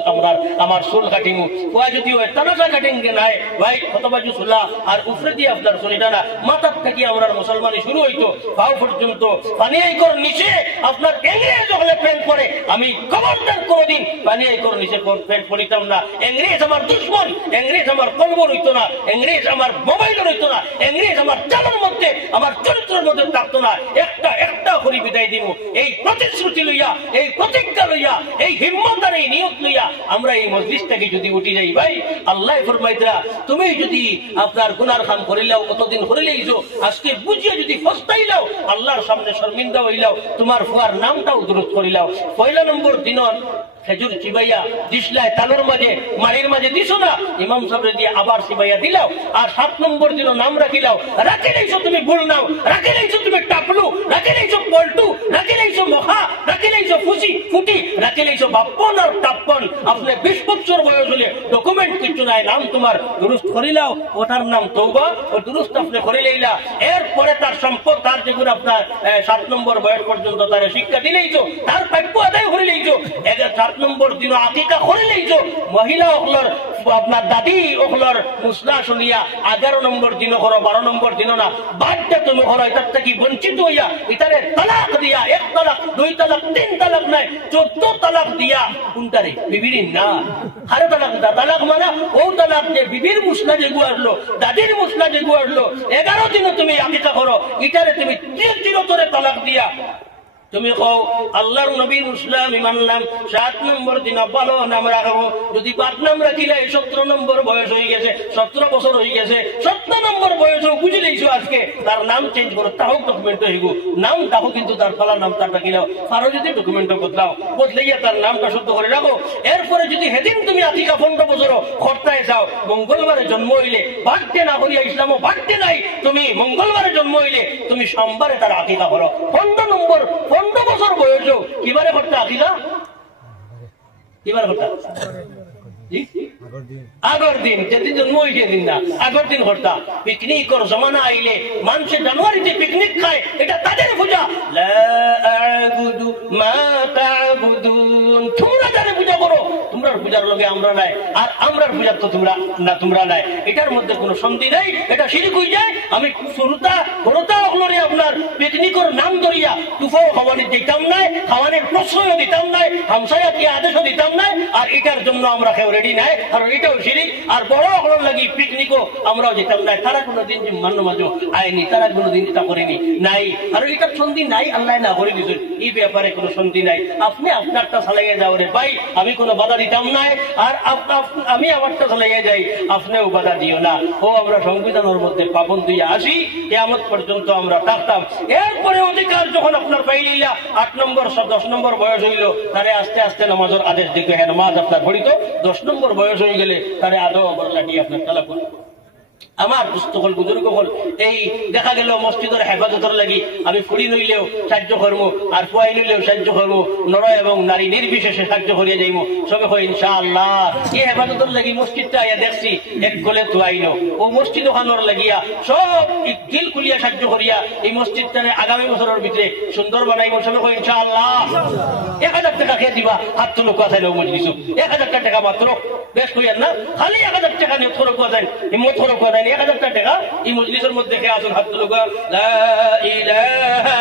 আমার চুল কাটিমু। পুয়া যদি হয় তানাশা কাটিং গে নাই ভাই কতবাজু চুলা আর উফরে দিয়ে আপনার চুলিটা না মাথার থেকে আমরা মুসলমানি শুরু হইতো পাও পর্যন্ত পানি আইকর নিচে আপনার ইংরেজ হলে প্যান্ট পরে আমি খবরদার কোনদিন পানি আইকর নিচে প্যান্ট পরিতাম না। ইংরেজ আমার দুশ্মন, ইংরেজ আমার কলবর হইতো না, ইংরেজ আমার মোবাইল হইতো না, ইংরেজ আমার চালের মধ্যে আমার চরিত্রের মধ্যে থাকতো না। একটা করে বিদায় দিব এই প্রতিশ্রুতি লইয়া, এই প্রতিজ্ঞা লইয়া, এই হিম্মত আর এই নিয়ত লইয়া আমরা এই মজলিস থেকে যদি উঠি যাই ভাই, আল্লাহ ফরমাইতরা তুমি যদি আপনার গুনার কাম করিলাও কতদিন করিলেইছো, আজকে বুঝিয়ে যদি ফস্তাইলাও আল্লাহর সামনে শর্মিন্দা হইলাও, তোমার ফুয়ার নামটাও দুরূদ করিলাও। পয়লা নম্বর দিনন খেজুর চিবাইয়া দিসলাই তালুর মাঝে মাড়ির মাঝে দিছো না, ইমাম সাহেব দিয়ে আবার চিবাইয়া দিলাও। আর 7 নম্বর দিন নাম রাখিলাও, রাখি লাইছো তুমি ভুল নাও, রাখি লাইছো তুমি টাপলু, রাখি লাইছো পল্টু, রাখি লাইছো মহা, রাখি লাইছো ফুটি, রাখি লাইছো বাপ্পন আর টাপ্পন। আপনি 20 বছর বয়স হলে ডকুমেন্ট কিছু নাই, নাম তোমার দুরুস্ত করিলাও, ওটার নাম তওবা, ও দুরুস্ত আপনি করে লইলা। এরপরে তার সম্পদ তার যেগুলো আপনার 7 নম্বর বয়স পর্যন্ত তার শিক্ষা দিলেইছো, তার প্রাপ্য আদায় করে লইছো। 7 নম্বর দিন আকিকা করে লইছো। মহিলা ওগুলোর আপনার দাদি ওগুলোর মুসলা শুনিয়া 11 নম্বর দিন করো, 12 নম্বর দিন না বাদটা তুমি করো, এটার থেকে বঞ্চিত হইয়া এটারে তালাক দিয়া 1 তালাক 2 তালাক 3 তালাক নাই 14 তালাক দিয়া কোনটারে বিবির না হারে তালাক মানে ও তালাক যে বিবির মুসলা যেগু আসলো, দাদির মুসলা যেগু আসলো, 11 দিন তুমি আকিকা করো, এটারে তুমি চিরতরে তালাক দিয়া তুমি কও আল্লাহর নবী মুসলাম মানলাম। 7 নম্বর দিন ভালো নাম রাখবো। যদি 5 নাম রাখিলে 17 নম্বর বয়স হয়ে গেছে, 17 বছর হয়ে গেছে, 17 নম্বর বয়সও বুঝে লইছো আজকে তার নাম চেঞ্জ করো, তাও ডকুমেন্ট হইব নাম তাও কিন্তু তার ফলা নাম তার রাখিলাও, আরো যদি ডকুমেন্ট বদলাইয়া তার নামটা শুদ্ধ করে রাখো। এরপরে যদি সেদিন তুমি আতিকা 15 বছর খরতায় যাও, মঙ্গলবারে জন্ম হইলে বাড়তে না করিয়া ইসলামও বাড়তে নাই, তুমি মঙ্গলবারে জন্ম হইলে তুমি সোমবারে তার আকিকা করো। 15 বছর বয়সেও কিবারে করতে আকিকা, কিবারে করতে আগর দিন যেদিন জন্ম হয়েছে দিন না আগর দিন হরতা পিকনিক ওর জমানা আইলে মানুষের জানুয়ারিতে পিকনিক খায় এটা তাদের পূজা লা আ'বুদু মা তা'বুদুন তোমরা যারা পূজা করো তোমরা পূজার লগে আমরা নাই আর আমরার পূজার তো তোমরা নাই এটার মধ্যে কোনো সন্ধি নাই এটা শিরক হয়ে যায় আমি শুরুতা বড়তা হলরে আপনার পিকনিকের নাম ধরিয়া তুফাও খাওয়ানোর দিতাম নাই খাওয়ানোর প্রশ্রয় দিতাম নাই হামসায়া কি আদেশও দিতাম নাই আর এটার জন্য আমরা কেউ রেডি নাই আর এটাও শিরিক আর বড় হলর লাগি পিকনিকও আমরাও যেতাম নাই তারা কোনোদিন মান্য মাঝে আয়নি তারা কোনোদিন এটা করেনি নাই আর এটার সন্ধি নাই আল্লাহ না করে দিয়েছেন এই ব্যাপারে কোনো সন্ধি নাই আপনি আপনারটা চালাইয়া যাও রে ভাই আমি কোনো বাধা দিতাম নাই আর আমি আমারটা চালাইয়া যাই আপনিও বাধা দিও না ও আমরা সংবিধানের মধ্যে পাবন দিয়ে আসি কিয়ামত পর্যন্ত আমরা থাকতাম এরপরে অধিকার যখন আপনার পাইলিলা 8 নম্বর 10 নম্বর বয়স হইল তারে আস্তে আস্তে নামাজের আদেশ দিকে হ্যাঁ নামাজ আপনার পড়িত 10 নম্বর বয়স হয়ে গেলে তারে আদৌ বরলা দিয়ে আপনার তালাক করল আমার পুস্তকল বুজুর্গ হল এই দেখা গেল মসজিদের হেফাজতের লাগি আমি ফুড়ি নইলেও সাহায্য করবো আর ফুয়াই নইলেও সাহায্য করবো নর এবং নারী নির্বিশেষে সাহায্য করিয়া যাইব সবে হয় ইনশাআল্লাহ এই হেফাজতের লাগি মসজিদটা আয়া দেখছি এক গলে তুয়াইল ও মসজিদ ওখানোর লাগিয়া সব দিল খুলিয়া সাহায্য করিয়া এই মসজিদটারে আগামী বছরের ভিতরে সুন্দর বানাইব সবে হয় ইনশাআল্লাহ 1000 টাকা খেয়ে দিবা হাত তুলো কথা নেও মজলিস 1000 টাকা মাত্র বেশ কইয়ার না খালি 1000 টাকা নিয়ে থরক কথা হিম্মত থরক কথা 1000 টাকা এই মজলিসের মধ্যে কে আসুন হাত তুলো লা ইলাহা